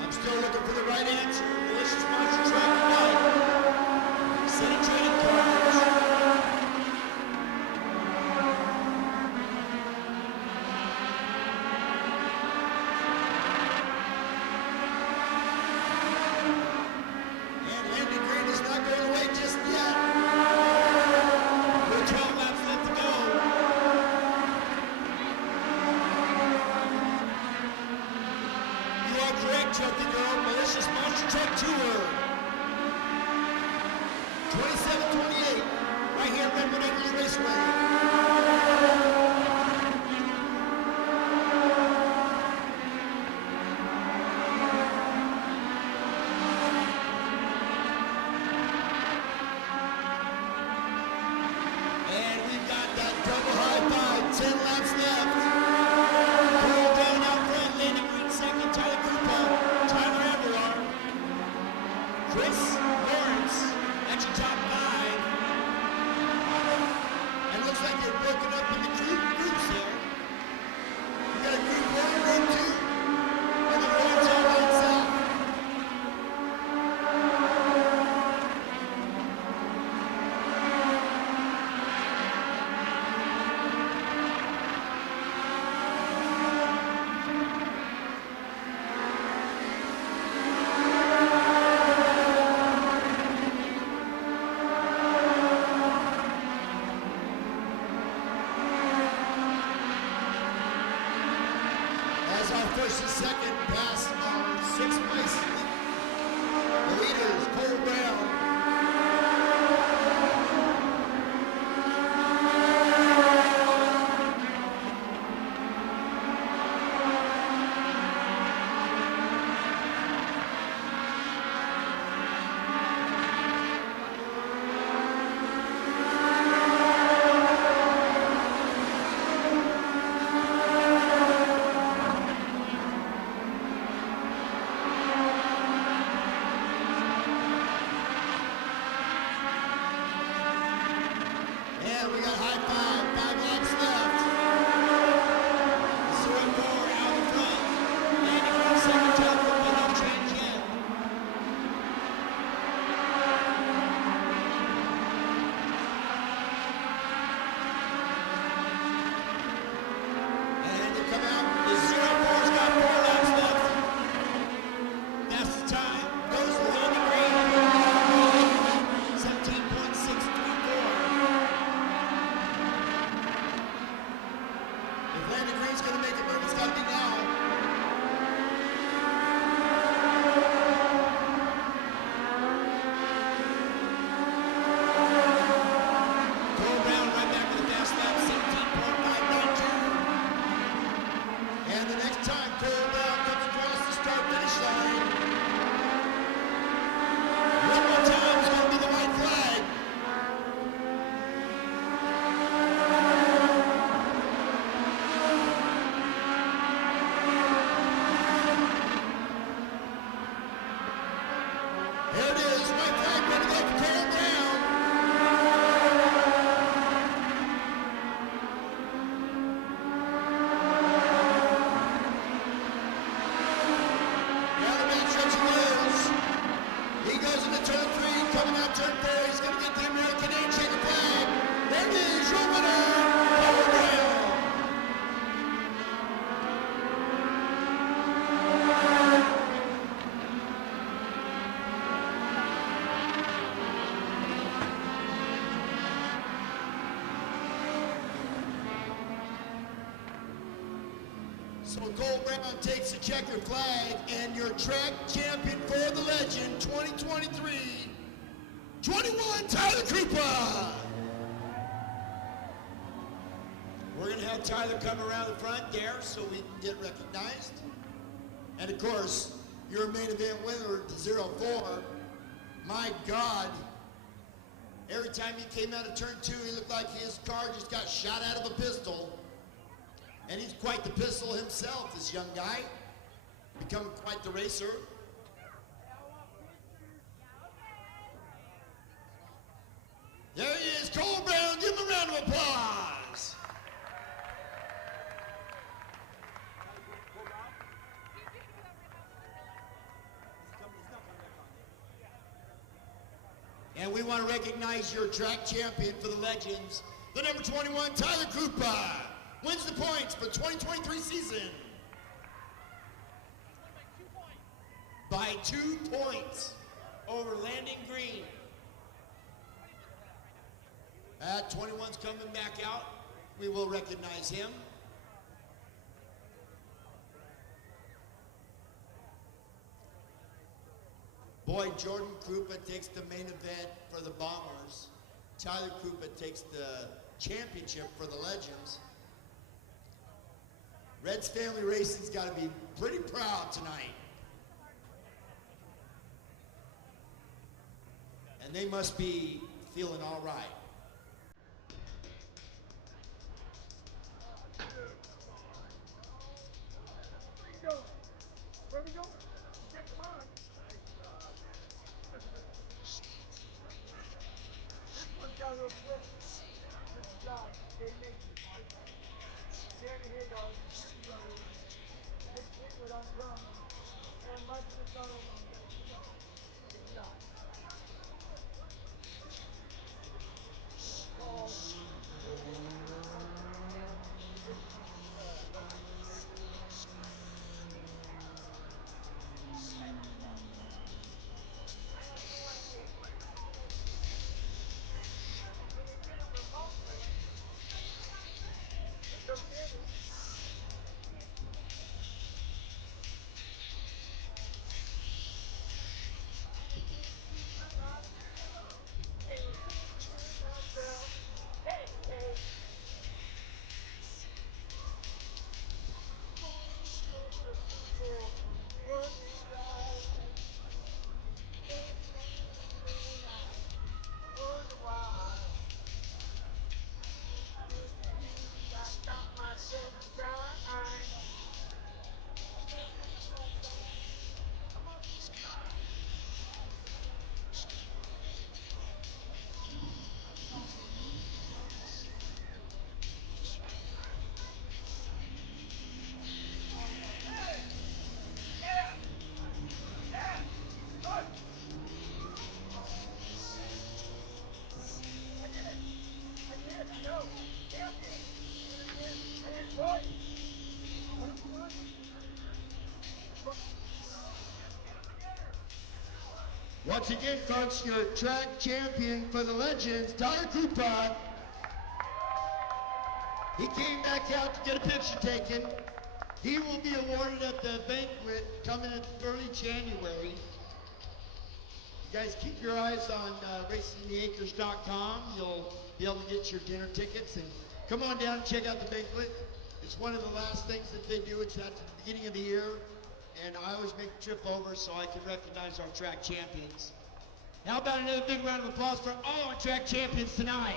I'm still looking for the right answer. Malicious monster truck one. Set of trading cards. 27-28, right here at Redwood Raceway. And we've got that double high five, 10 laps left. Cole Brown out front, Landon Green second, Tyler Cooper, Tyler Everard, Chris Lawrence, that's your top five. And it looks like they're broken up into groups here. We got a group 1, group 2, and then Lawrence all by himself. As our first and second pass our sixth place. The leaders, Cole Brown. And we got high five, 5 laps left. 0-4 out in front. Landing on second, top, but no change yet. And they come out. The 0-4's got 4 laps left. That's the time. Goes to Landon Green. 17.634. If Landon Green's going to make a move, it's got to be now. Cole Brown right back with the fast lap, 17.592. And the next time Cole Brown comes across the start-finish line, one more time is going to be the white flag. There it is, white flag ready to go for Cole Brown. Now the man stretching wheels. He goes into turn 3, coming out turn 4. He's going to get the American checker flag. There it is, your winner, Cole Brown. So Cole Brown takes the checker flag, and your track champion for the Legend 2023, 21 Tyler Cooper. We're going to have Tyler come around the front there so we can get recognized. And of course, your main event winner, the 0-4. My God, every time he came out of turn 2, he looked like his car just got shot out of a pistol. And he's quite the pistol himself, this young guy. Become quite the racer. There he is, Cole Brown. Give him a round of applause. And we want to recognize your track champion for the Legends, the number 21, Tyler Cooper. Wins the points for 2023 season. By 2 points over Landon Green. 21's coming back out. We will recognize him. Boy, Jordan Krupa takes the main event for the Bombers. Tyler Krupa takes the championship for the Legends. Reds Family Racing's got to be pretty proud tonight. And they must be feeling all right. Where we going? Yeah, come on. This one's got a little flip. This is Dave Mason. Danny Hagar, Jim Brothers, Nick Redwood on drums, and Michael McDonald on bass. Good job. Called Once again, folks, your track champion for the Legends, Tyler Krupa. He came back out to get a picture taken. He will be awarded at the banquet coming in early January. You guys keep your eyes on racingtheacres.com. You'll be able to get your dinner tickets. And come on down and check out the banquet. It's one of the last things that they do. It's at the beginning of the year. And I always make a trip over so I can recognize our track champions. How about another big round of applause for all our track champions tonight?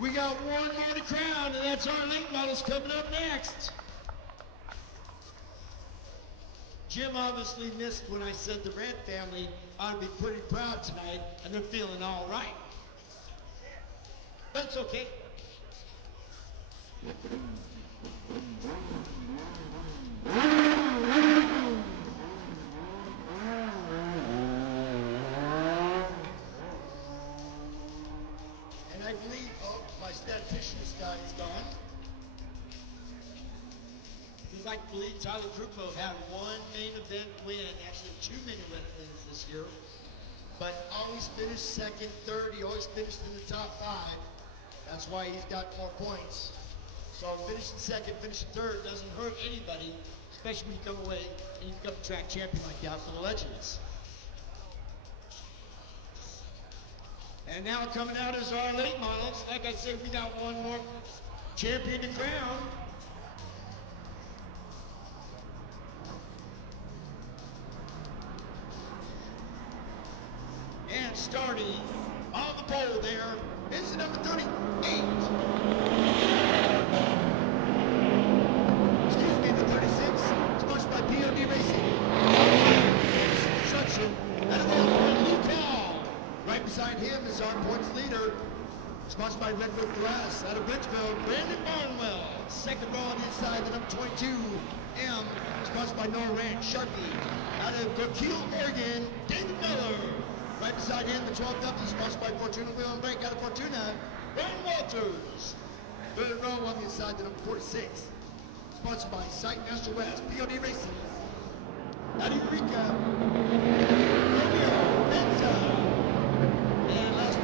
We got one more to crown, and that's our late models coming up next. Jim obviously missed when I said the Red family ought to be pretty proud tonight, and they're feeling all right. But it's okay. And I believe, oh, my statistician guy is gone. I'd like to believe Tyler Krupa had one main event win, actually two main event wins this year, but always finished second, third. He always finished in the top five. That's why he's got more points. So finishing second, finishing third doesn't hurt anybody, especially when you come away and you become a track champion like that for the Legends. And now coming out is our late models. Like I said, we got one more champion to crown. And starting on the pole there is the number 38. Excuse me, the 36, sponsored by POD Racing. Construction. And then Luke Hall. Right beside him is our points leader, sponsored by Redwood Glass. Out of Bridgeville, Brandon Barnwell. Second row on the inside, the number 22, M, sponsored by Noah Ranch Sharpie. Out of Coquille, Oregon, David Miller. Right beside him, the 12 W, sponsored by Fortuna Wheel and Brake. Out of Fortuna, Brian Walters. Third row on the inside, the number 46, sponsored by Sightmaster West, POD Racing. Out of Eureka, Romeo Benza. And last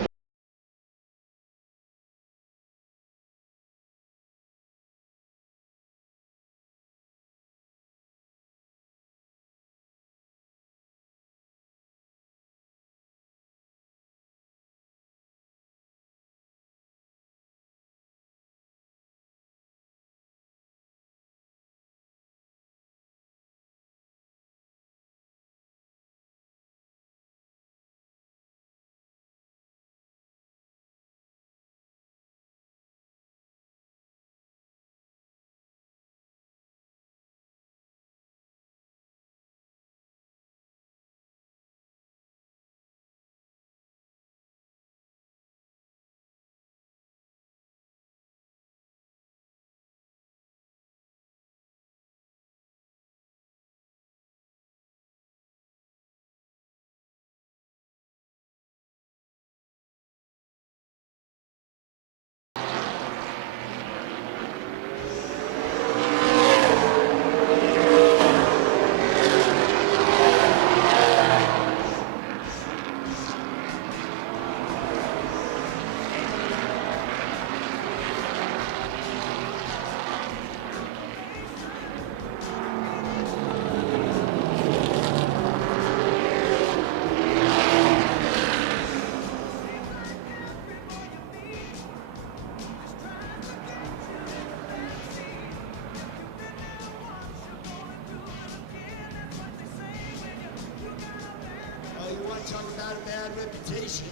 bad reputation.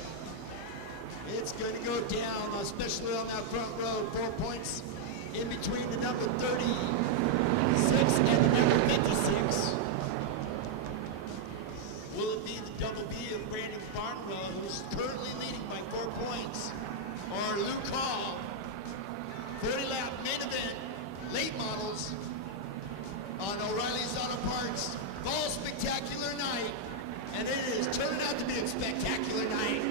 It's going to go down, especially on that front row. 4 points in between the number 36 and the number 56. Will it be the double B of Brandon Barnwell, who's currently leading by 4 points, or Luke Hall, 40-lap main event, late models, on O'Reilly's Auto Parts, fall spectacular night, and it is turning out to be a spectacular night.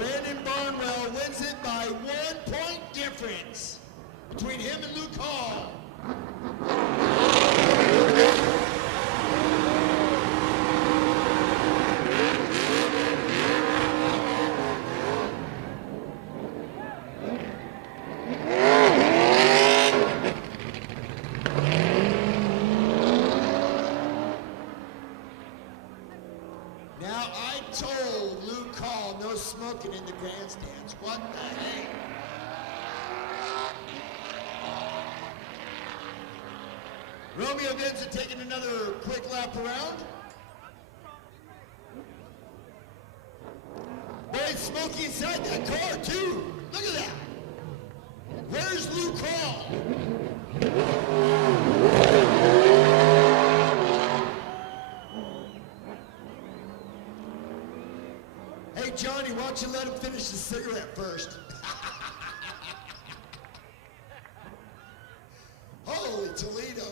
Brandon Barnwell wins it by 1 point difference between him and Luke Hall. Now, I told Luke Hall no smoking in the grandstands. What the heck? Romeo Vincent taking another quick lap around. Boy, it's smoky inside that car, too. Look at that. Where's Luke Hall? Hey, Johnny, why don't you let him finish the cigarette first? Holy Toledo.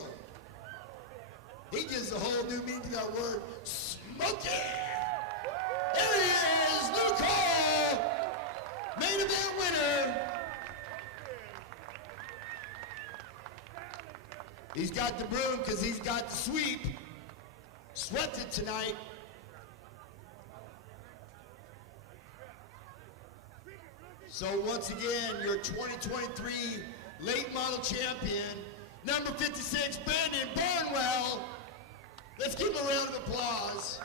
He gives a whole new meaning to that word, smoky. There he is, Luke Hall, main event winner. He's got the broom because he's got the sweep. Swept it tonight. So once again, your 2023 late model champion, number 56, Brandon Barnwell. Let's give him a round of applause.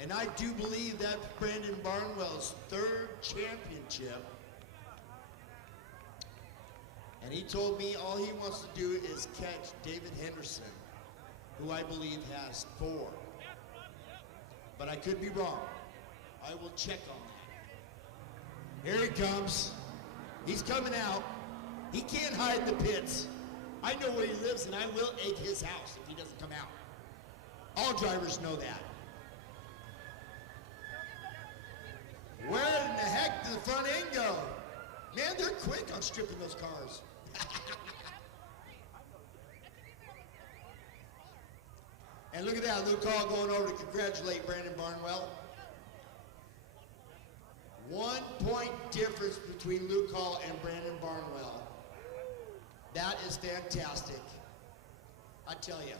And I do believe that's Brandon Barnwell's third championship. And he told me all he wants to do is catch David Henderson, who I believe has 4. But I could be wrong. I will check on that. Here he comes. He's coming out. He can't hide the pits. I know where he lives, and I will egg his house if he doesn't come out. All drivers know that. Where in the heck did the front end go? Man, they're quick on stripping those cars. And look at that, Luke Hall going over to congratulate Brandon Barnwell. 1 point difference between Luke Hall and Brandon Barnwell. That is fantastic. I tell you.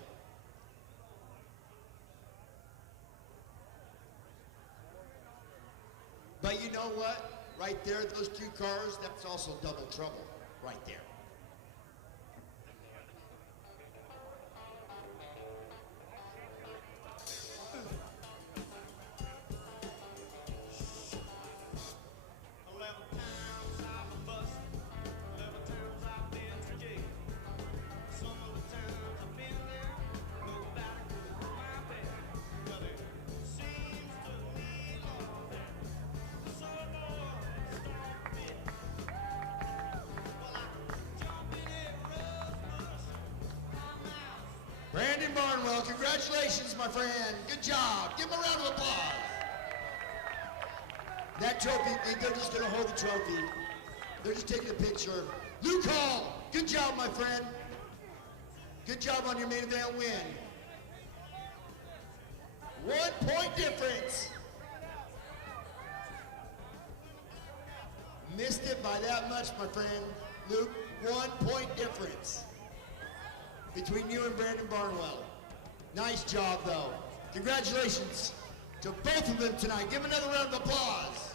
But you know what? Right there, those 2 cars, that's also double trouble right there. Brandon Barnwell, congratulations, my friend. Good job. Give him a round of applause. That trophy, they're just going to hold the trophy. They're just taking a picture. Luke Hall, good job, my friend. Good job on your main event win. 1 point difference. Missed it by that much, my friend. Luke, 1 point difference between you and Brandon Barnwell. Nice job, though. Congratulations to both of them tonight. Give them another round of applause.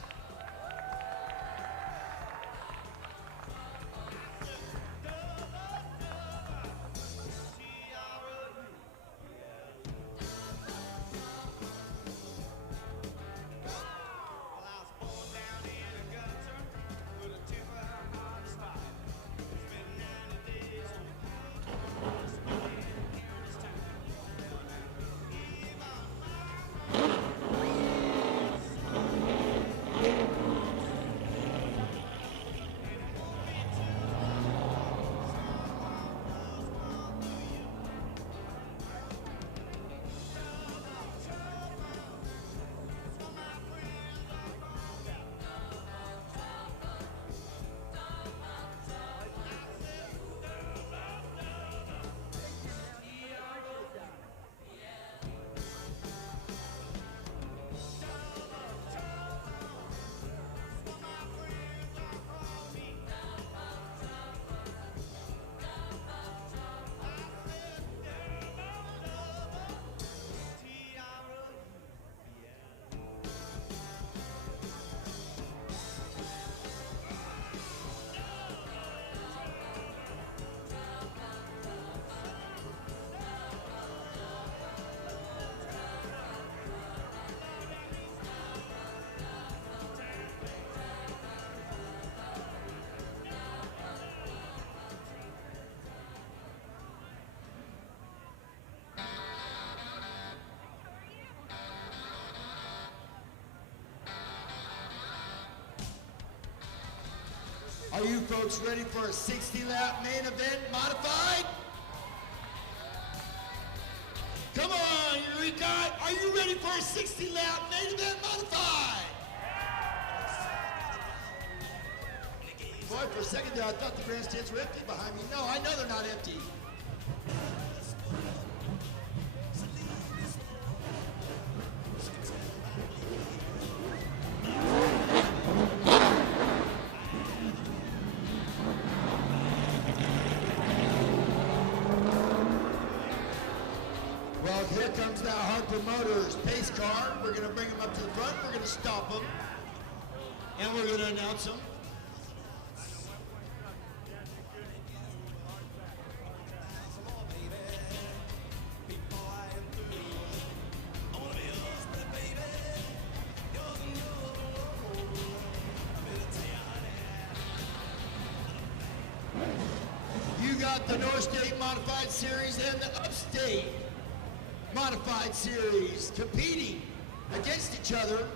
you folks ready for a 60-lap main event modified? Come on, Eureka! Are you ready for a 60-lap main event modified? Boy, for a second there, I thought the grandstands were empty behind me. No, I know they're not empty. Well, here comes now Harper Motors pace car. We're going to bring them up to the front. We're going to stop them. And we're going to announce them. You got the North State Modified Series and the Upstate Modified Series competing against each other.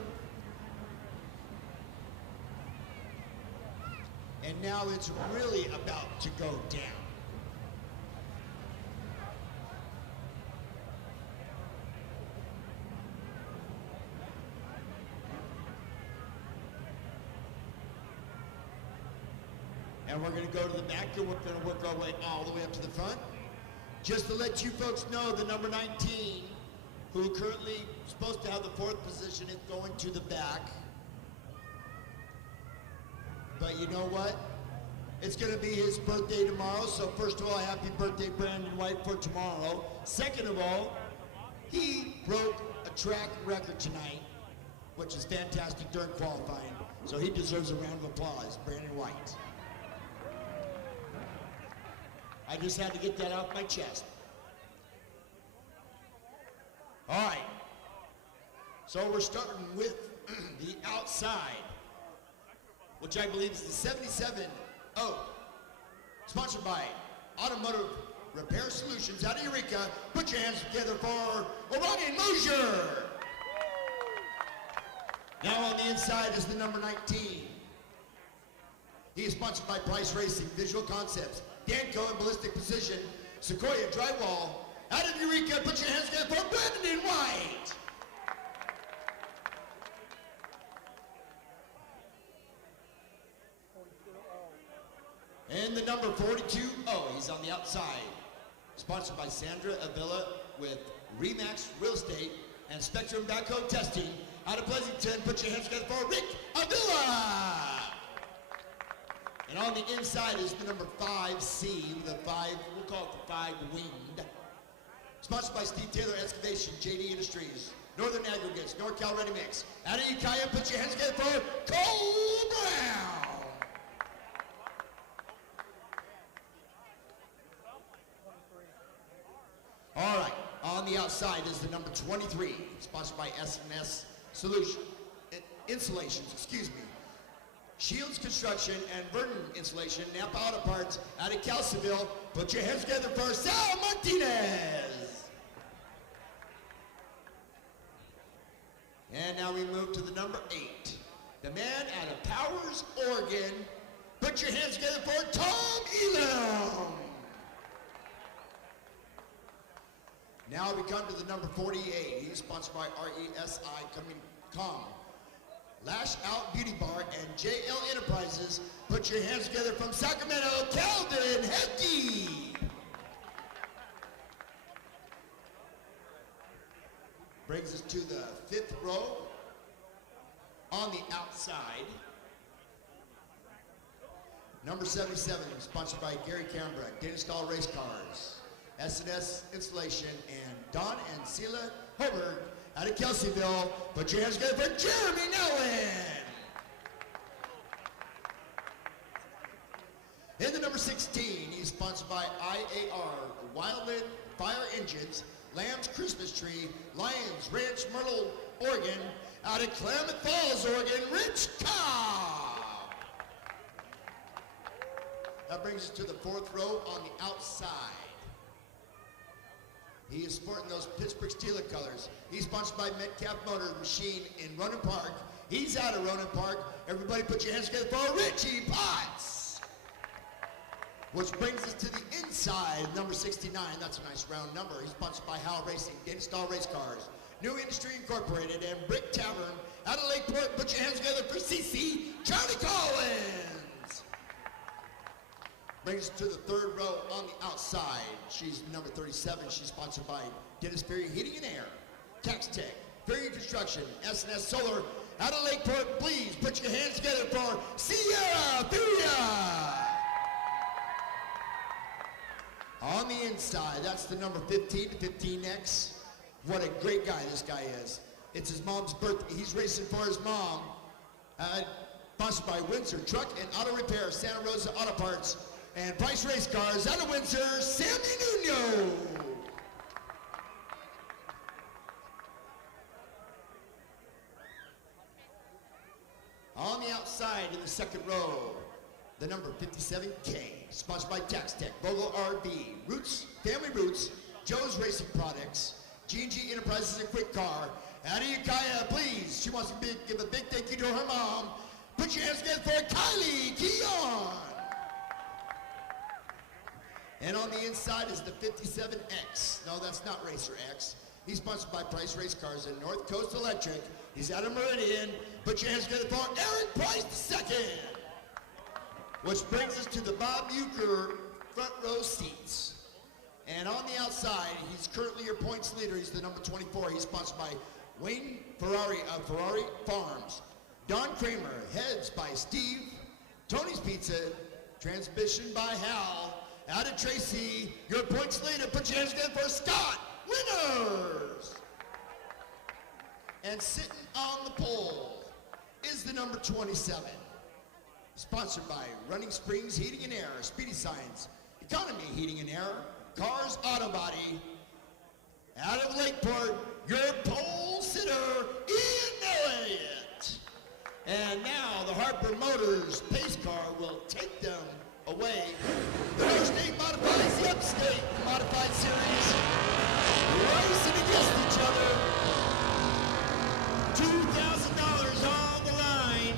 And now it's really about to go down. And we're going to go to the back and we're going to work our way all the way up to the front. Just to let you folks know, the number 19, who currently is supposed to have the 4th position, is going to the back. But you know what? It's going to be his birthday tomorrow, so first of all, happy birthday, Brandon White, for tomorrow. Second of all, he broke a track record tonight, which is fantastic during qualifying, so he deserves a round of applause, Brandon White. I just had to get that off my chest. All right. So we're starting with the outside, which I believe is the 77-0, sponsored by Automotive Repair Solutions out of Eureka. Put your hands together for Orion Mosier. Now on the inside is the number 19. He is sponsored by Price Racing, Visual Concepts, Danco and Ballistic Precision, Sequoia Drywall. Out of Eureka, put your hands together for Brandon White. And the number 42-0, he's on the outside. Sponsored by Sandra Avila with Remax Real Estate and Spectrum Backhoe Testing. Out of Pleasanton, put your hands together for Rick Avila. And on the inside is the number 5C, the 5, we'll call it the 5-winged. Sponsored by Steve Taylor Excavation, JD Industries, Northern Aggregates, NorCal Ready Mix. Out of Ukiah, put your hands together for Cole Brown. All right, on the outside is the number 23, sponsored by S&S Insulations, excuse me. Shields Construction and Burton Insulation, Napa Auto Parts, out of Kelseyville. Put your hands together for Sal Martinez. And now we move to the number 8, the man out of Powers, Oregon. Put your hands together for Tom Elam. Now we come to the number 48. He's sponsored by RESI Lash Out Beauty Bar and JL Enterprises. Put your hands together from Sacramento, Calvin Hefty. Brings us to the 5th row. On the outside, number 77, sponsored by Gary Canberra, Dana Race Cars, S&S Installation, and Don and Sela Hoberg out of Kelseyville. Put your hands together for Jeremy Nellen. In the number 16, he's sponsored by IAR, Wildland Fire Engines, Lamb's Christmas Tree, Lions Ranch, Myrtle, Oregon, out of Klamath Falls, Oregon, Rich Cobb. That brings us to the 4th row on the outside. He is sporting those Pittsburgh Steelers colors. He's sponsored by Metcalf Motor Machine in Ronan Park. He's out of Ronan Park. Everybody put your hands together for Richie Potts. Which brings us to the inside, number 69. That's a nice round number. He's sponsored by Hal Racing, Data Stall Race Cars, New Industry Incorporated, and Brick Tavern out of Lakeport. Put your hands together for CC Charlie Collins. Brings us to the third row on the outside. She's number 37. She's sponsored by Dennis Ferry Heating and Air, Tax Tech, Ferry Construction, S&S Solar out of Lakeport. Please put your hands together for Sierra Furia. On the inside, that's the number 15 to 15X. What a great guy this guy is. It's his mom's birthday. He's racing for his mom. Sponsored by Windsor Truck and Auto Repair, Santa Rosa Auto Parts, and Price Race Cars out of Windsor, Sammy Nuno. On the outside in the second row, the number 57K, sponsored by Tax Tech, Vogel RV, Roots, Family Roots, Joe's Racing Products, G&G Enterprises and Quick Car. Out of Ukiah, please. She wants to give a big thank you to her mom. Put your hands together for Kylie Keon. And on the inside is the 57X. No, that's not Racer X. He's sponsored by Price Race Cars and North Coast Electric. He's out of Meridian. Put your hands together for Eric Price II. Which brings us to the Bob Euchre front row seats. And on the outside, he's currently your points leader. He's the number 24. He's sponsored by Wayne Ferrari of Ferrari Farms. Don Kramer, heads by Steve. Tony's Pizza, transmission by Hal. Out of Tracy, your points leader. Put your hands together for Scott Winners. And sitting on the pole is the number 27. Sponsored by Running Springs Heating and Air, Speedy Signs, Economy Heating and Air, Cars Auto Body. Out of Lakeport, your pole sitter, Ian Elliott. And now the Harper Motors pace car will take them away. The North State modifies the Upstate Modified Series, racing against each other. $2,000 on the line.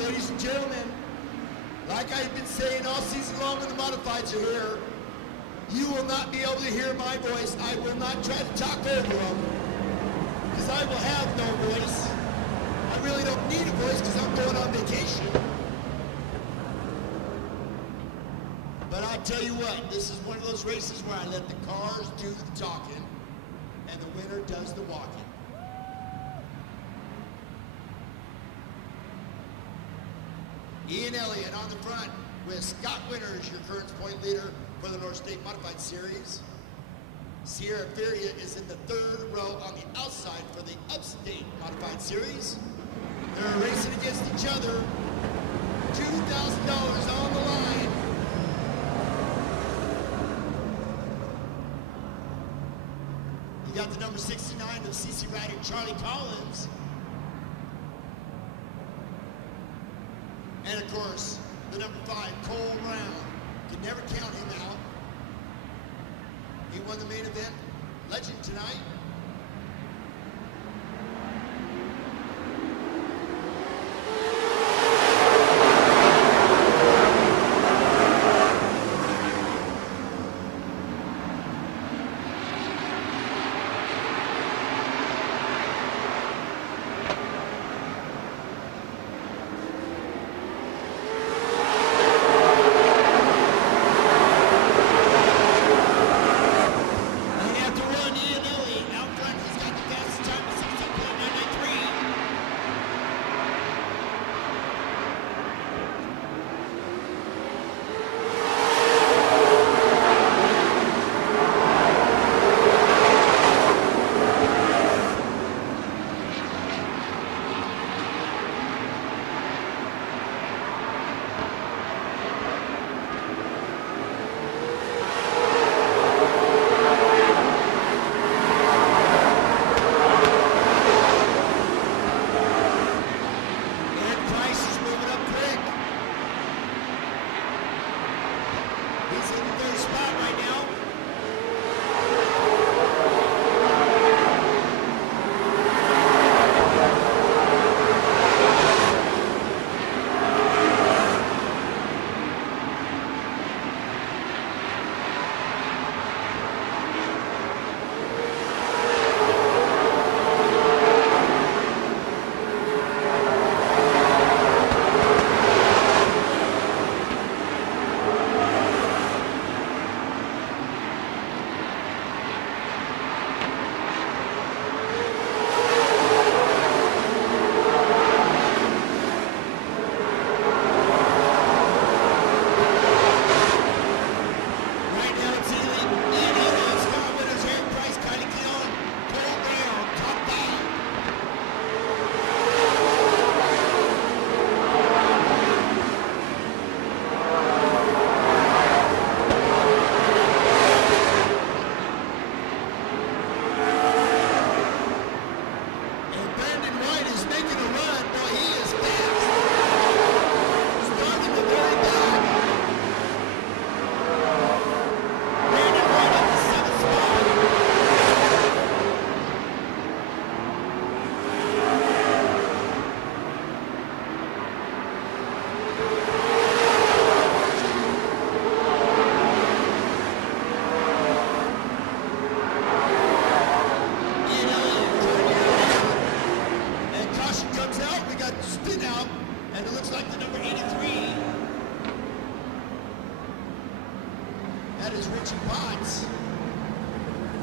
Ladies and gentlemen, like I've been saying all season long when the modifieds are here, you will not be able to hear my voice. I will not try to talk over them, because I will have no voice. I really don't need a voice because I'm going on vacation. what, this is one of those races where I let the cars do the talking and the winner does the walking. Ian Elliott on the front with Scott Winters, your current point leader for the North State Modified Series. Sierra Feria is in the third row on the outside for the Upstate Modified Series. They're racing against each other. $2,000 on the line. You got the number 69 of CC rider Charlie Collins. And of course, the number 5, Cole Brown. Can never count him out. He won the main event legend tonight.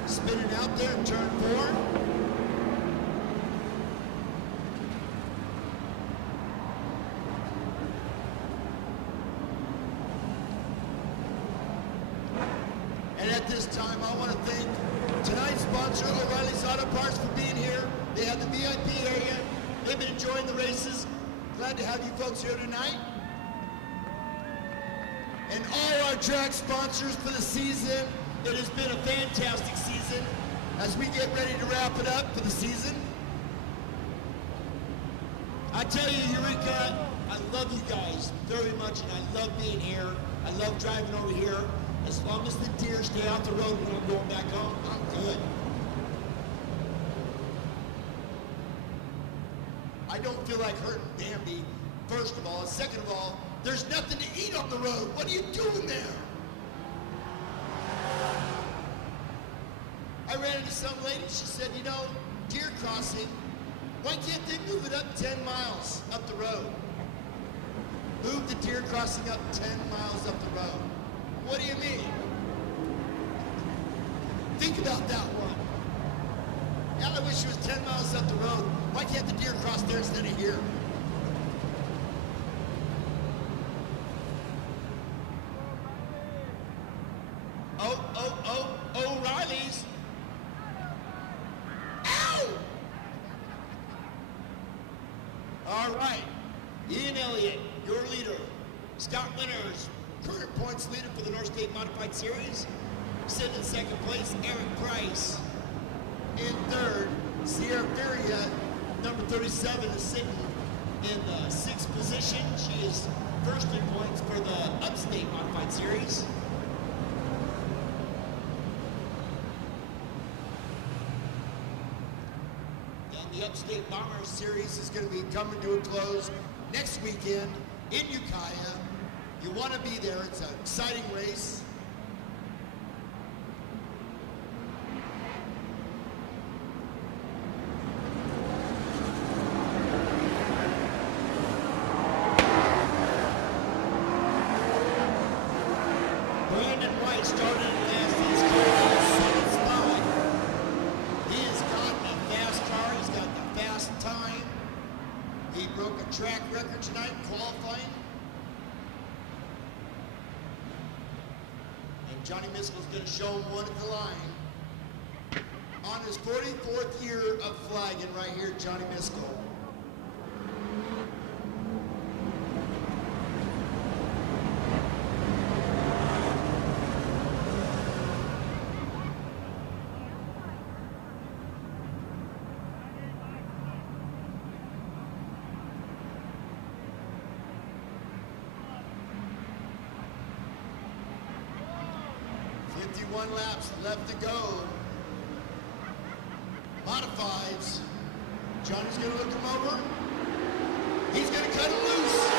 Spinning out there in turn 4. And at this time, I want to thank tonight's sponsor, O'Reilly's Auto Parts, for being here. They have the VIP area. They've been enjoying the races. Glad to have you folks here tonight. And all our track sponsors for the season. It has been a fantastic season as we get ready to wrap it up for the season. I tell you, Eureka, I love you guys very much, and I love being here. I love driving over here. As long as the deer stay out the road when I'm going back home, I'm good. I don't feel like hurting Bambi, first of all. And second of all, there's nothing to eat on the road. What are you doing there? I ran into some lady, she said, you know, deer crossing, why can't they move it up 10 miles up the road? Move the deer crossing up 10 miles up the road. What do you mean? Think about that one. Yeah, I wish it was 10 miles up the road. Why can't the deer cross there instead of here? O'Reilly's. Ow! All right, Ian Elliott, your leader. Scott Winters, current points leader for the North State Modified Series. Sitting in second place, Eric Price. In third, Sierra Feria, number 37, is sitting in the sixth position. She is first in points for the Upstate Modified Series. And the Upstate Bombers Series is going to be coming to a close next weekend in Ukiah. You want to be there. It's an exciting race. Brandon White started last. He's currently in seventh spot. He has got a fast car. He's got the fast time. He broke a track record tonight qualifying. And Johnny Miskell's going to show him one at the line. On his 44th year of flagging right here, Johnny Miskell. Laps left to go. Modifieds. Johnny's going to look him over. He's going to cut it loose.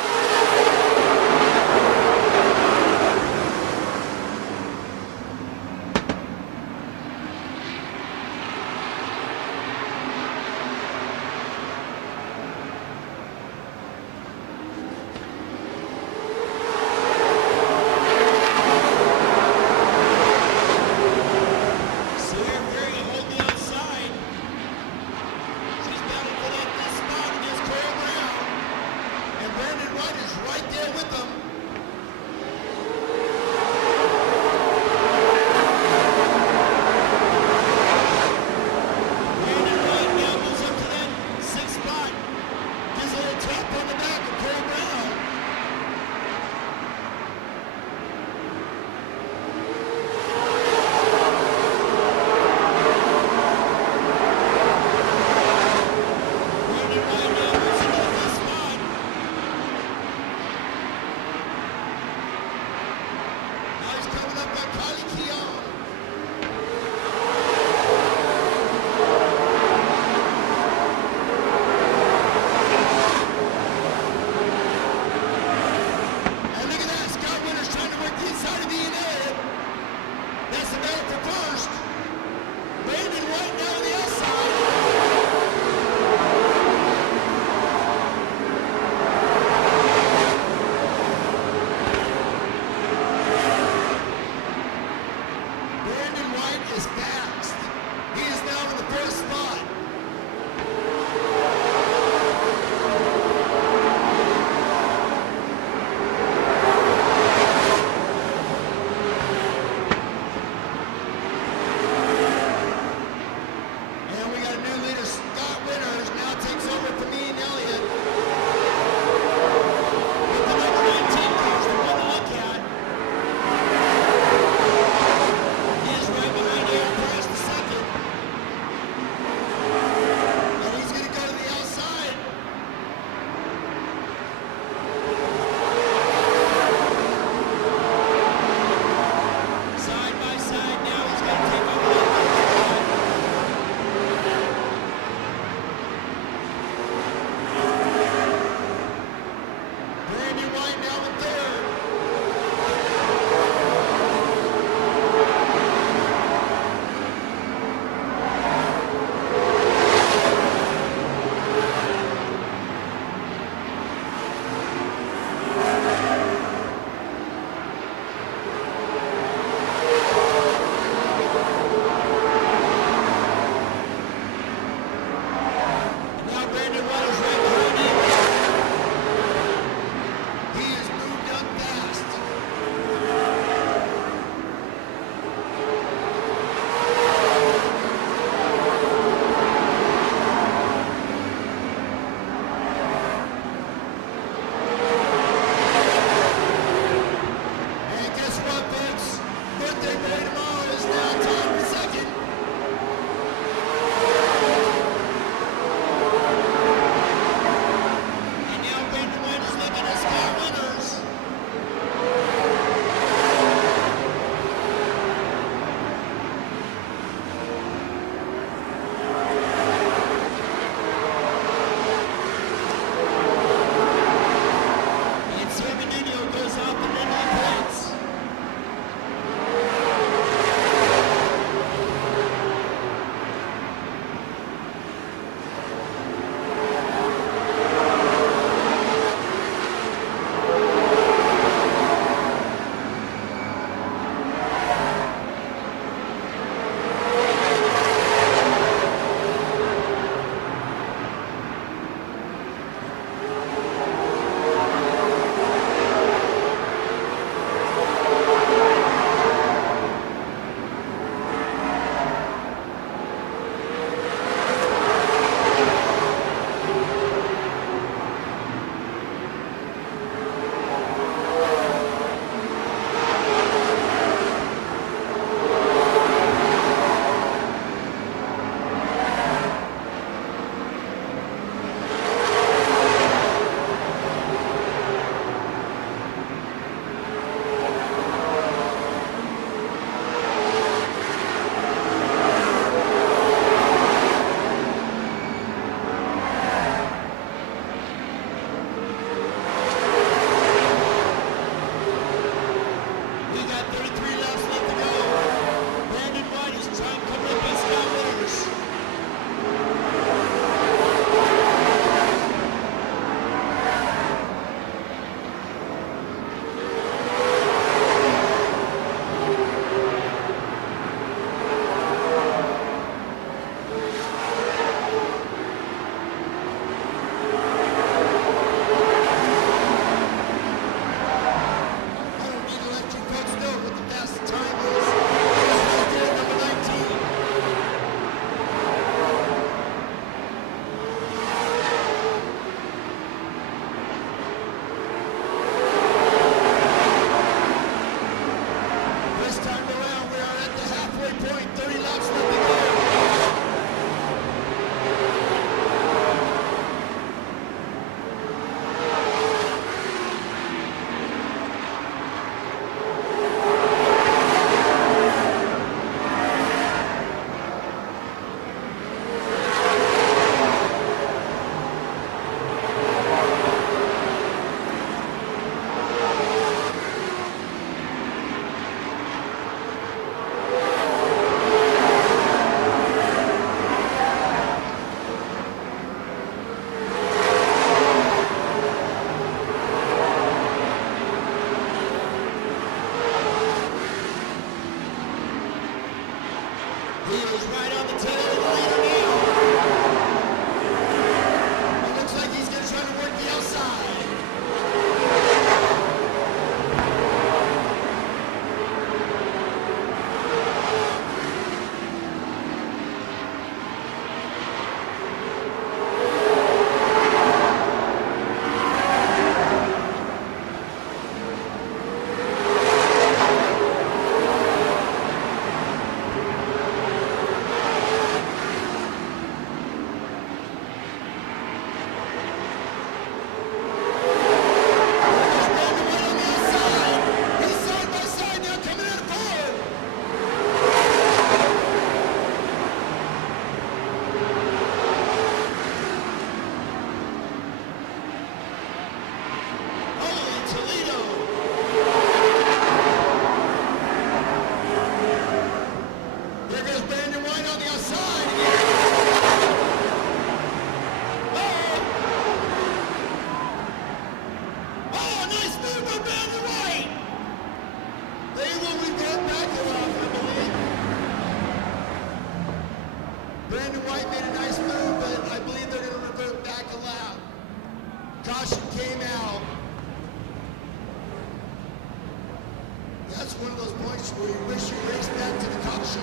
drivers, we wish you race back to the caution.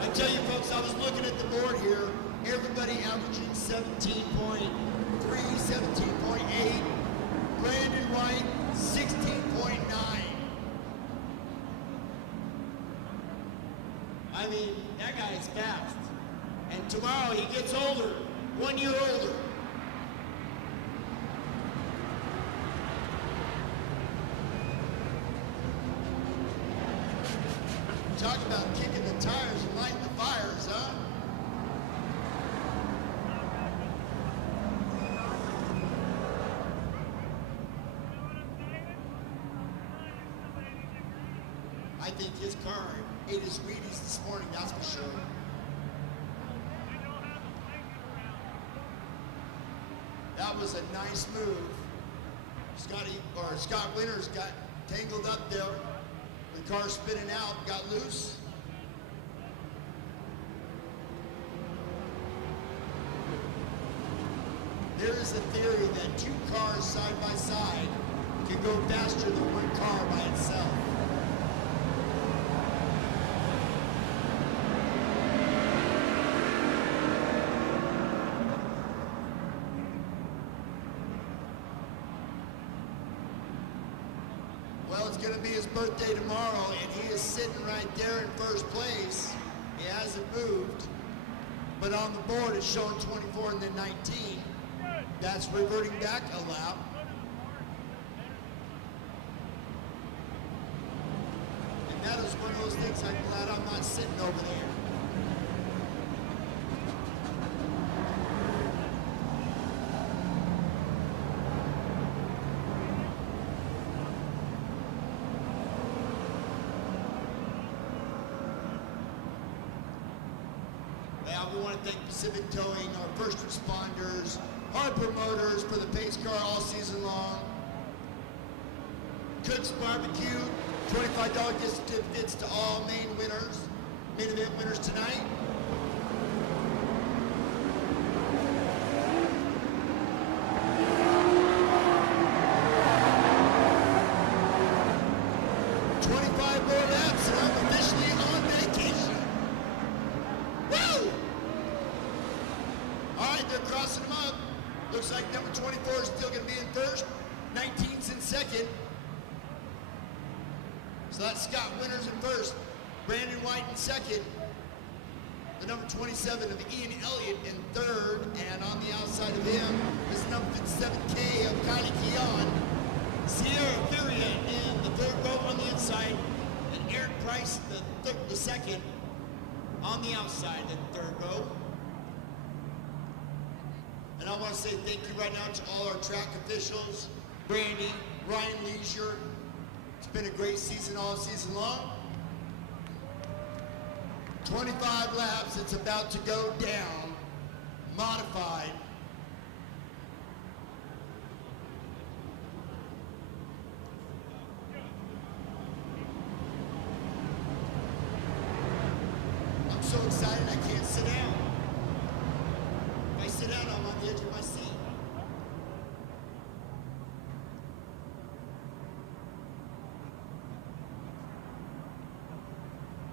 I tell you folks, I was looking at the board here, everybody averaging 17.3, 17.8, Brandon White, 16.9. I mean, that guy is fast. And tomorrow he gets older, 1 year older. Talk about kicking the tires and lighting the fires, huh? I think his car ate his Wheaties this morning, that's for sure. That was a nice move. Scott Winters got tangled up there. The car spinning out, got loose. There is a theory that two cars side by side can go faster than one car by itself. Well, it's going to be his birthday tomorrow, and he is sitting right there in first place. He hasn't moved, but on the board it's showing 24 and then 19. That's reverting back a lap. And that is one of those things I'm glad I'm not sitting over there. We want to thank Pacific Towing, our first responders, our promoters for the pace car all season long. Cook's Barbecue, $25 gift certificates to all main event winners tonight. Looks like number 24 is still going to be in first. 19's in second. So that's Scott Winters in first. Brandon White in second. The number 27 of Ian Elliott in third. And on the outside of him is the number 57K of Kylie Keon. Sierra Furia in the third row on the inside. And Eric Price the second on the outside in the third row. And I want to say thank you right now to all our track officials, Brandy, Ryan Leisure. It's been a great season all season long. 25 laps, it's about to go down, modified. I'm so excited I can't sit down. If I sit down, I'm on the edge of my seat.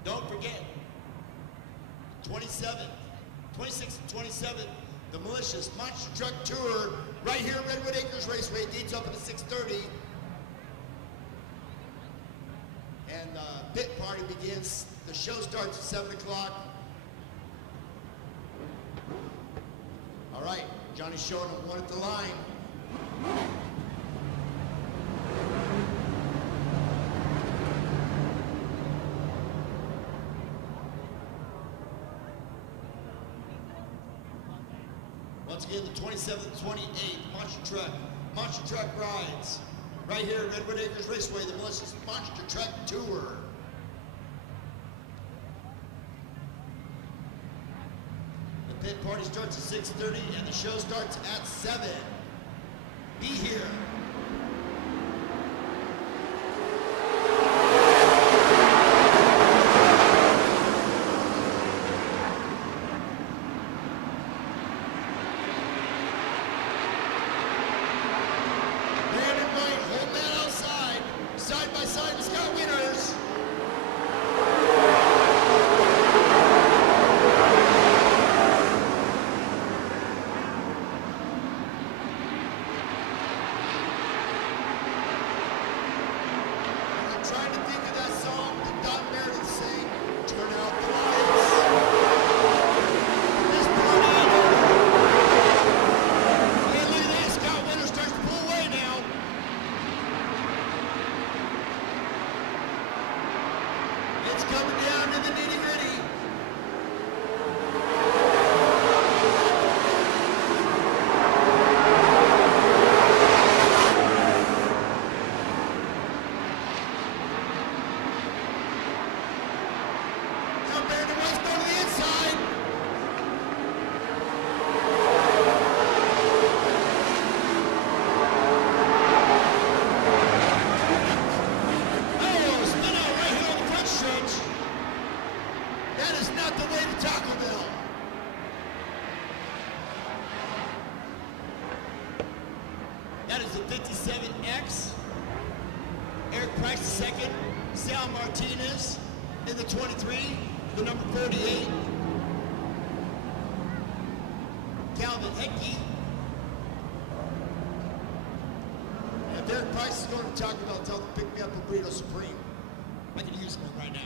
Don't forget, 26 and 27, the Malicious Monster Truck Tour, right here at Redwood Acres Raceway. Gates open at 6:30. And the pit party begins, the show starts at 7 o'clock. All right, Johnny's showing them one at the line. Once again, the 27th, 28th, Monster Truck rides. Right here at Redwood Acres Raceway, the Malicious Monster Truck Tour. The pit party starts at 6:30 and the show starts at 7. Be here. the 57X. Eric Price the second. Sal Martinez in the 23, the number 48. Calvin Hecke. And if Eric Price is going to Taco Bell, tell them to pick me up a Burrito Supreme. I can use one right now.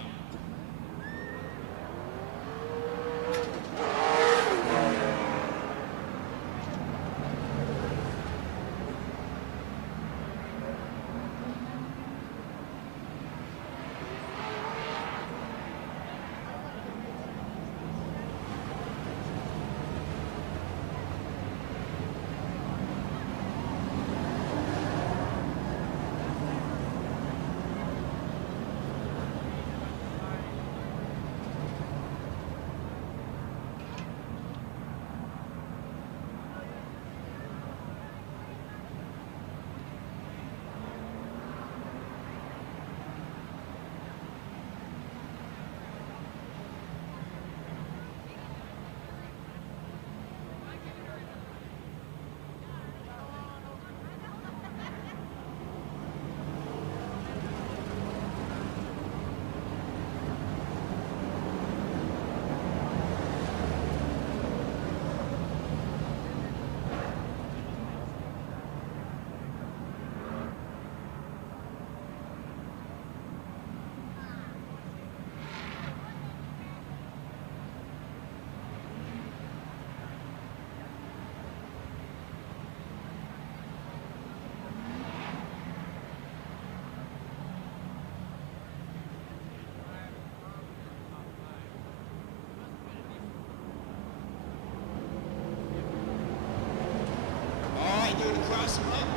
They're to cross him up.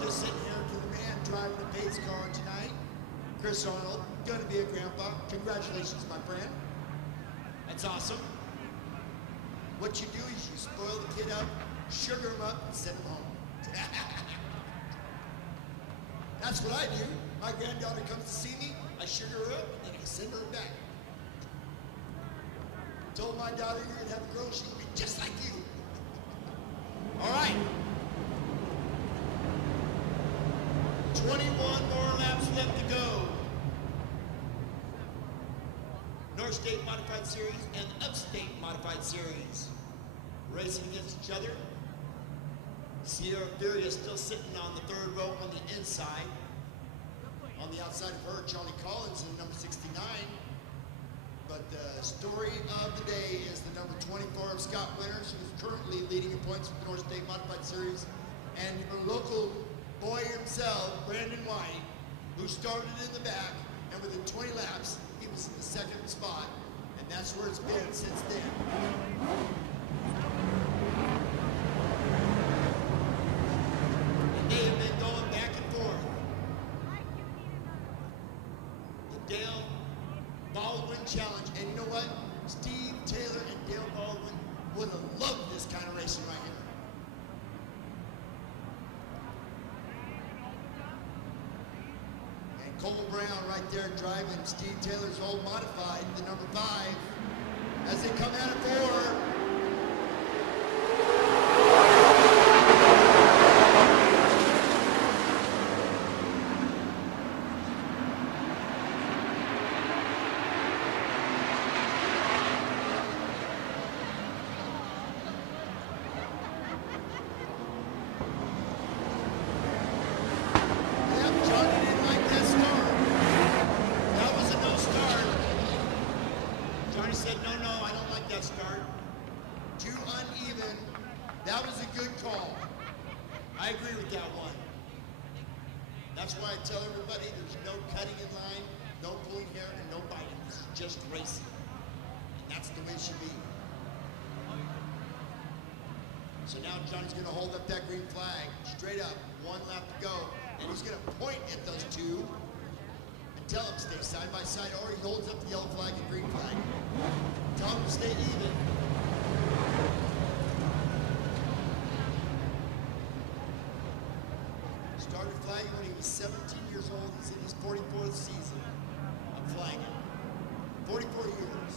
Just sitting here to the man driving the pace car tonight, Chris Arnold, gonna be a grandpa. Congratulations, my friend. That's awesome. What you do is you spoil the kid up, sugar him up, and send him home. That's what I do. My granddaughter comes to see me, I sugar her up, and then I send her back. Told my daughter you're gonna have a girl, she'll be just like you. All right. 21 more laps left to go. North State Modified Series and Upstate Modified Series racing against each other. Sierra Furia still sitting on the third row on the inside. On the outside of her, Charlie Collins in number 69. But the story of the day is the number 24 of Scott Winters, who is currently leading in points with the North State Modified Series, and your local boy himself, Brandon White, who started in the back, and within 20 laps, he was in the second spot, and that's where it's been since then. And they have been going back and forth. The Dale Baldwin Challenge, and you know what? Steve Taylor and Dale Baldwin would have loved this kind of racing right here. And Cole Brown right there driving Steve Taylor's old modified, the number 5, as they come out of 4. That's why I tell everybody there's no cutting in line, no pulling hair, and no biting. This is just racing. And that's the way it should be. So now Johnny's going to hold up that green flag straight up, 1 lap to go, and he's going to point at those two and tell them to stay side by side, or he holds up the yellow flag and green flag. Tell them to stay even. Started flagging when he was 17 years old. He's in his 44th season of flagging. 44 years.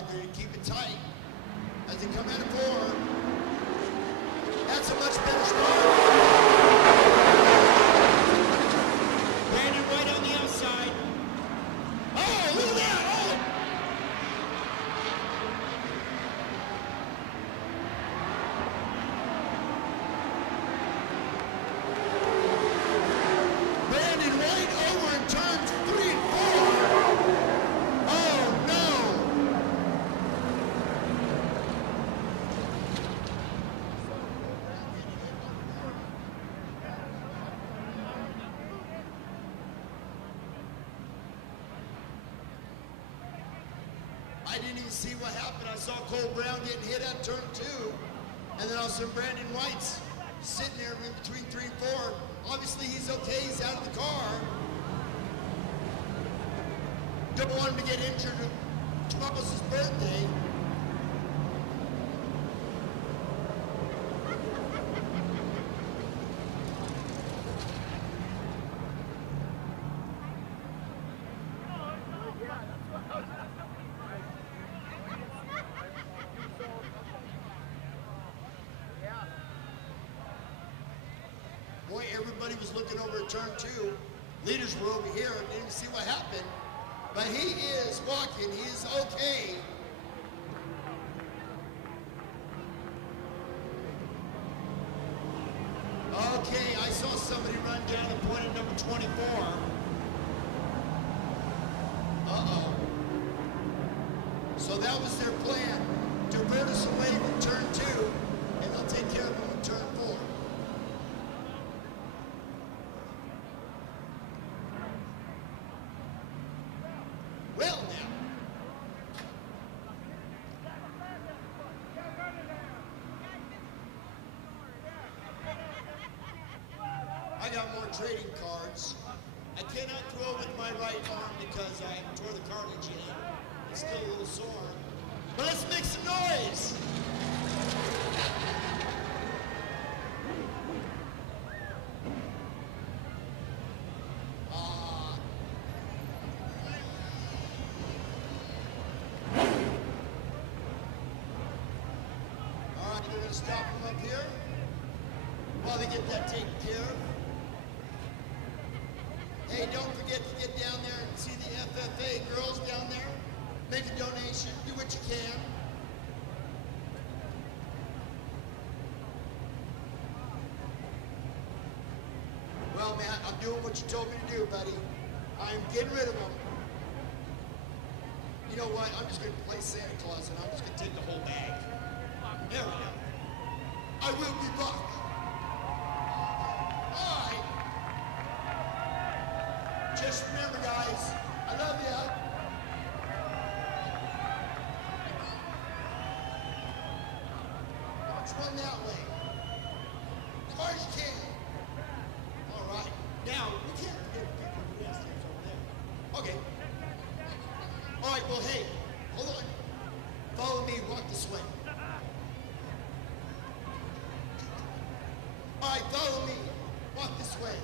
right, they're going to keep it tight. As they come out of 4, that's a much better start. Brandon White on the outside. Oh, look at that! Oh! Brandon White over in turns 3 and 4. Oh no! I didn't even see what happened. I saw Cole Brown getting hit at turn 2, and then I saw Brandon White's sitting there in between 3 and 4. Obviously, he's okay. He's out of the car. Don't want him to get injured. Tomorrow's his birthday. Boy, everybody was looking over at turn 2. Leaders were over here. Didn't even see what happened. But he is walking. He is okay. Okay, I saw somebody run down and point at number 24. Uh-oh. So that was their plan. Divert us away from turn 2, and they'll take care of him in turn 4. Well now. I got more trading cards. I cannot throw with my right arm because I tore the cartilage in it. It's still a little sore. But let's make some noise. They're going to stop them up here while they get that taken care of. Hey, don't forget to get down there and see the FFA girls down there. Make a donation. Do what you can. Well, man, I'm doing what you told me to do, buddy. I'm getting rid of them. You know what? I'm just going to play Santa Claus, and I'm just going to take the whole bag. There we go. I will be back. All right. Just remember, guys, I love you. Let's run that way. As hard as you can. All right. Now, we can't forget the people who asked things over there. Okay. All right, well, hey, hold on. Follow me, walk this way. All right, follow me. Walk this way.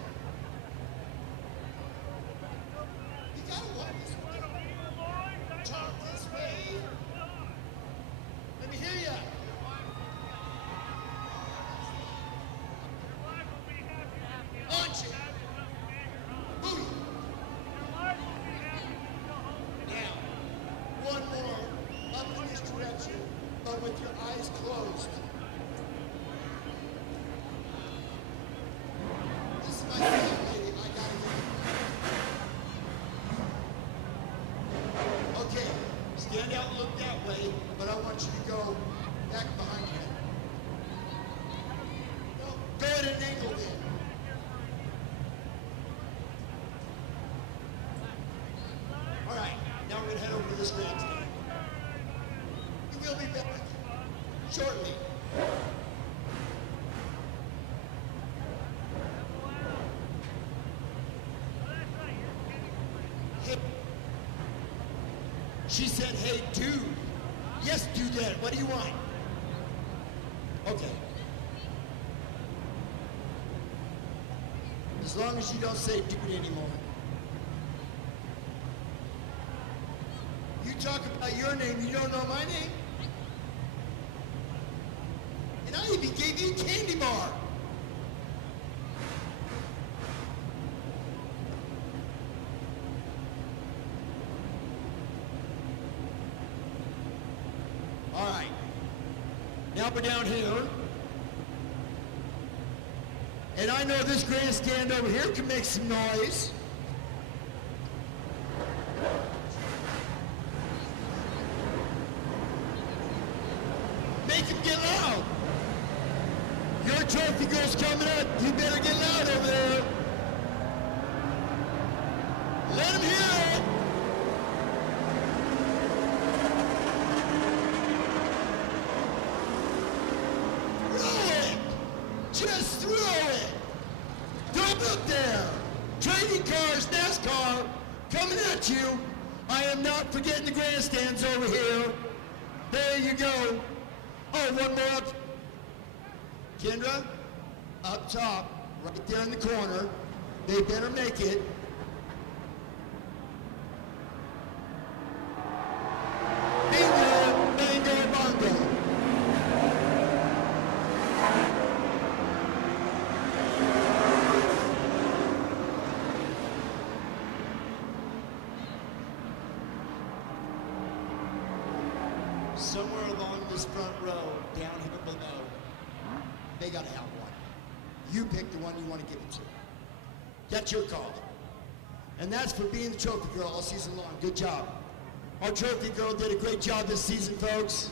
You gotta walk this way. Talk this way. Let me hear ya. Launch it. Booty. Now, one more up in this direction, but with your eyes closed. This is my favorite lady. I gotta get it. Okay, stand out and look that way, but I want you to go back behind you. No, go at an angle then. All right, now we're gonna head over to this grandstand. You will be back shortly. Hey. She said, hey, dude. Yes, do that. What do you want? Okay. As long as you don't say dude anymore. You talk about your name, you don't know my name? And I even gave you a candy bar. All right. Now we're down here. And I know this grandstand over here can make some noise. Make him get loud. Your trophy girl's coming up. You better get loud over there. Let him hear it. Throw it. Just throw it. Don't look there. Trading cars, NASCAR, coming at you. I am not forgetting the grandstands over here. There you go. Oh, one more up. Kendra, up top, right there in the corner. They better make it. Bingo, bango, bongo. Somewhere along this front row, down here below, they gotta have one. You pick the one you want to give it to. That's your call. And that's for being the trophy girl all season long. Good job. Our trophy girl did a great job this season, folks.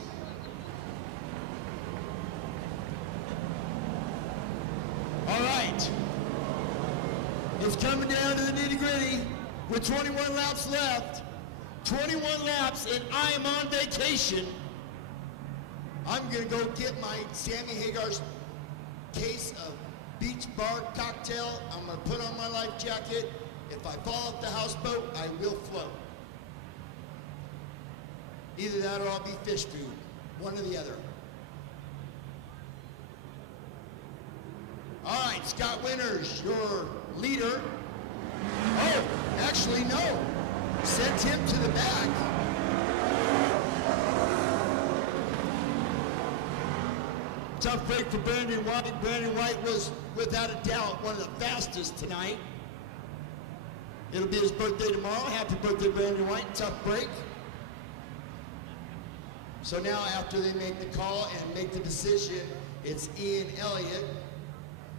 All right. It's coming down to the nitty-gritty with 21 laps left. 21 laps, and I am on vacation. I'm gonna go get my Sammy Hagar's case of beach bar cocktail. I'm gonna put on my life jacket. If I fall off the houseboat, I will float. Either that or I'll be fish food. One or the other. All right, Scott Winters, your leader. Oh, actually, no. Sent him to the back. Tough break for Brandon White. Brandon White was, without a doubt, one of the fastest tonight. It'll be his birthday tomorrow. Happy birthday, Brandon White. Tough break. So now after they make the call and make the decision, it's Ian Elliott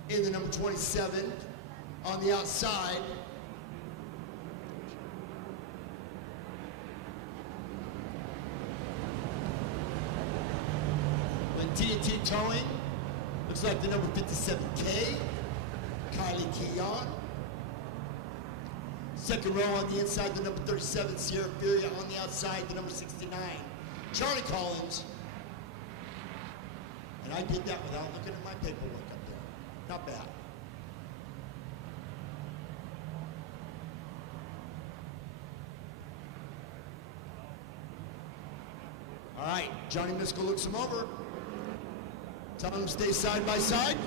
in the number 27 on the outside. TNT Towing, looks like the number 57K, Kylie Keon. Second row on the inside, the number 37, Sierra Furia. On the outside, the number 69, Charlie Collins. And I did that without looking at my paperwork up there. Not bad. All right, Johnny Miskell looks him over. Tell them to stay side by side.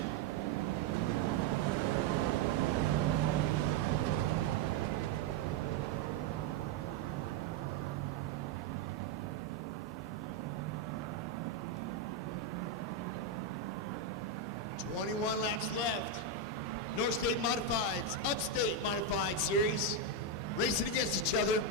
.21 laps left. North State Modifieds, Upstate Modified Series, racing against each other.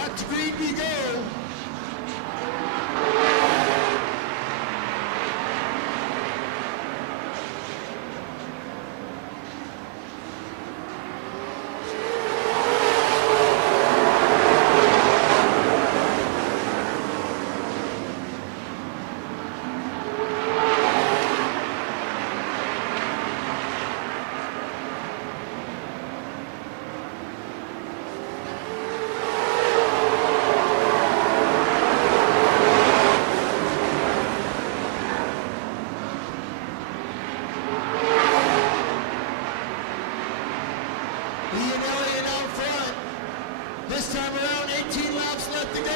Back to green we go. This time around, 18 laps left to go.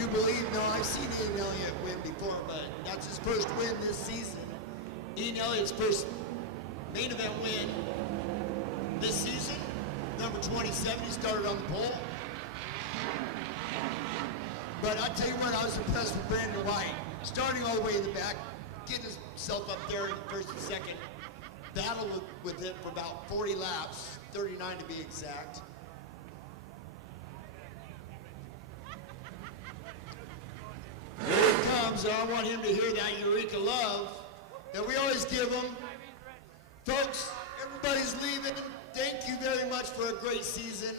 do believe, no, I've seen Ian Elliott win before, but that's his first win this season. Ian Elliott's first main event win this season, number 27, he started on the pole. But I tell you what, I was impressed with Brandon White, starting all the way in the back, getting himself up there in first and second, battled with it for about 40 laps, 39 to be exact. Here it comes, and I want him to hear that Eureka love that we always give him. Folks, everybody's leaving. Thank you very much for a great season.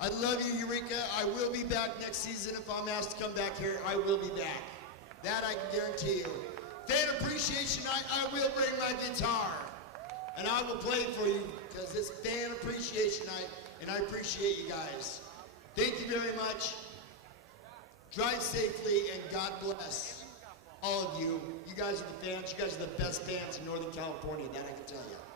I love you, Eureka. I will be back next season. If I'm asked to come back here, I will be back. That I can guarantee you. Fan appreciation night, I will bring my guitar. And I will play for you because it's fan appreciation night, and I appreciate you guys. Thank you very much. Drive safely, and God bless all of you. You guys are the fans. You guys are the best fans in Northern California, that I can tell you.